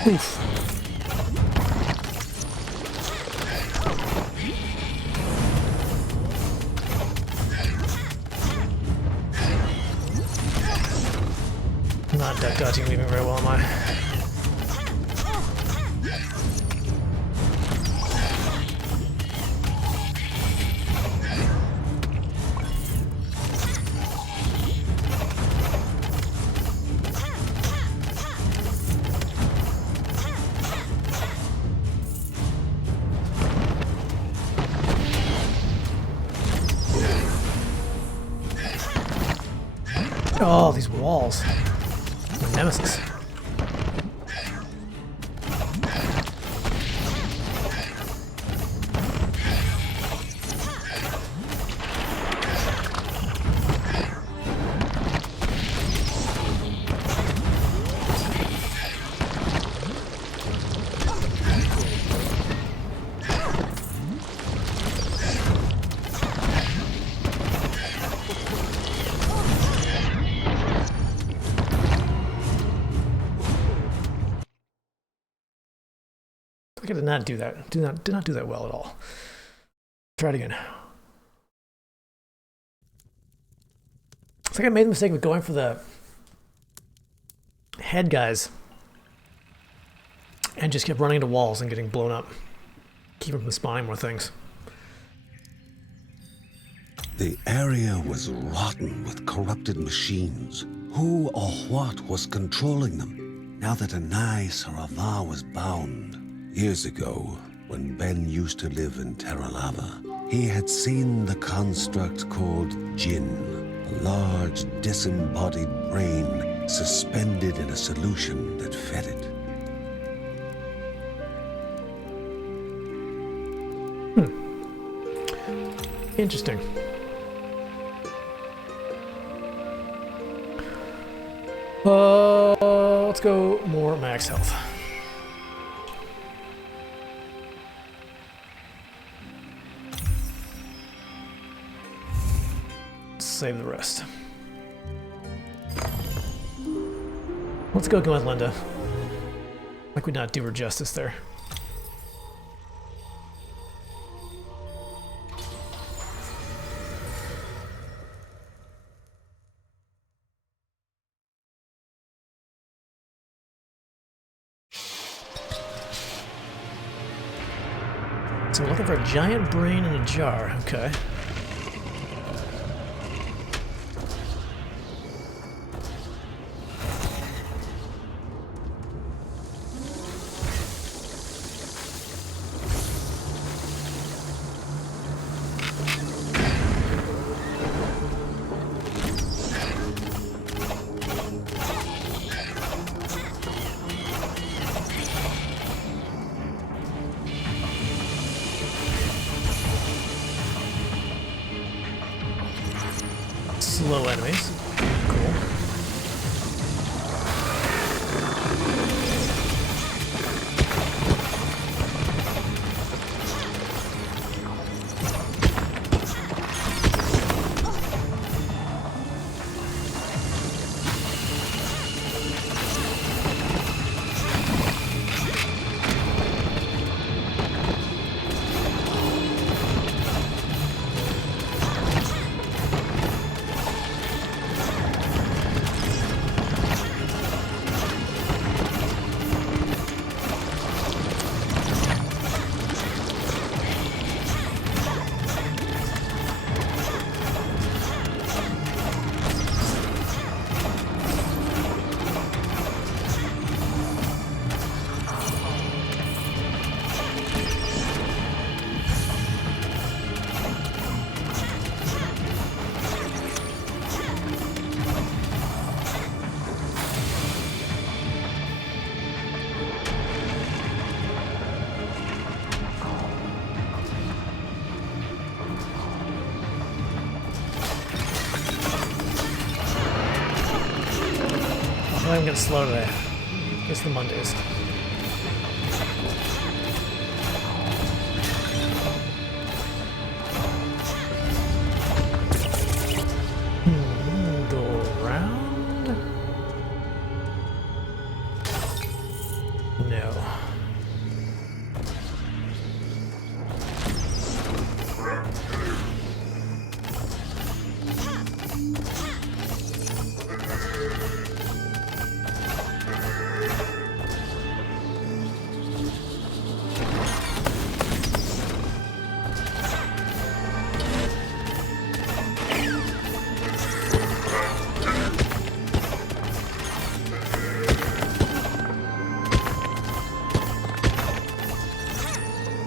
Oof. Not duck dodging, weaving very well, am I? Oh, these walls. My nemesis. I did not do that. Did not do that well at all. Try it again. It's like I made the mistake of going for the head guys and just kept running into walls and getting blown up. Keep from spawning more things. The area was rotten with corrupted machines. Who or what was controlling them? Now that Anai Sarava was bound. Years ago, when Ben used to live in Terralava, he had seen the construct called Jinn, a large disembodied brain suspended in a solution that fed it. Interesting. Let's go more max health. Save the rest. Let's go with Linda. Like we not do her justice there. So we're looking for a giant brain in a jar. Okay. Slow enemies. Cool. I'm getting slow today. It's the Mondays. Go around. No.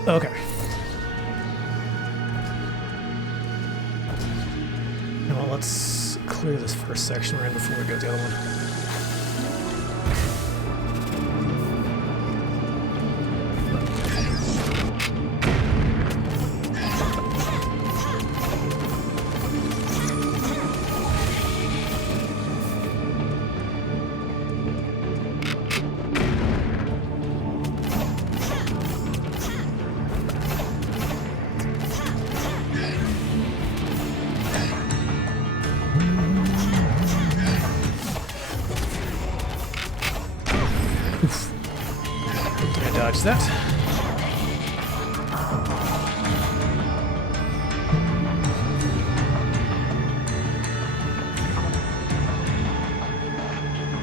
Okay. Well, let's clear this first section right before we go to the other one. Dodge that.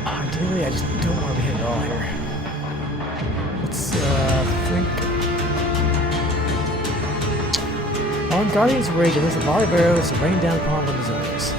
Ideally, I just don't want to be hit at all here. Let's think. On Guardian's Rage, unless a volley of arrows to rain down upon them as enemies.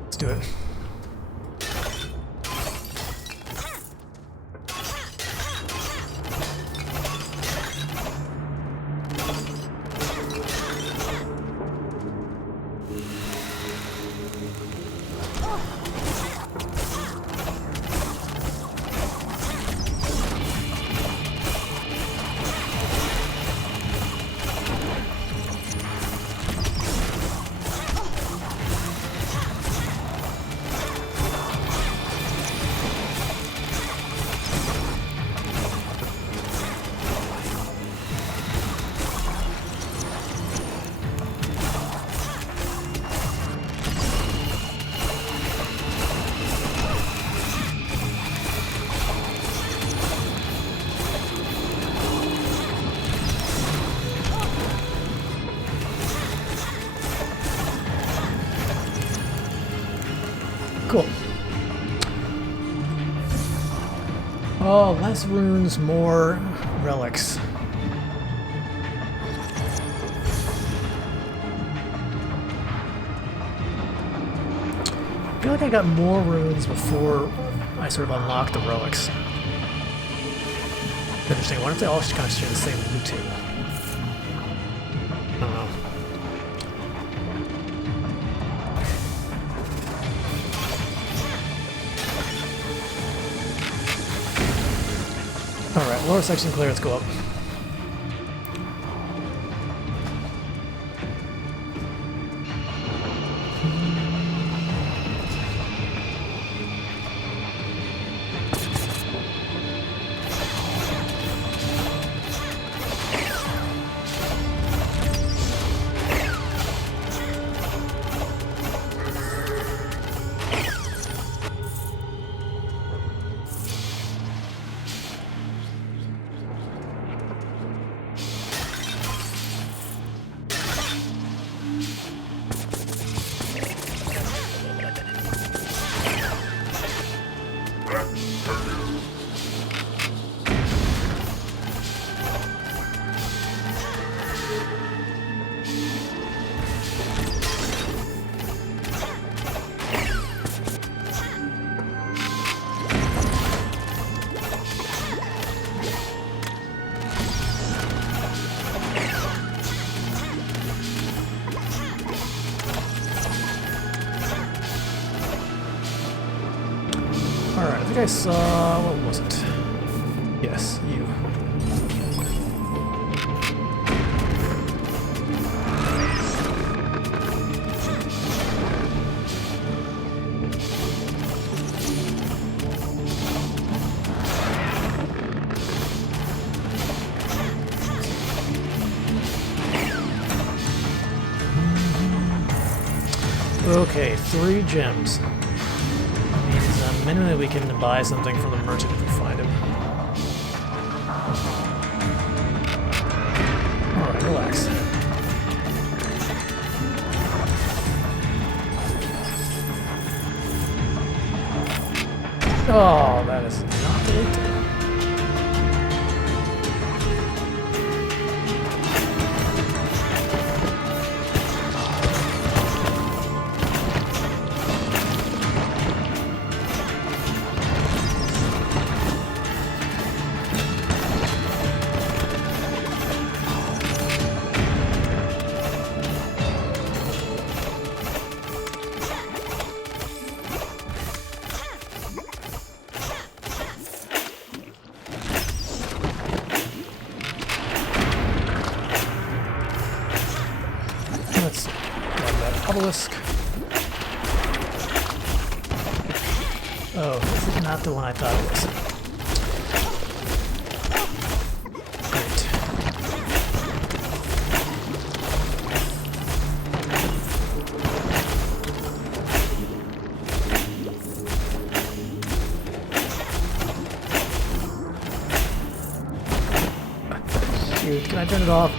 Let's do it. Cool. Oh, less runes, more relics. I feel like I got more runes before I sort of unlocked the relics. Interesting. Why don't they all just kind of share the same loot table? I don't know. Alright, lower section clear, let's go up. think I saw... what was it? Yes, you. Okay, 3 gems. Means minimally we can buy something from the merchant if we find him. Alright, relax. Oh, that is not it. Let's grab that obelisk. Oh, this is not the one I thought it was. Great. Shoot, can I turn it off?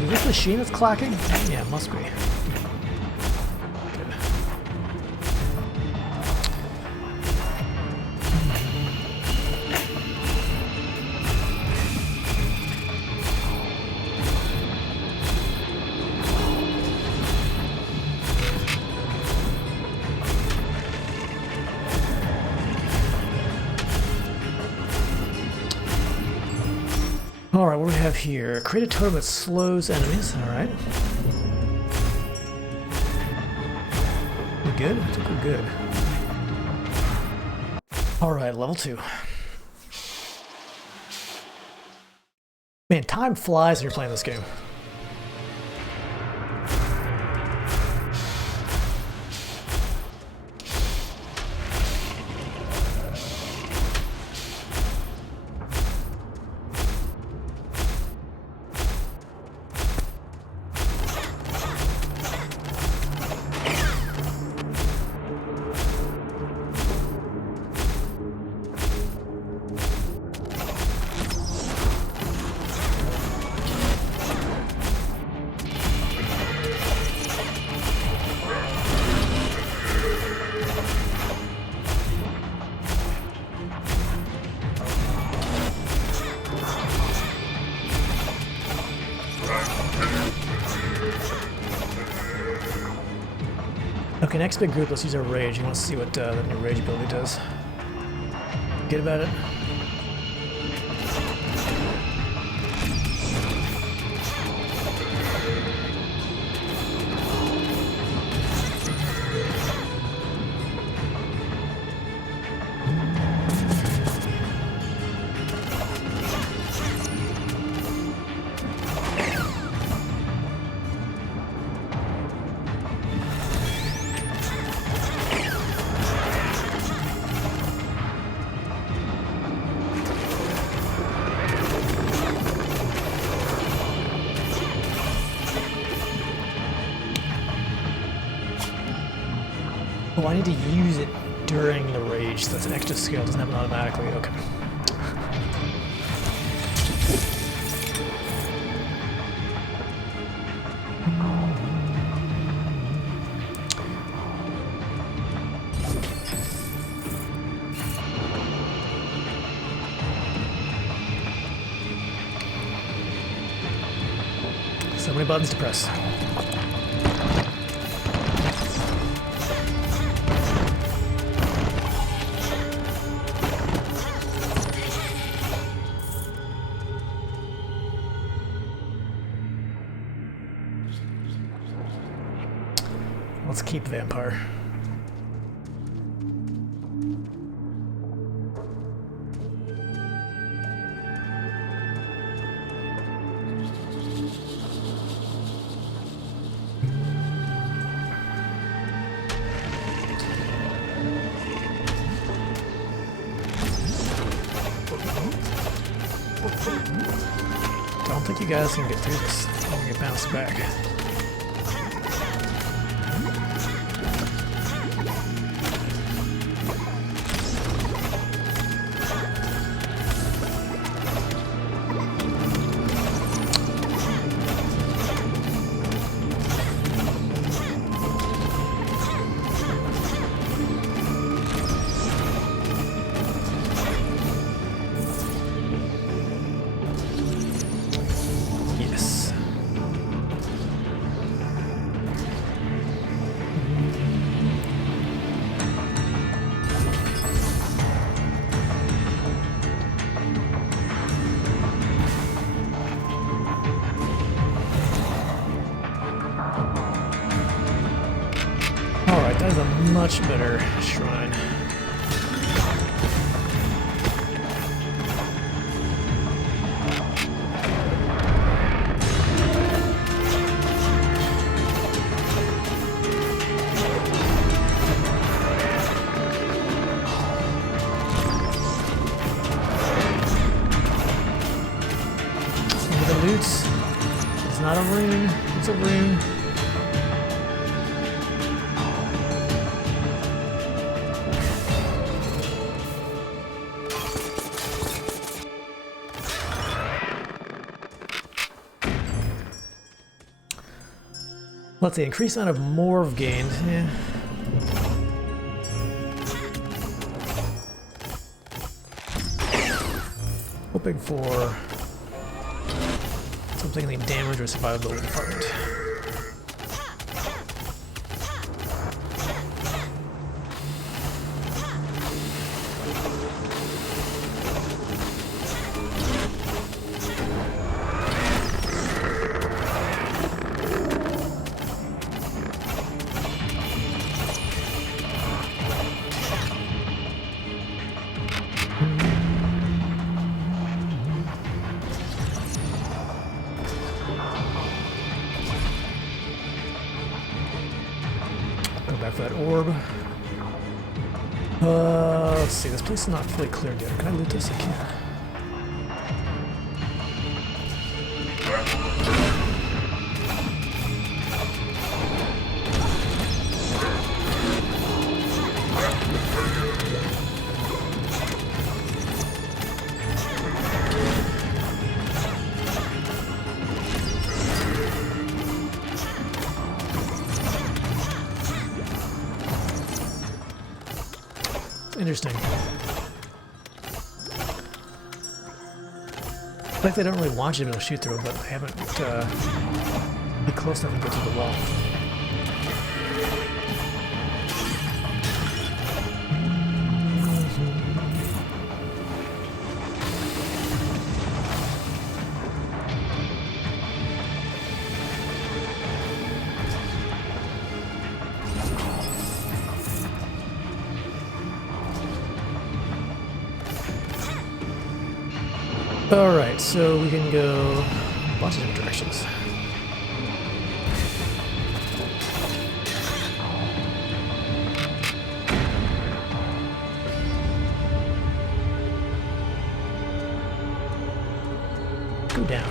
Is this machine that's clacking? Yeah, it must be. Good. Alright, what do we have here? Create a totem that slows enemies. Alright. We good? I think we're good. Alright, level 2. Man, time flies when you're playing this game. Okay, next big group, let's use our rage. You want to see what the new rage ability does. Get about it. Oh, I need to use it during the rage, so that's an extra skill. It doesn't happen automatically. Okay. So many buttons to press. Let's keep Vampire. Don't think you guys can get through this. I'm gonna get bounced back. Yes. Alright, that is a much better shrine. The loots. It's not a rune. It's a rune. Let's see, increased amount of morve gained. Yeah. Hoping for something in the damage or survivability department. Go back for that orb. Let's see, this place is not fully cleared yet. Can I loot this? I can. Interesting. Like they don't really want you to be able to shoot through them, but they haven't been close enough to go through the wall. Alright, so we can go a bunch of different directions. Go down.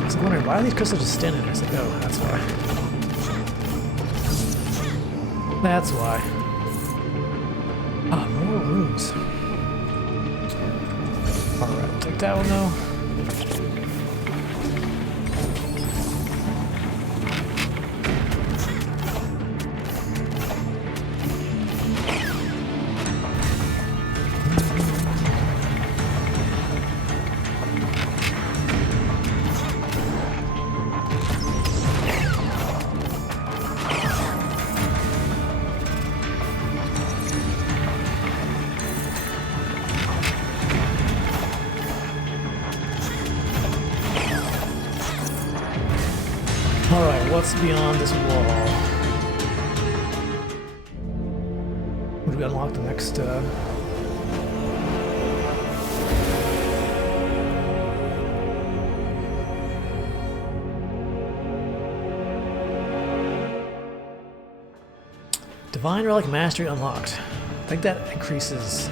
I was wondering, why are these crystals just standing there? It's like, oh, that's why. That's why. Ah, more rooms. Alright, we'll take that one though. Alright, what's beyond this wall? Would we unlock the next, Divine Relic Mastery unlocked. I think that increases...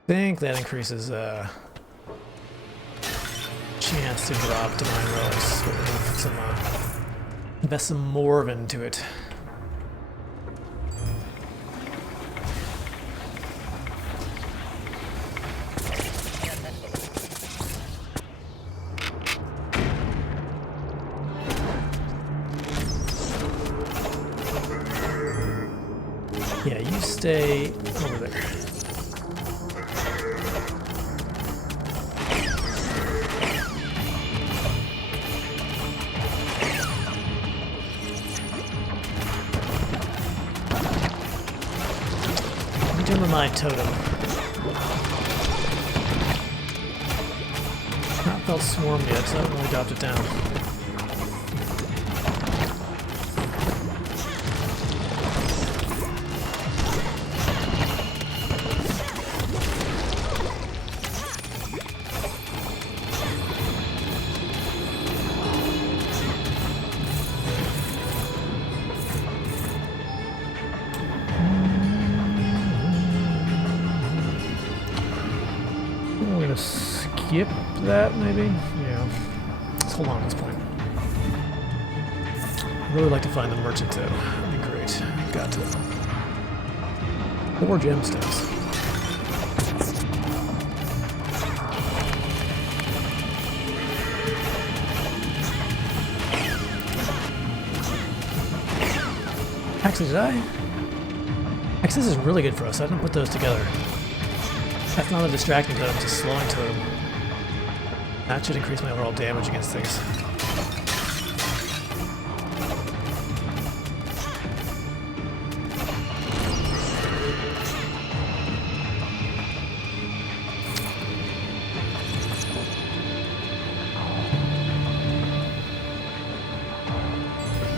I think that increases chance to drop Divine Relics. We're gonna put some, invest some more into it. Yeah, you stay over there. Doing my totem. Not felt swarmed yet, so I haven't really dropped it down. Skip that, maybe? Yeah. Let's hold on at this point. I'd really like to find the merchant, though. That'd be great. Got to. 4 gemstones. Actually, did I? Actually, this is really good for us. I didn't put those together. That's not a distracting totem, it's a slowing totem. That should increase my overall damage against things.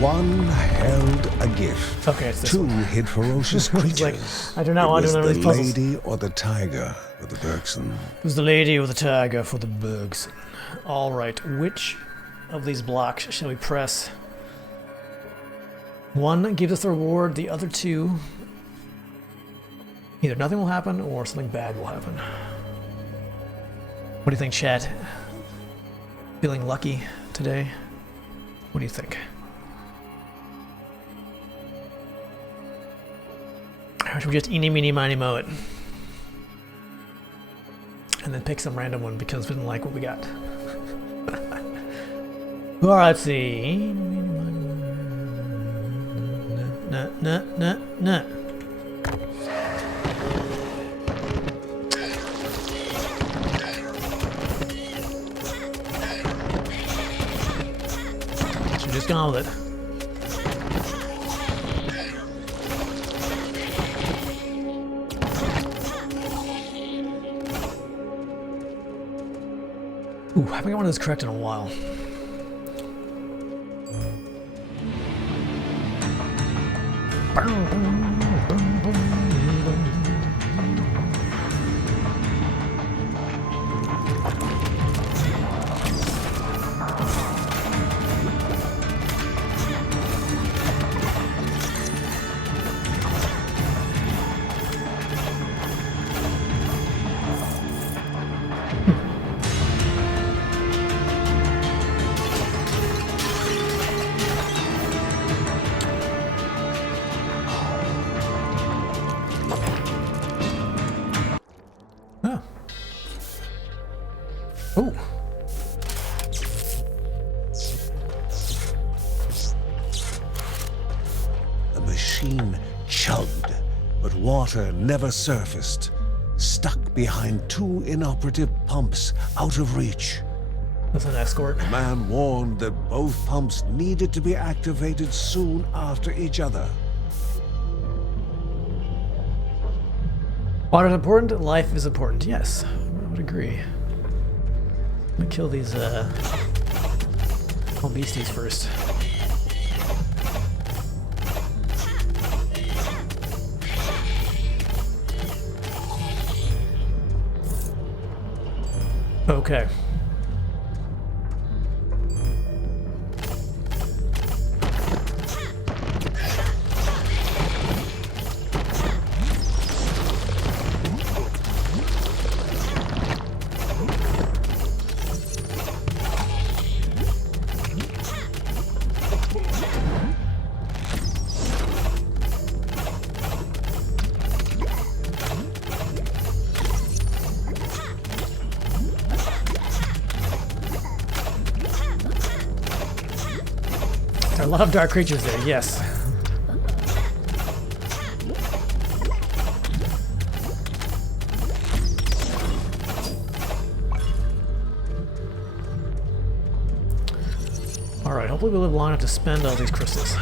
One held a gift. Okay, it's this 2 one. hid ferocious creatures. Like, I do not want to know these the puzzles. lady or the tiger with the Bergson. It was the lady or the tiger for the bugs. Alright, which of these blocks shall we press? 1 gives us the reward, the other 2... either nothing will happen or something bad will happen. What do you think, chat? Feeling lucky today? What do you think? Or should we just eeny, meeny, miny, moe it? And then pick some random one because we didn't like what we got. Alright, let's see. No. Should've just gone with it. Ooh, I haven't got one of those correct in a while. water never surfaced, stuck behind two inoperative pumps out of reach. That's an escort. The man warned that both pumps needed to be activated soon after each other. Water is important, life is important. Yes, I would agree. Let me kill these small beasties first. Okay. There are a lot of dark creatures there, yes. Alright, hopefully we live long enough to spend all these crystals.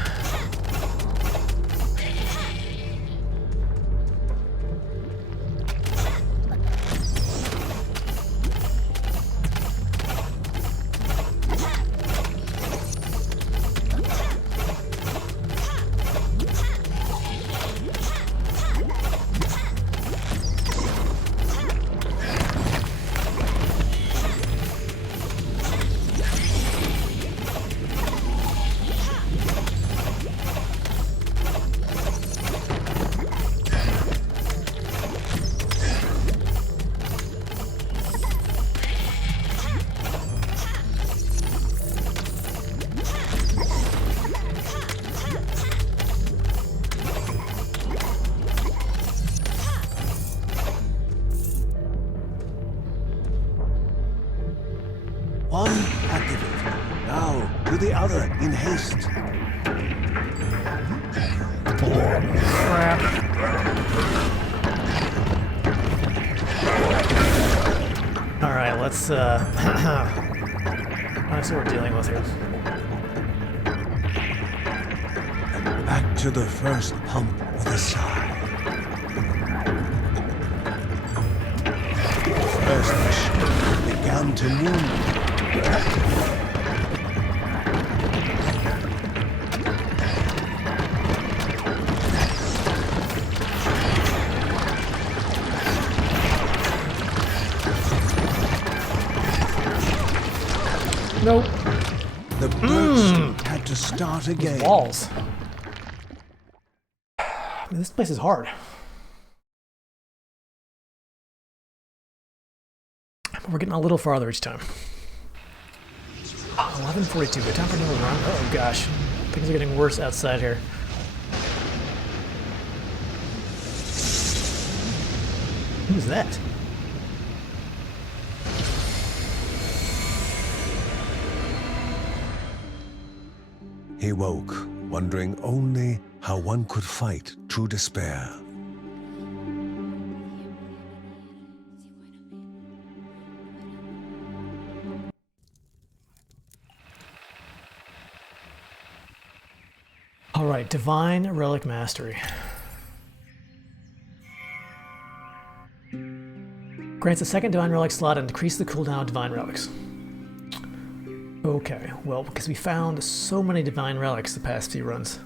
One activated. Now to the other in haste. Crap. Alright, let's that's what we're dealing with here. And back to the first pump with a sigh. The first machine began to move. Nope. The burst had to start again. Walls. I mean, this place is hard. But we're getting a little farther each time. 11:42. Good time for another run. Oh gosh, things are getting worse outside here. Who's that? He woke, wondering only how one could fight true despair. Alright, Divine Relic Mastery. Grants a second Divine Relic slot and decreases the cooldown of Divine Relics. Okay, well, because we found so many Divine Relics the past few runs.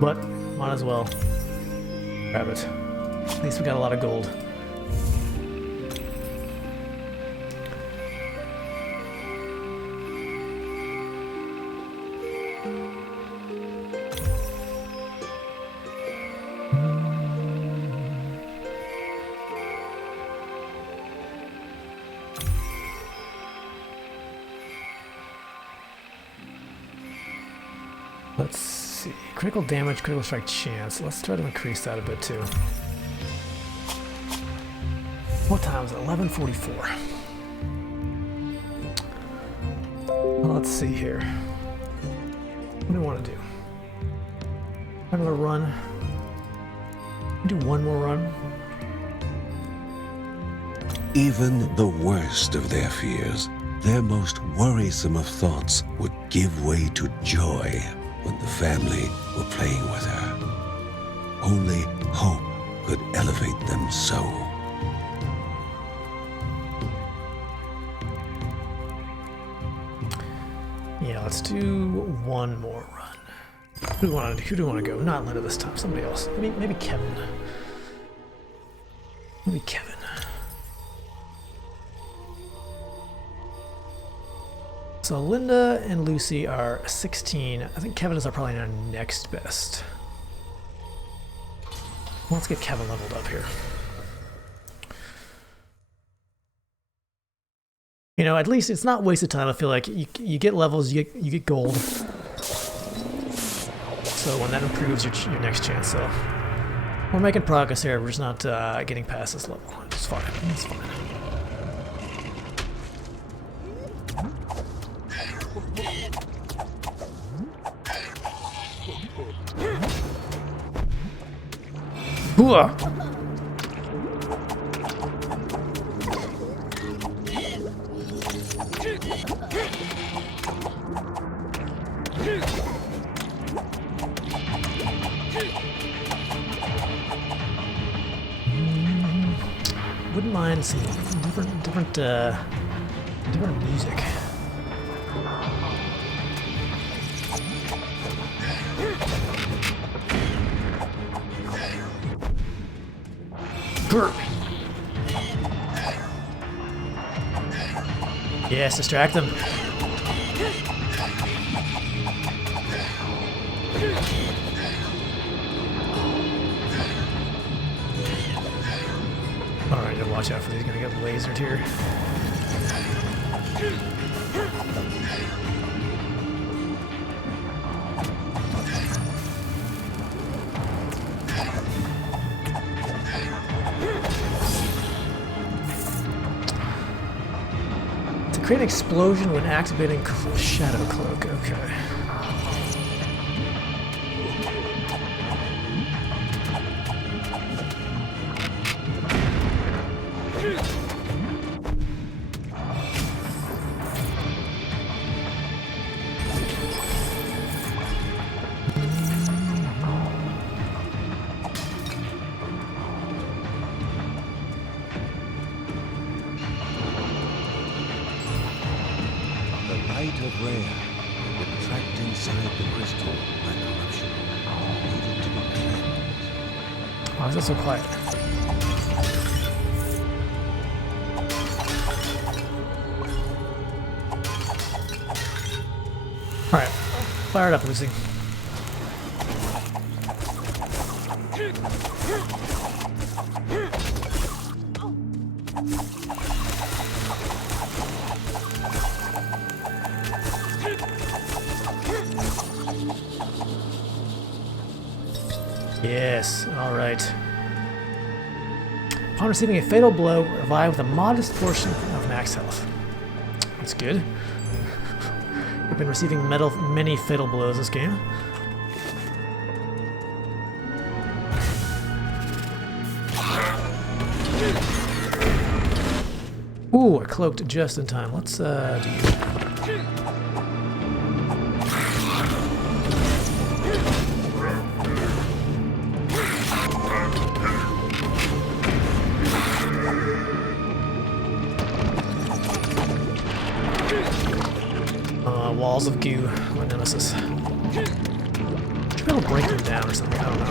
But, might as well grab it. At least we got a lot of gold. Let's see. Critical damage, critical strike chance. Let's try to increase that a bit too. What time is it? 11:44. Well, let's see here. What do we want to do? Another run. Do one more run. Even the worst of their fears, their most worrisome of thoughts, would give way to joy when the family were playing with her. Only hope could elevate them so. Yeah, let's do one more run. Who do we want to go? Not Linda this time. Somebody else. Maybe Kevin. Maybe Kevin. So Linda and Lucy are 16. I think Kevin is probably our next best. Let's get Kevin leveled up here. You know, at least it's not wasted time. I feel like you get levels, you get gold. So when that improves your next chance. So we're making progress here. We're just not getting past this level. It's fine. It's fine. Hooah! Wouldn't mind seeing different music. Burp. Yes, distract them. Alright, gotta watch out for these. Gonna get lasered here. To create an explosion when activating Shadow Cloak. Okay. Why is it so quiet? Alright, fire it up, Lucy. Yes, alright. Upon receiving a fatal blow, revive with a modest portion of max health. That's good. We've been receiving many fatal blows this game. Ooh, I cloaked just in time. Let's do you. Walls of goo, my nemesis. Should be able to break them down or something, I don't know.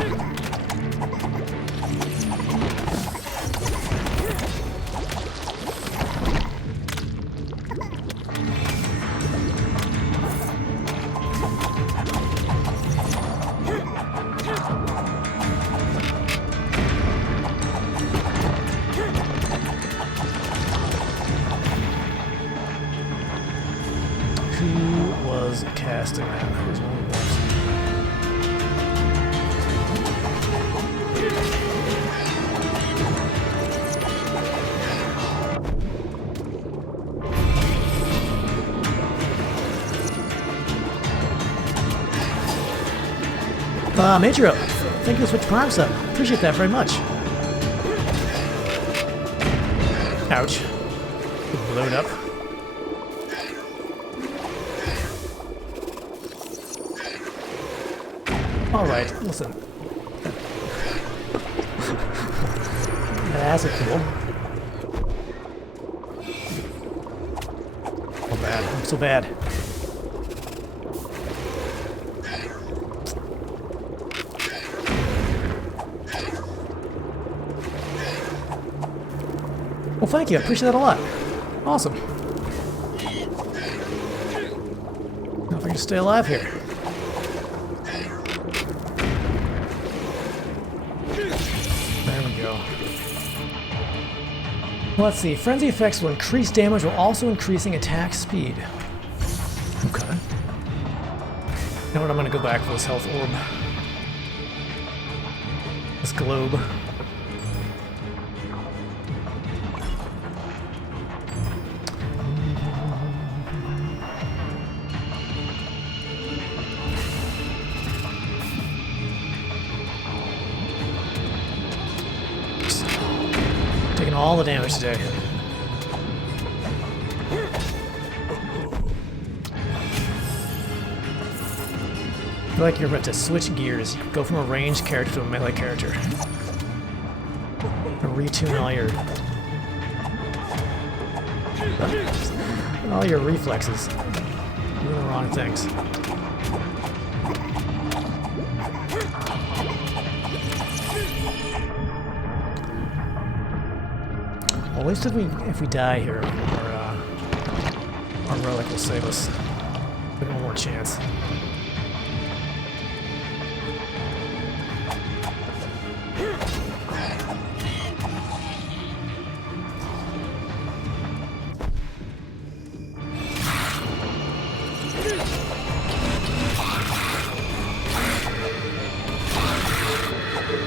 Casting that. Here's one of Major, thank you for Switch Prime sub. Appreciate that very much. Ouch. Blown up. Alright, listen. That's cool. So bad. I'm so bad. Well, thank you. I appreciate that a lot. Awesome. Now if I can stay alive here. There we go. Let's see. Frenzy effects will increase damage while also increasing attack speed. Okay. You know what? I'm going to go back for this health orb. This globe. Taking all the damage today. I feel like you're about to switch gears. Go from a ranged character to a melee character. And retune all your reflexes. Doing the wrong things. Well, at least if we die here, our relic will save us. We have one more chance.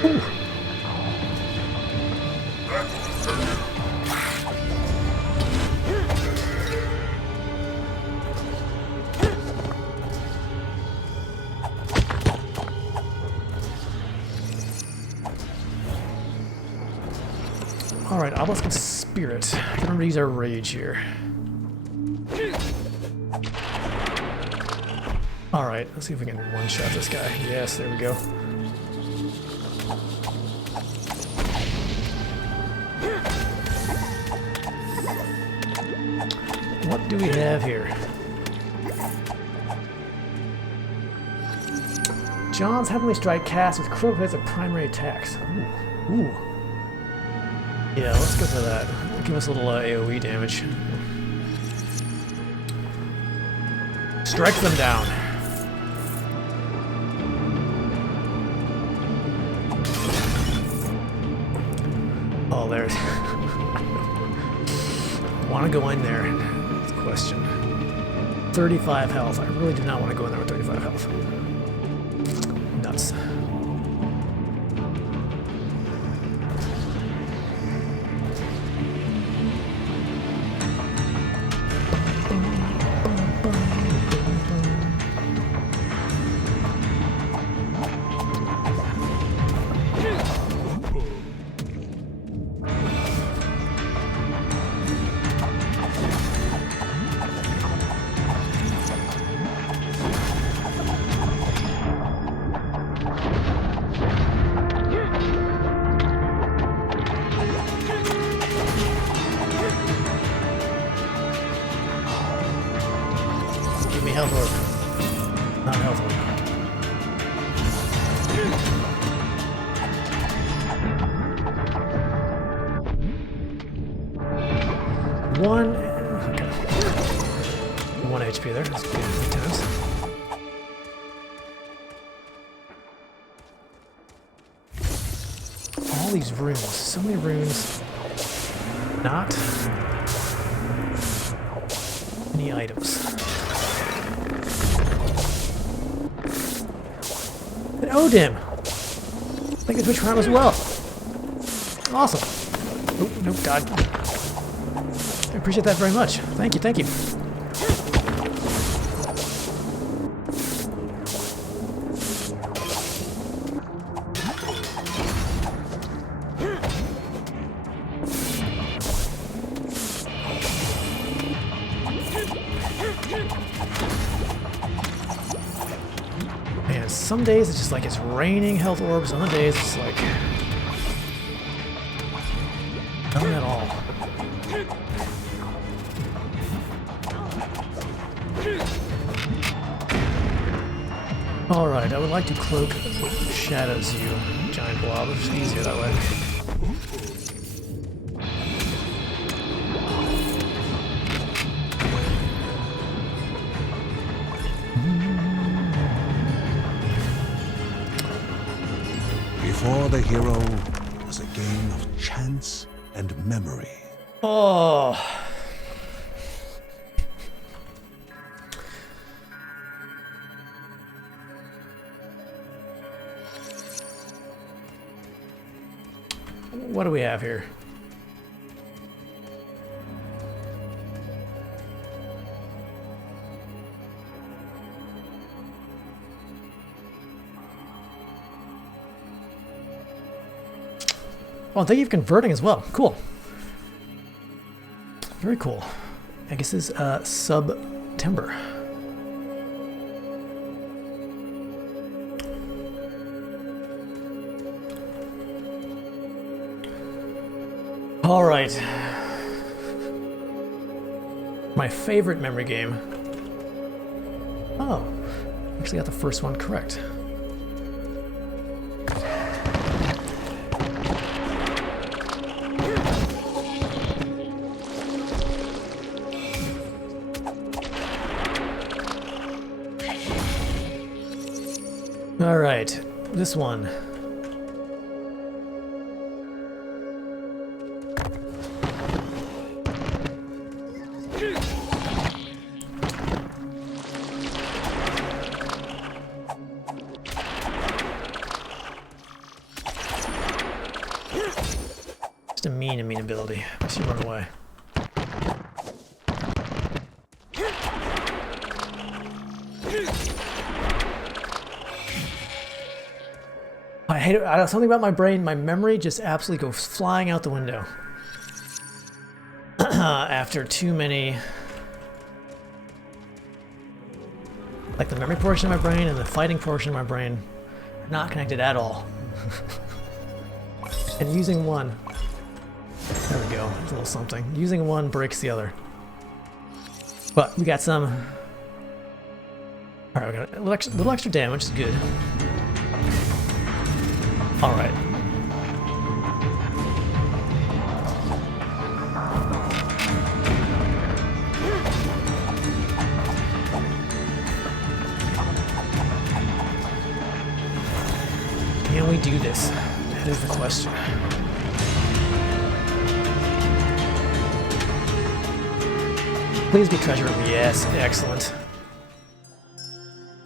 Ooh. Alright, Obelisk Spirit. Remember to use our rage here. Alright, let's see if we can one-shot this guy. Yes, there we go. What do we have here? John's Heavenly Strike cast with critical hits of primary attacks. Ooh. Ooh. Yeah, let's go for that. Give us a little AoE damage. Strike them down. Oh, there's... want to go in there? That's the question. 35 health. I really do not want to go in there with 35 health. Nuts. Health orb. Not health orb. One. Okay. 1 HP there. That's good. 3 times. All these runes. So many runes. Not any items. And Odin! I think it's Twitch Prime as well. Awesome. Oh, no, God. I appreciate that very much. Thank you, thank you. some days it's just like it's raining health orbs, other days it's like none at all. Alright, I would like to cloak shadows you, giant blob. It's easier that way. Before the hero was a game of chance and memory. Oh. What do we have here? Oh, thank you for converting as well. Cool. Very cool. I guess this is September. All right. My favorite memory game. Oh, actually got the first one correct. All right, this one. Just a mean ability. Makes you run away. I hate it. Something about my brain, my memory just absolutely goes flying out the window. After too many... Like the memory portion of my brain and the fighting portion of my brain are not connected at all. And using one... There we go, it's a little something. Using one breaks the other. But we got some... Alright, we got a little extra damage, is good. Alright. Can we do this? That is the question. Please be treasure room. Yes, excellent.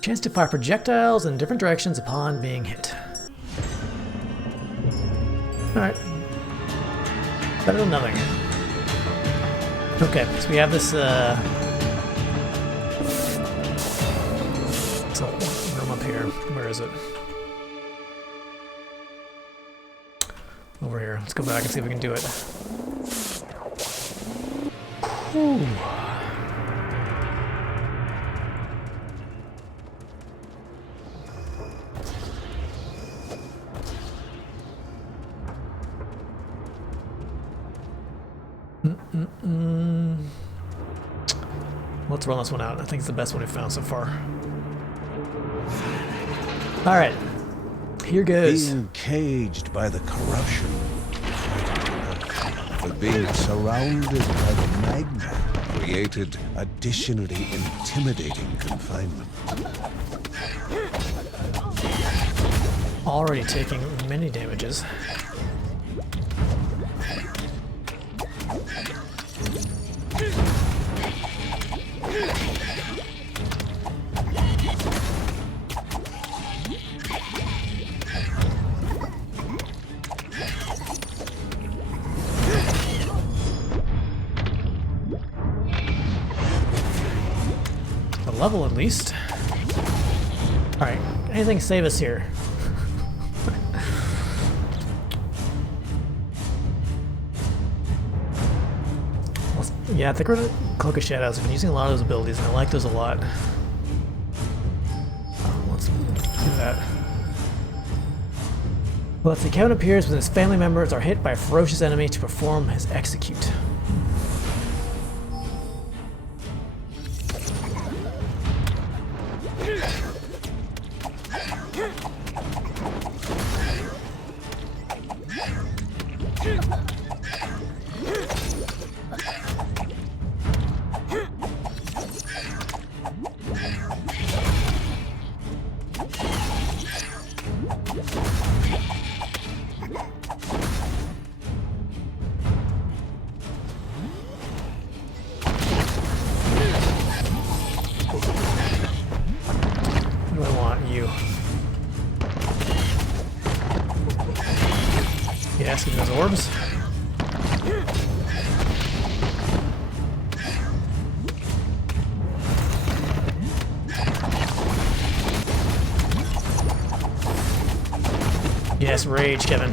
Chance to fire projectiles in different directions upon being hit. Alright. Better than nothing. Okay, so we have this, so, room up here. Where is it? Over here. Let's go back and see if we can do it. Whew. Let's run this one out. I think it's the best one we've found so far. Alright. Here goes. Being caged by the corruption, but being surrounded by the magma created additionally intimidating confinement. Already taking many damages. Level at least. Alright, anything save us here. Yeah, I think we're gonna Cloak of Shadows. I've been using a lot of those abilities and I like those a lot. Let's do that. Well, let's see. Kevin appears when his family members are hit by a ferocious enemy to perform his execute. What do I want? You. Yes, give me those orbs. Yes, rage, Kevin.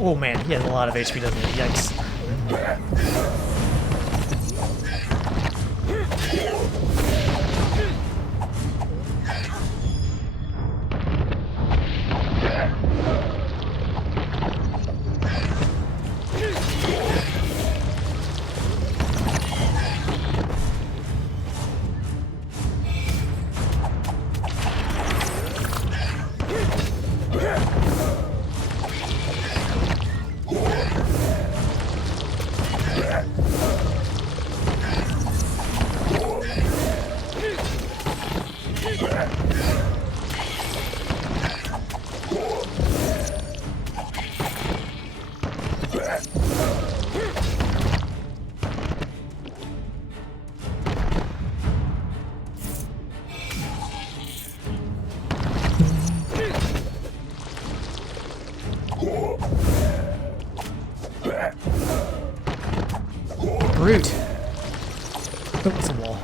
Oh man, he has a lot of HP, doesn't he? Yikes. Brute. Oh, that's a wall.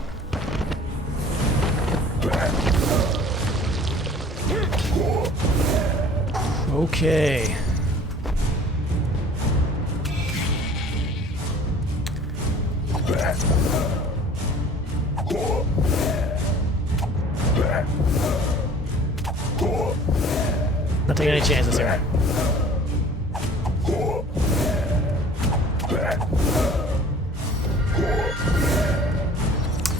Okay. Not taking any chances here.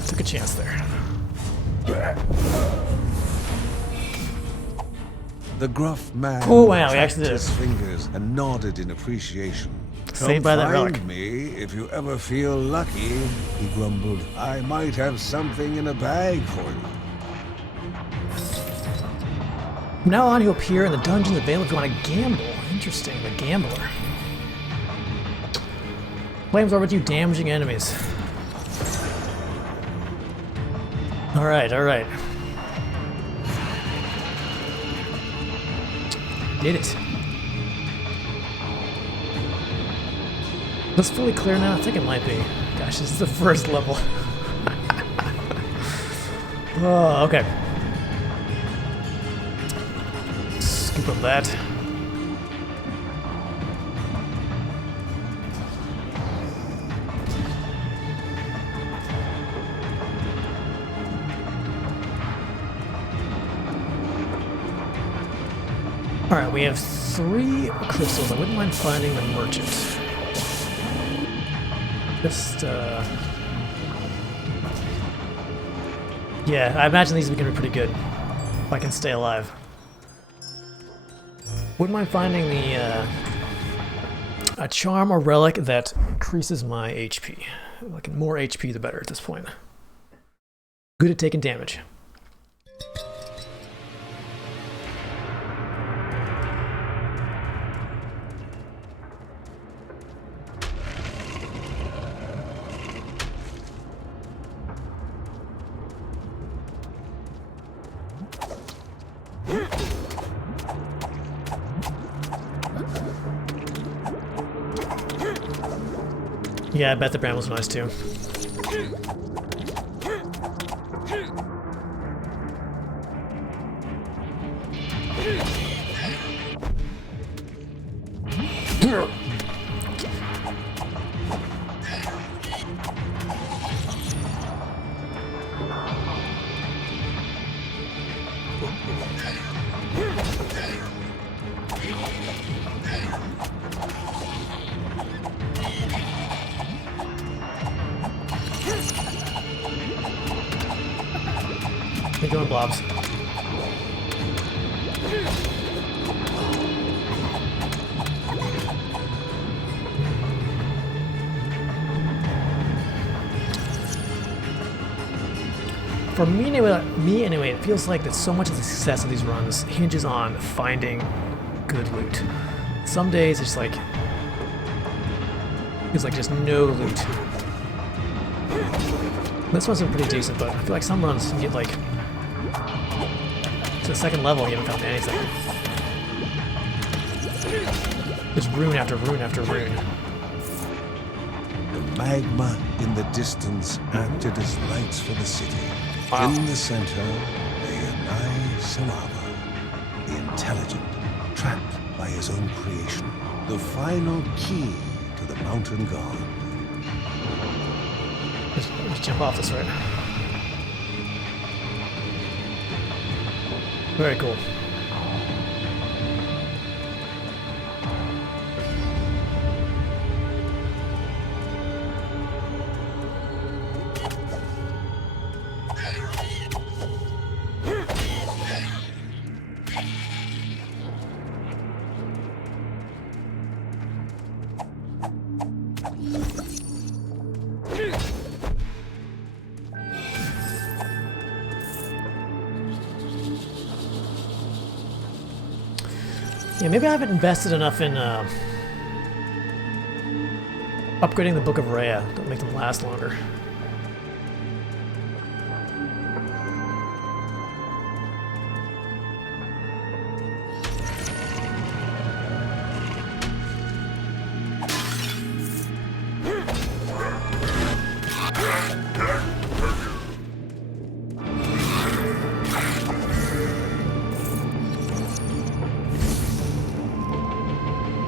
Took a chance there. The gruff man Oh wow, we tapped actually did his it. fingers and nodded in appreciation. Saved "Come by that find relic." me if you ever feel lucky, he grumbled. I might have something in a bag for you. From now on, he'll appear in the dungeons available if you want to gamble. Interesting, the gambler. Flames orbit you, damaging enemies. Alright, alright. Did it. Is this fully clear now? I think it might be. Gosh, this is the first level. Oh, okay. Scoop up that. Alright, we have 3 crystals. I wouldn't mind finding the merchant. Just, yeah, I imagine these are going to be pretty good. If I can stay alive. Wouldn't mind finding the, a charm or relic that increases my HP. Like, more HP the better at this point. Good at taking damage. Yeah, I bet the brambles are nice too. Keep going, blobs. For me anyway, it feels like that so much of the success of these runs hinges on finding good loot. Some days it's like just no loot. This one's been pretty decent, but I feel like some runs you get like to the second level and you haven't found anything. Just rune after rune after rune. The magma in the distance acted as lights for the city. Wow. In the center lay Anai Salava, the intelligent, trapped by his own creation, the final key to the mountain god. Just jump off this, right? Very cool. Yeah, maybe I haven't invested enough in upgrading the Book of Rhea to make them last longer.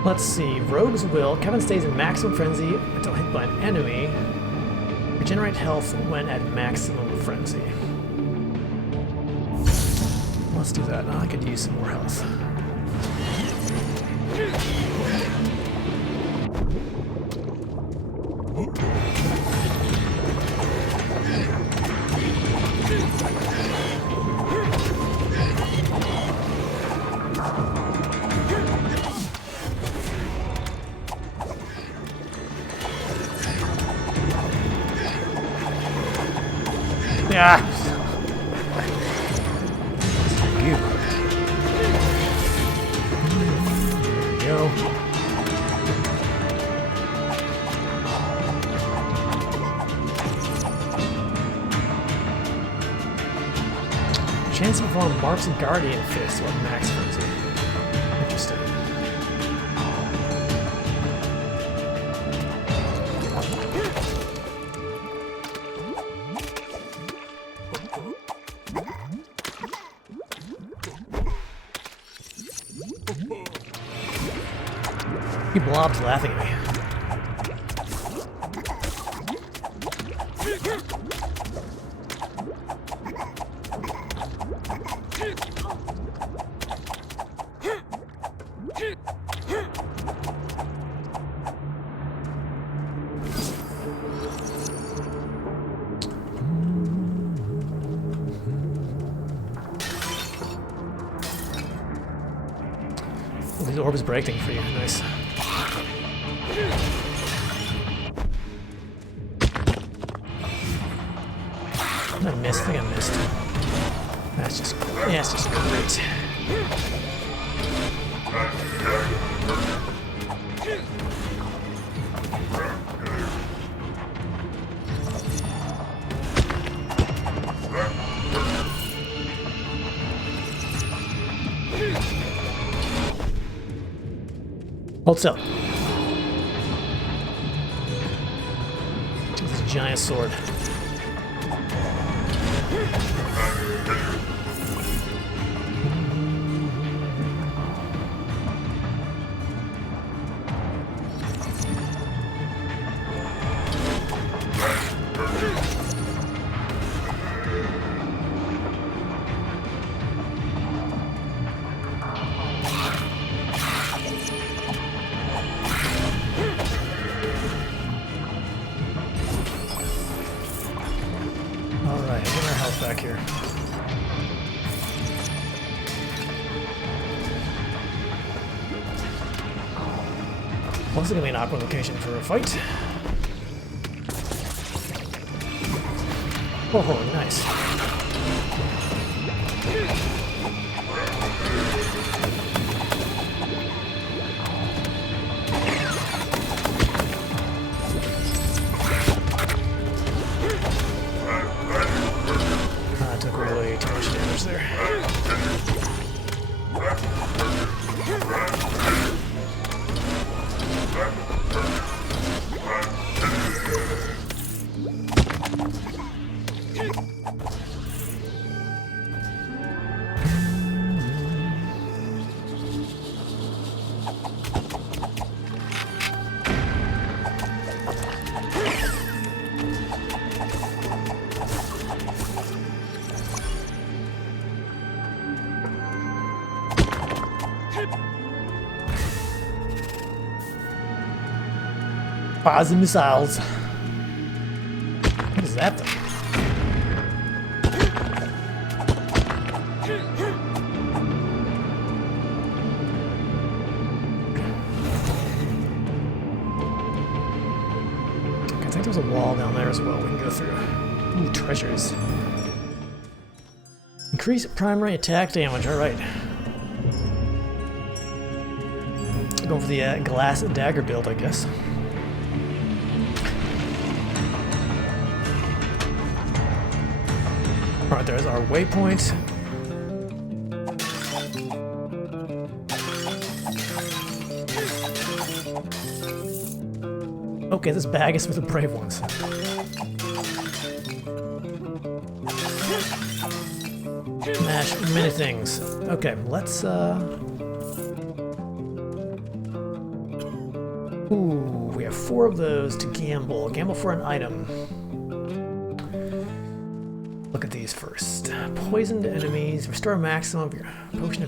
Let's see, Rogue's Will. Kevin stays in maximum frenzy until hit by an enemy. Regenerate health when at maximum frenzy. Let's do that. I could use some more health. Yeah. You. There we go. Chance to perform Mark's Guardian Fist with max frenzy. Interesting. He blobs laughing at me. Oh, these orbs break things for you. Nice. I missed. I think I missed. That's just great. Hold still. giant sword. Alright, get our health back here. Well, this is going to be an awkward location for a fight. Oh, nice. I took way too much damage there. Fire the missiles. What is that thing? Okay, I think there's a wall down there as well we can go through. Ooh, treasures. Increase primary attack damage, alright. Going for the glass dagger build, I guess. Alright, there's our waypoint. Okay, this bag is for the brave ones. Smash many things. Okay, let's ooh, we have 4 of those to gamble. Gamble for an item. Look at these first. Poisoned enemies. Restore maximum of your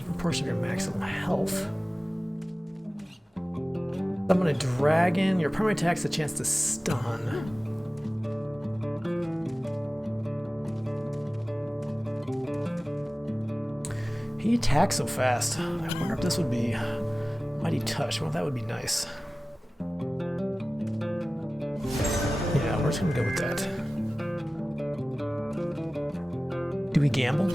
proportion of your maximum health. Summon a dragon. Your primary attack has a chance to stun. He attacks so fast. I wonder if this would be Mighty Touch. Well, that would be nice. Yeah, we're just gonna go with that. Do we gamble?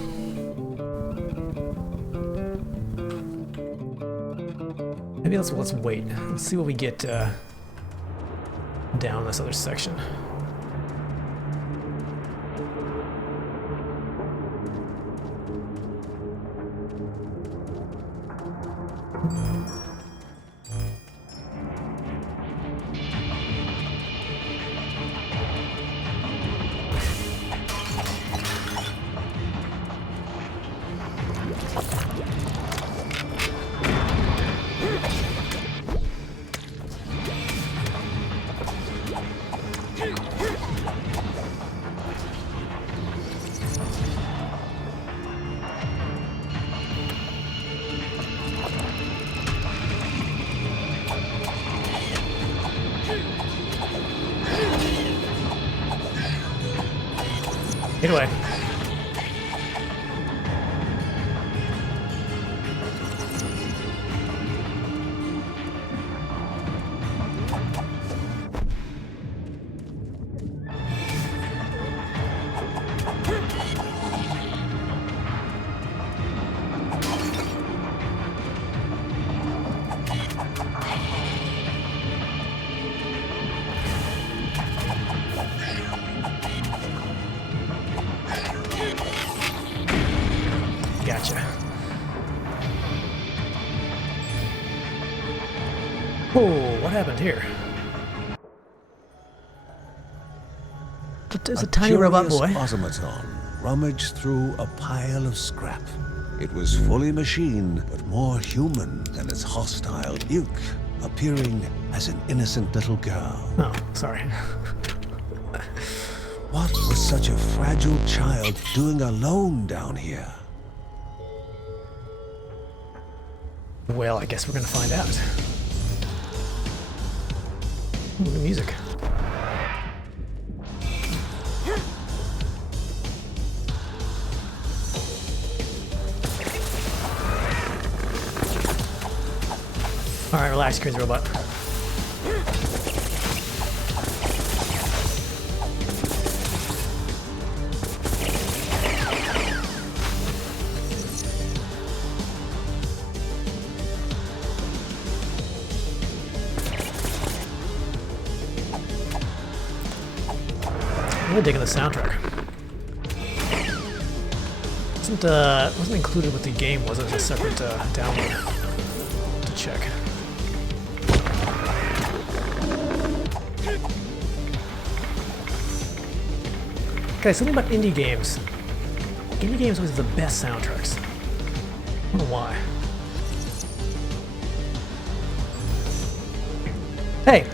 Maybe let's wait. Let's see what we get down this other section. Get away. Gotcha. Oh, what happened here? There's a tiny robot boy. Curious automaton rummaged through a pile of scrap. It was fully machine, but more human than its hostile ilk, appearing as an innocent little girl. Oh, sorry. What was such a fragile child doing alone down here? Well, I guess we're gonna find out. Ooh, the music. Alright, relax, crazy robot. I'm really digging the soundtrack. Wasn't included with the game, was it? It was a separate download to check. Okay, something about indie games. Indie games always have the best soundtracks. I don't know why. Hey!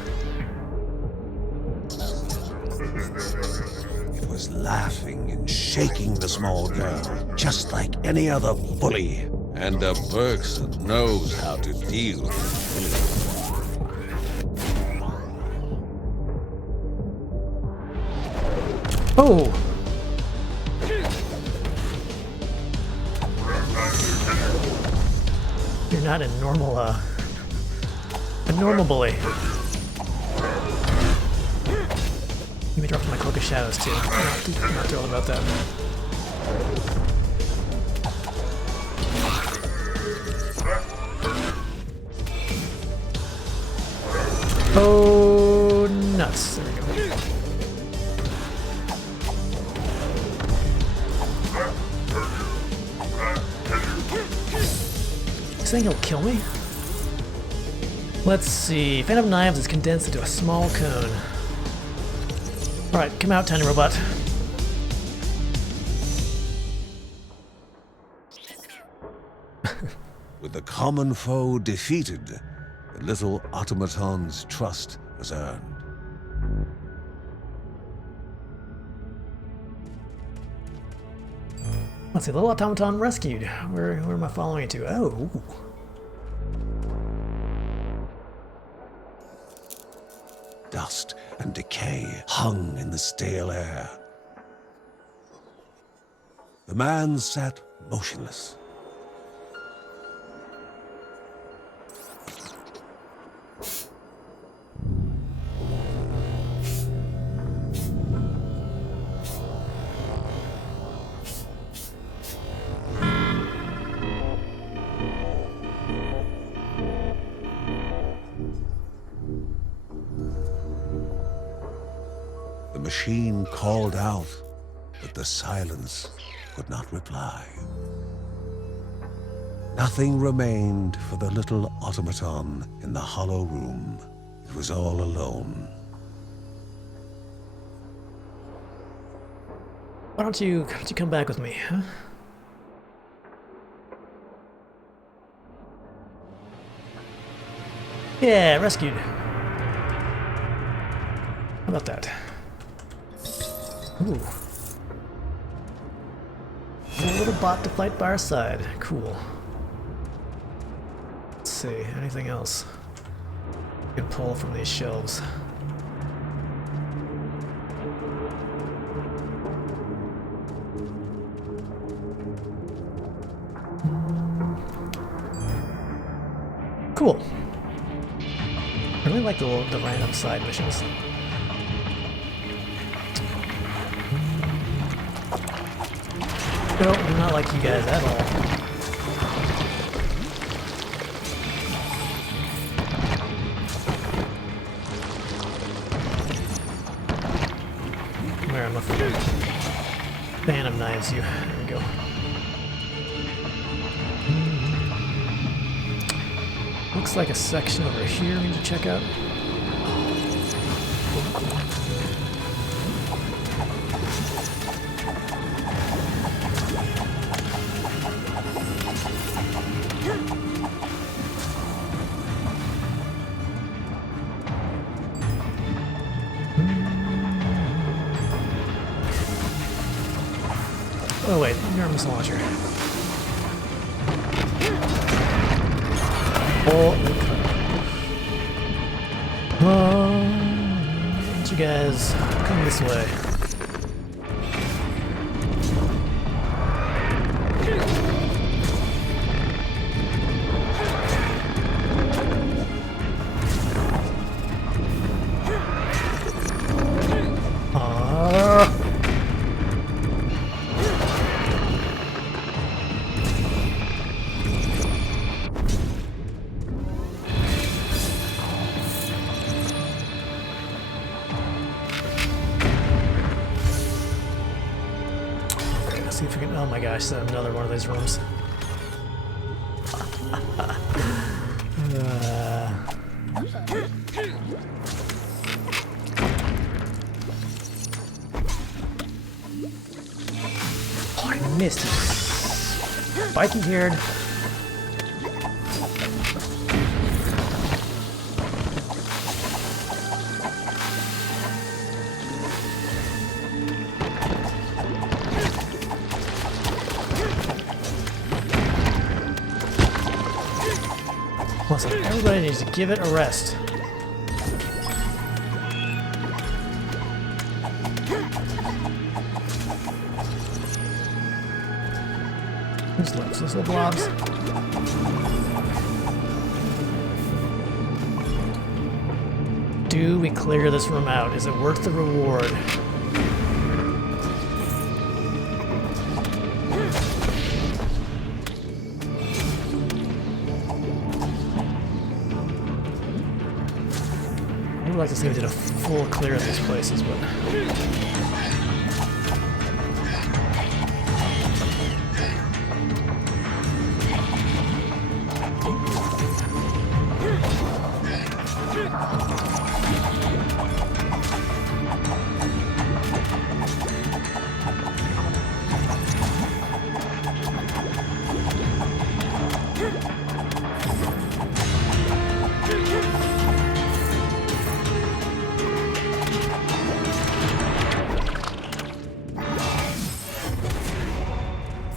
It was laughing and shaking the small girl, just like any other bully. And a Bergson knows how to deal with bullying. Oh! You're not a normal bully. You may drop my cloak of shadows too. I'm not thrilled about that. Oh, nuts. There we go. Saying he'll kill me? Let's see. Fan of Knives is condensed into a small cone. Alright, come out, tiny robot. With the common foe defeated, the little automaton's trust was earned. Let's see, little automaton rescued. Where am I following it to? Oh. Ooh. Dust and decay hung in the stale air. The man sat motionless. The machine called out, but the silence could not reply. Nothing remained for the little automaton in the hollow room. It was all alone. Why don't you come back with me, huh? Yeah, rescued. How about that? Ooh. A little bot to fight by our side. Cool. Let's see, anything else we can pull from these shelves? Cool. I really like the random side missions. Nope, I'm not like you guys at all. Where am I? Fan of Knives you. There we go. Looks like a section over here we need to check out. Oh wait, you're a missile launcher. Holy crap. You guys come this way. See if we can. Oh my gosh, is that another one of these rooms? Oh, I missed it. Spiky haired. Listen, everybody needs to give it a rest. Who's left? Those little blobs. Do we clear this room out? Is it worth the reward? I would like to see if we did a full clear of these places, but...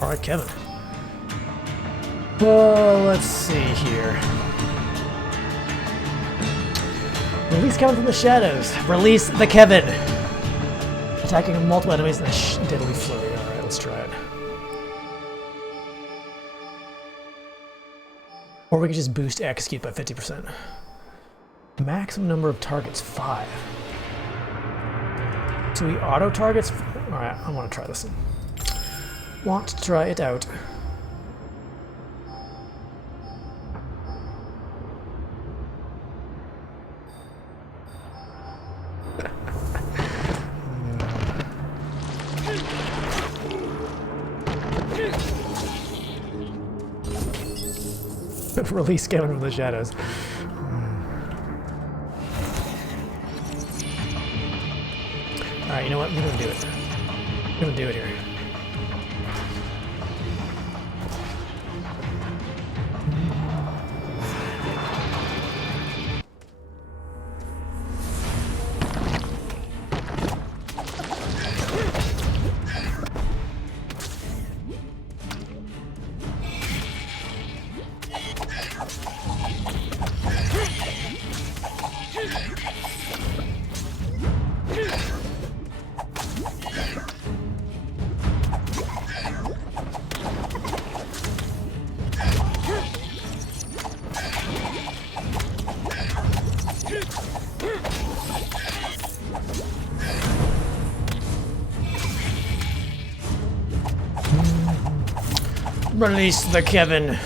Alright, Kevin. Well, let's see here. Release Kevin from the shadows. Release the Kevin. Attacking multiple enemies in a deadly flurry. Alright, let's try it. Or we could just boost execute by 50%. Maximum number of targets, 5. So we auto targets? Alright, I want to try this. Want to try it out. Release Kevin from the shadows. Alright, you know what? We're gonna do it. We're gonna do it here. Release the Kevin.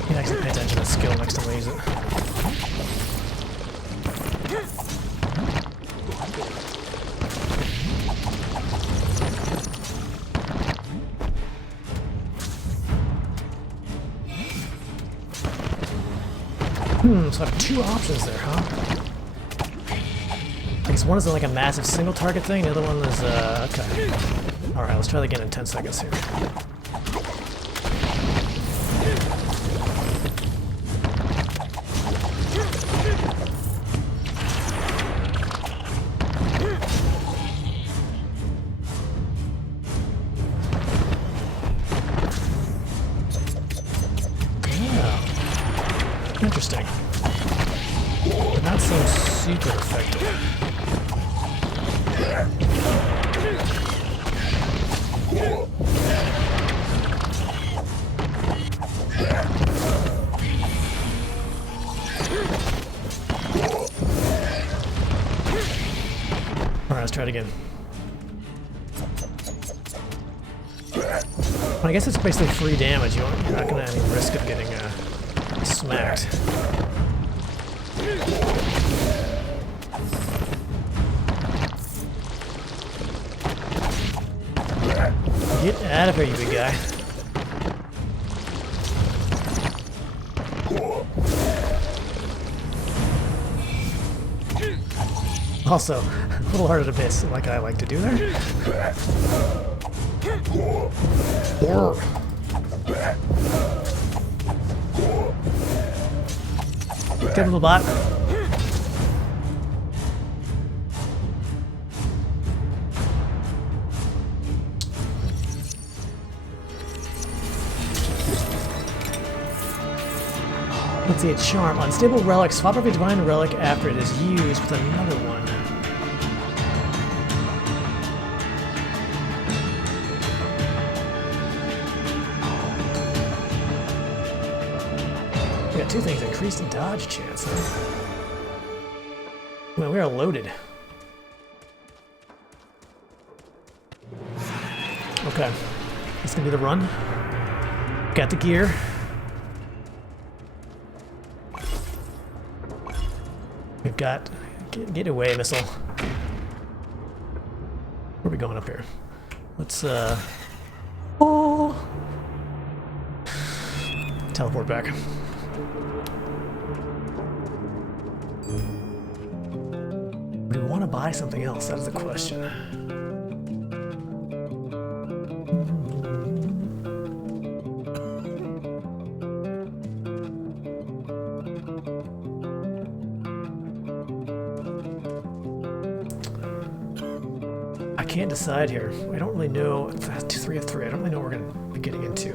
You can actually pay attention to the skill next time I use it. So I have two options there, huh? I guess one is like a massive single target thing, the other one is, okay. Alright, let's try that again in 10 seconds here. Interesting. But not so super effective. Alright, let's try it again. Well, I guess it's basically free damage. You're not going to have any risk of getting smacked. Get out of here, you big guy. Also, a little harder to miss, like I like to do there. Good little bot. Let's see, a charm. Unstable relic. Swap every divine relic after it is used with another one. We got two things. Increased dodge chance, huh? Well, we are loaded. Okay. That's gonna be the run. Got the gear. We've got... Get away, missile. Where are we going up here? Let's, oh! Teleport back. Do we want to buy something else? That is the question. I can't decide here. I don't really know. It's 3 of 3. I don't really know what we're going to be getting into.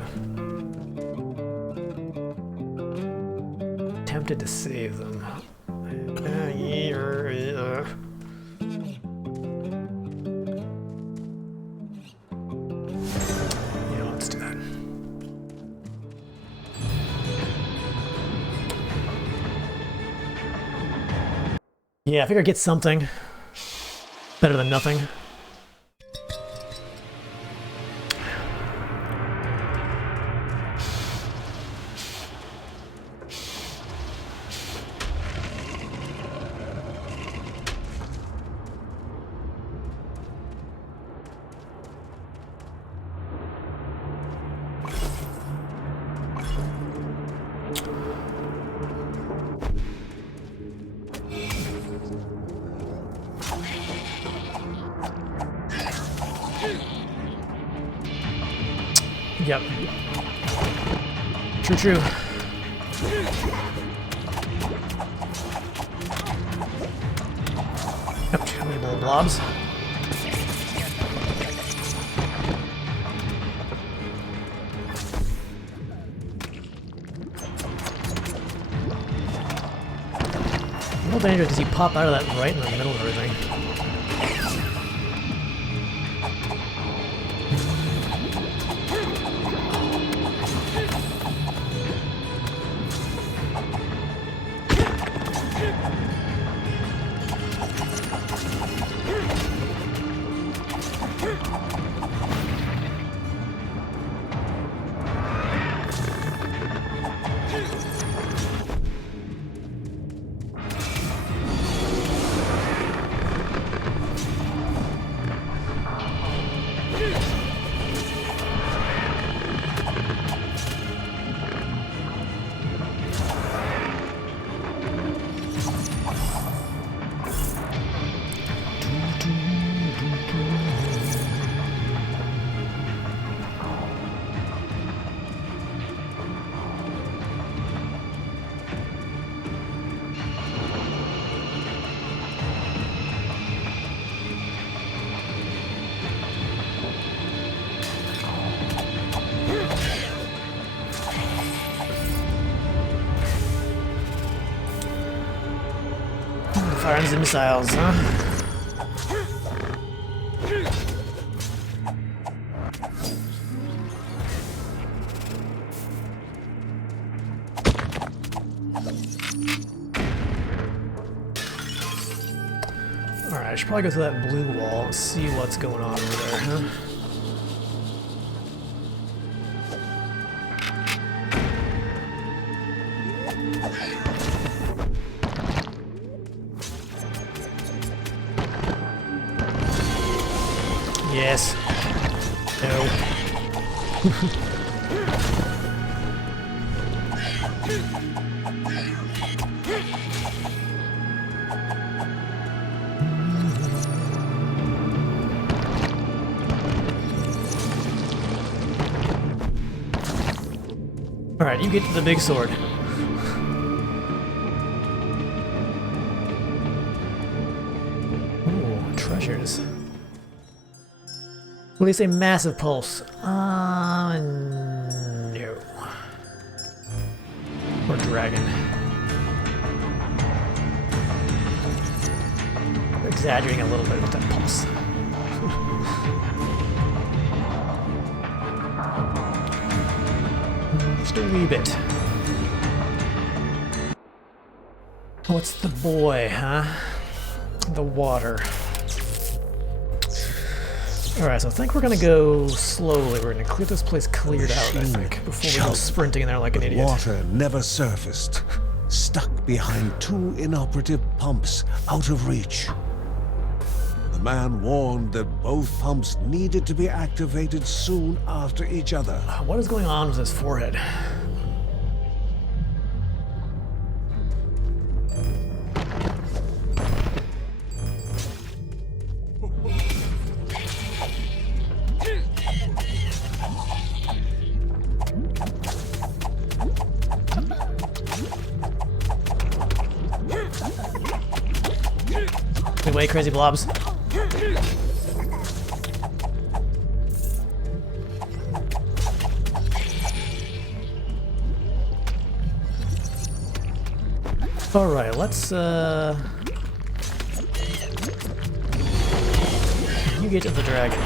Tempted to save them. Yeah, let's do that. Yeah, I figure I'd get something. Better than nothing. Yep. True, true. Yep, how many little blobs? A little dangerous because you pop out of that right in the middle of everything. Firing some missiles, huh? Alright, I should probably go through that blue wall and see what's going on over there, huh? Yes. No. Alright, you get to the big sword. Ooh, treasures. Will they say massive pulse? No. Or dragon. They're exaggerating a little bit with that pulse. Just a wee bit. What's the boy, huh? The water. Alright, so I think we're gonna go slowly. We're gonna clear this place cleared out, I think, before we go sprinting in there like an idiot. Water never surfaced, stuck behind two inoperative pumps out of reach. The man warned that both pumps needed to be activated soon after each other. What is going on with his forehead? Get away, crazy blobs. Alright, let's you get to the dragon.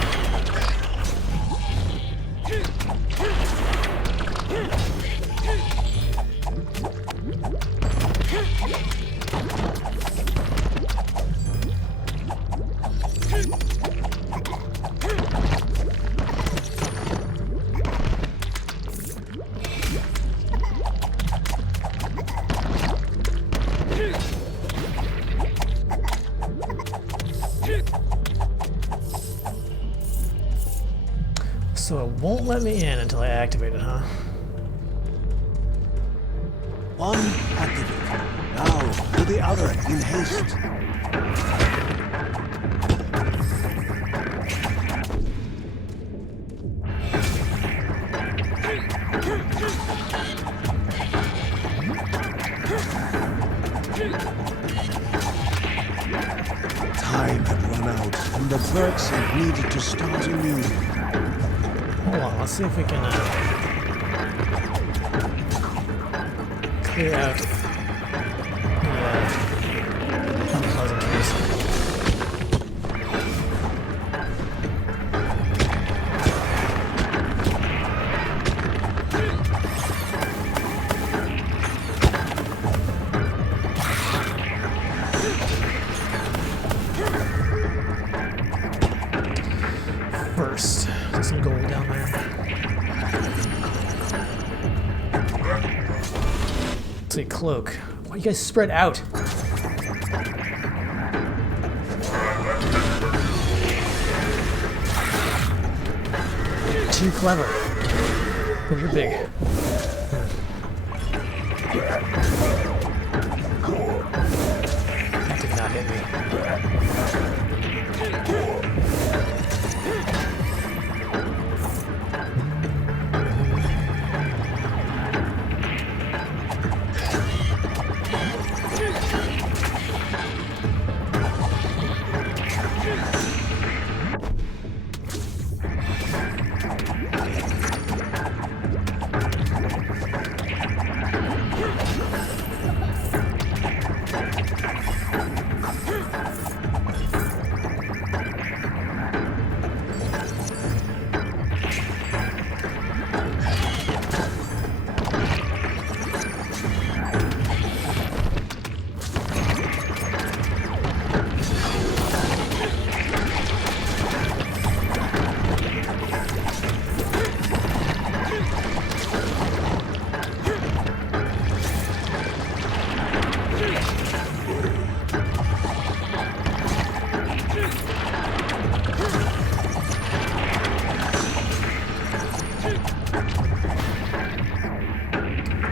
So it won't let me in until I activate it, huh? One activated. Now to the other in haste. Time had run out, and the Burks had needed to start anew. Hold on, let's see if we can clear out unpleasantness. First, there's some gold down there. Let's see, cloak. Why you guys spread out? Too clever. Oh, you're big. That did not hit me.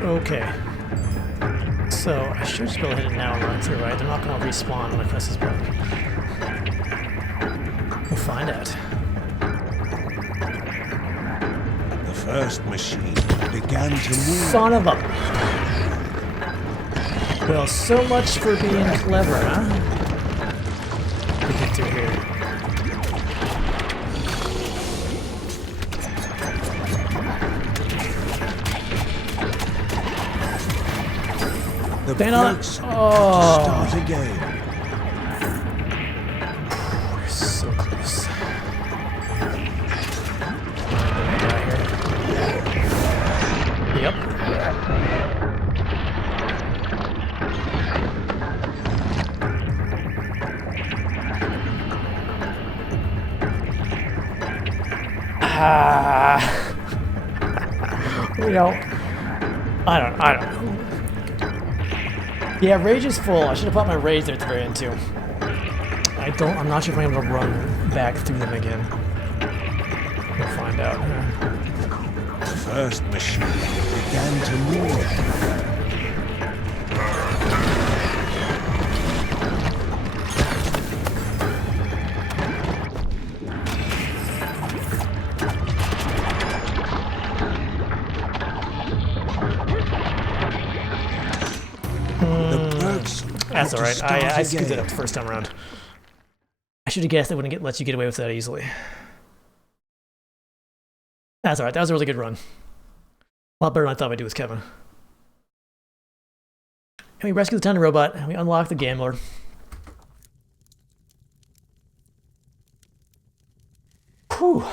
Okay. So, I should just be able to hit it now and run through, right? They're not going to respawn when I press this button. We'll find out. The first machine began to move. Son of a... Well, so much for being clever, huh? We get through here. The Stand on. brakes Oh. start again. We're so close. Yep. You know, I don't know. Yeah, rage is full. I should have put my rage there at the very end too. I'm not sure if I'm able to run back through them again. We'll find out. The first machine began to move. That's alright. I screwed it up the first time around. I should have guessed it wouldn't let you get away with that easily. That's alright. That was a really good run. A lot better than I thought I'd do with Kevin. And we rescue the tender robot, and we unlock the game lord. Whew.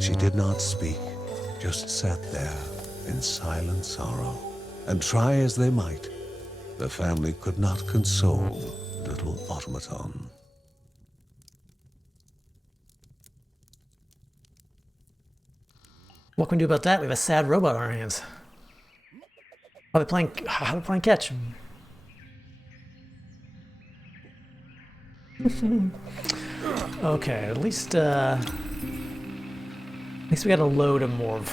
She did not speak, just sat there in silent sorrow. And try as they might, the family could not console little automaton. What can we do about that? We have a sad robot on our hands. How are they playing catch? Okay, at least we got a load of Morv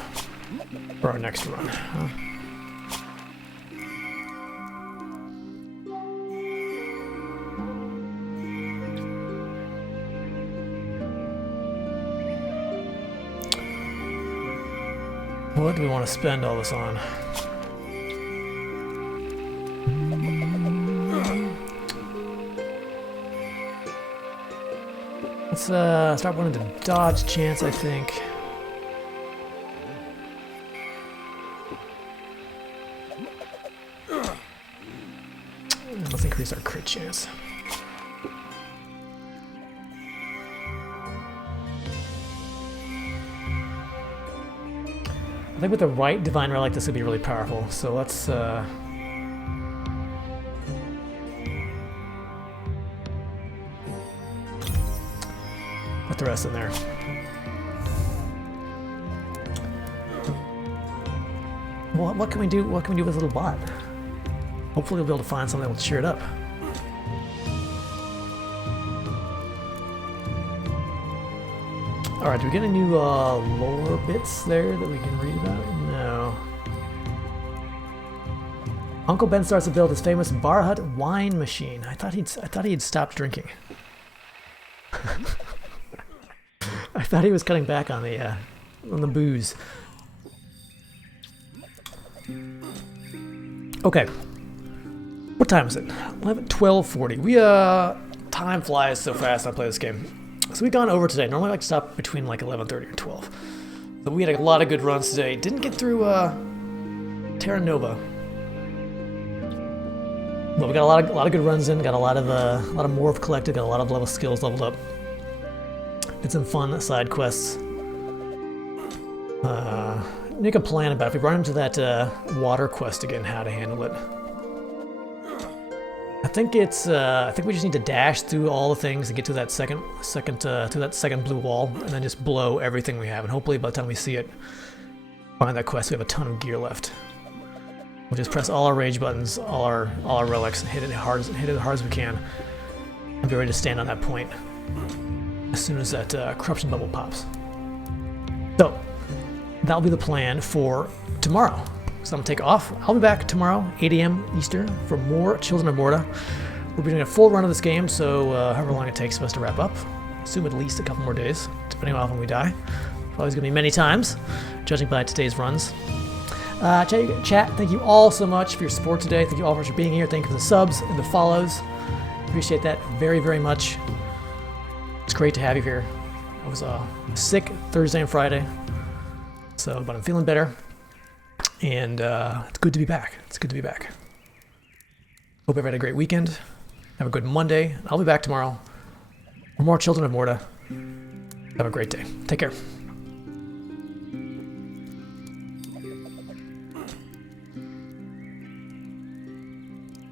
for our next run. Huh? What do we want to spend all this on? Let's start one into dodge chance, I think. Let's increase our crit chance. I think with the right divine relic, this would be really powerful. So let's put the rest in there. Well, what can we do? What can we do with a little bot? Hopefully, we'll be able to find something that will cheer it up. Alright, do we get any new lore bits there that we can read about? No. Uncle Ben starts to build his famous Bar Hut wine machine. I thought he'd stopped drinking. I thought he was cutting back on the booze. Okay. What time is it? 12:40. We time flies so fast when I play this game. So we've gone over today. Normally I like to stop between like 11:30 or 12. But we had a lot of good runs today. Didn't get through Terra Nova. But we got a lot of good runs in. Got a lot of Morph collected. Got a lot of level skills leveled up. Did some fun side quests. Make a plan about if we run into that water quest again, how to handle it. I think we just need to dash through all the things and get to that second blue wall, and then just blow everything we have. And hopefully, by the time we see it, find that quest, we have a ton of gear left. We'll just press all our rage buttons, all our relics, hit it as hard as we can, and be ready to stand on that point as soon as that corruption bubble pops. So, that'll be the plan for tomorrow. So I'm gonna take off. I'll be back tomorrow, 8 a.m. Eastern, for more Children of Morta. We'll be doing a full run of this game, so however long it takes for us to wrap up. Assume at least a couple more days, depending on how often we die. Probably gonna be many times, judging by today's runs. Chat, thank you all so much for your support today. Thank you all for being here. Thank you for the subs and the follows. Appreciate that very, very much. It's great to have you here. I was sick Thursday and Friday, but I'm feeling better. And it's good to be back. It's good to be back. Hope everyone had a great weekend. Have a good Monday. I'll be back tomorrow for more Children of Morta. Have a great day. Take care.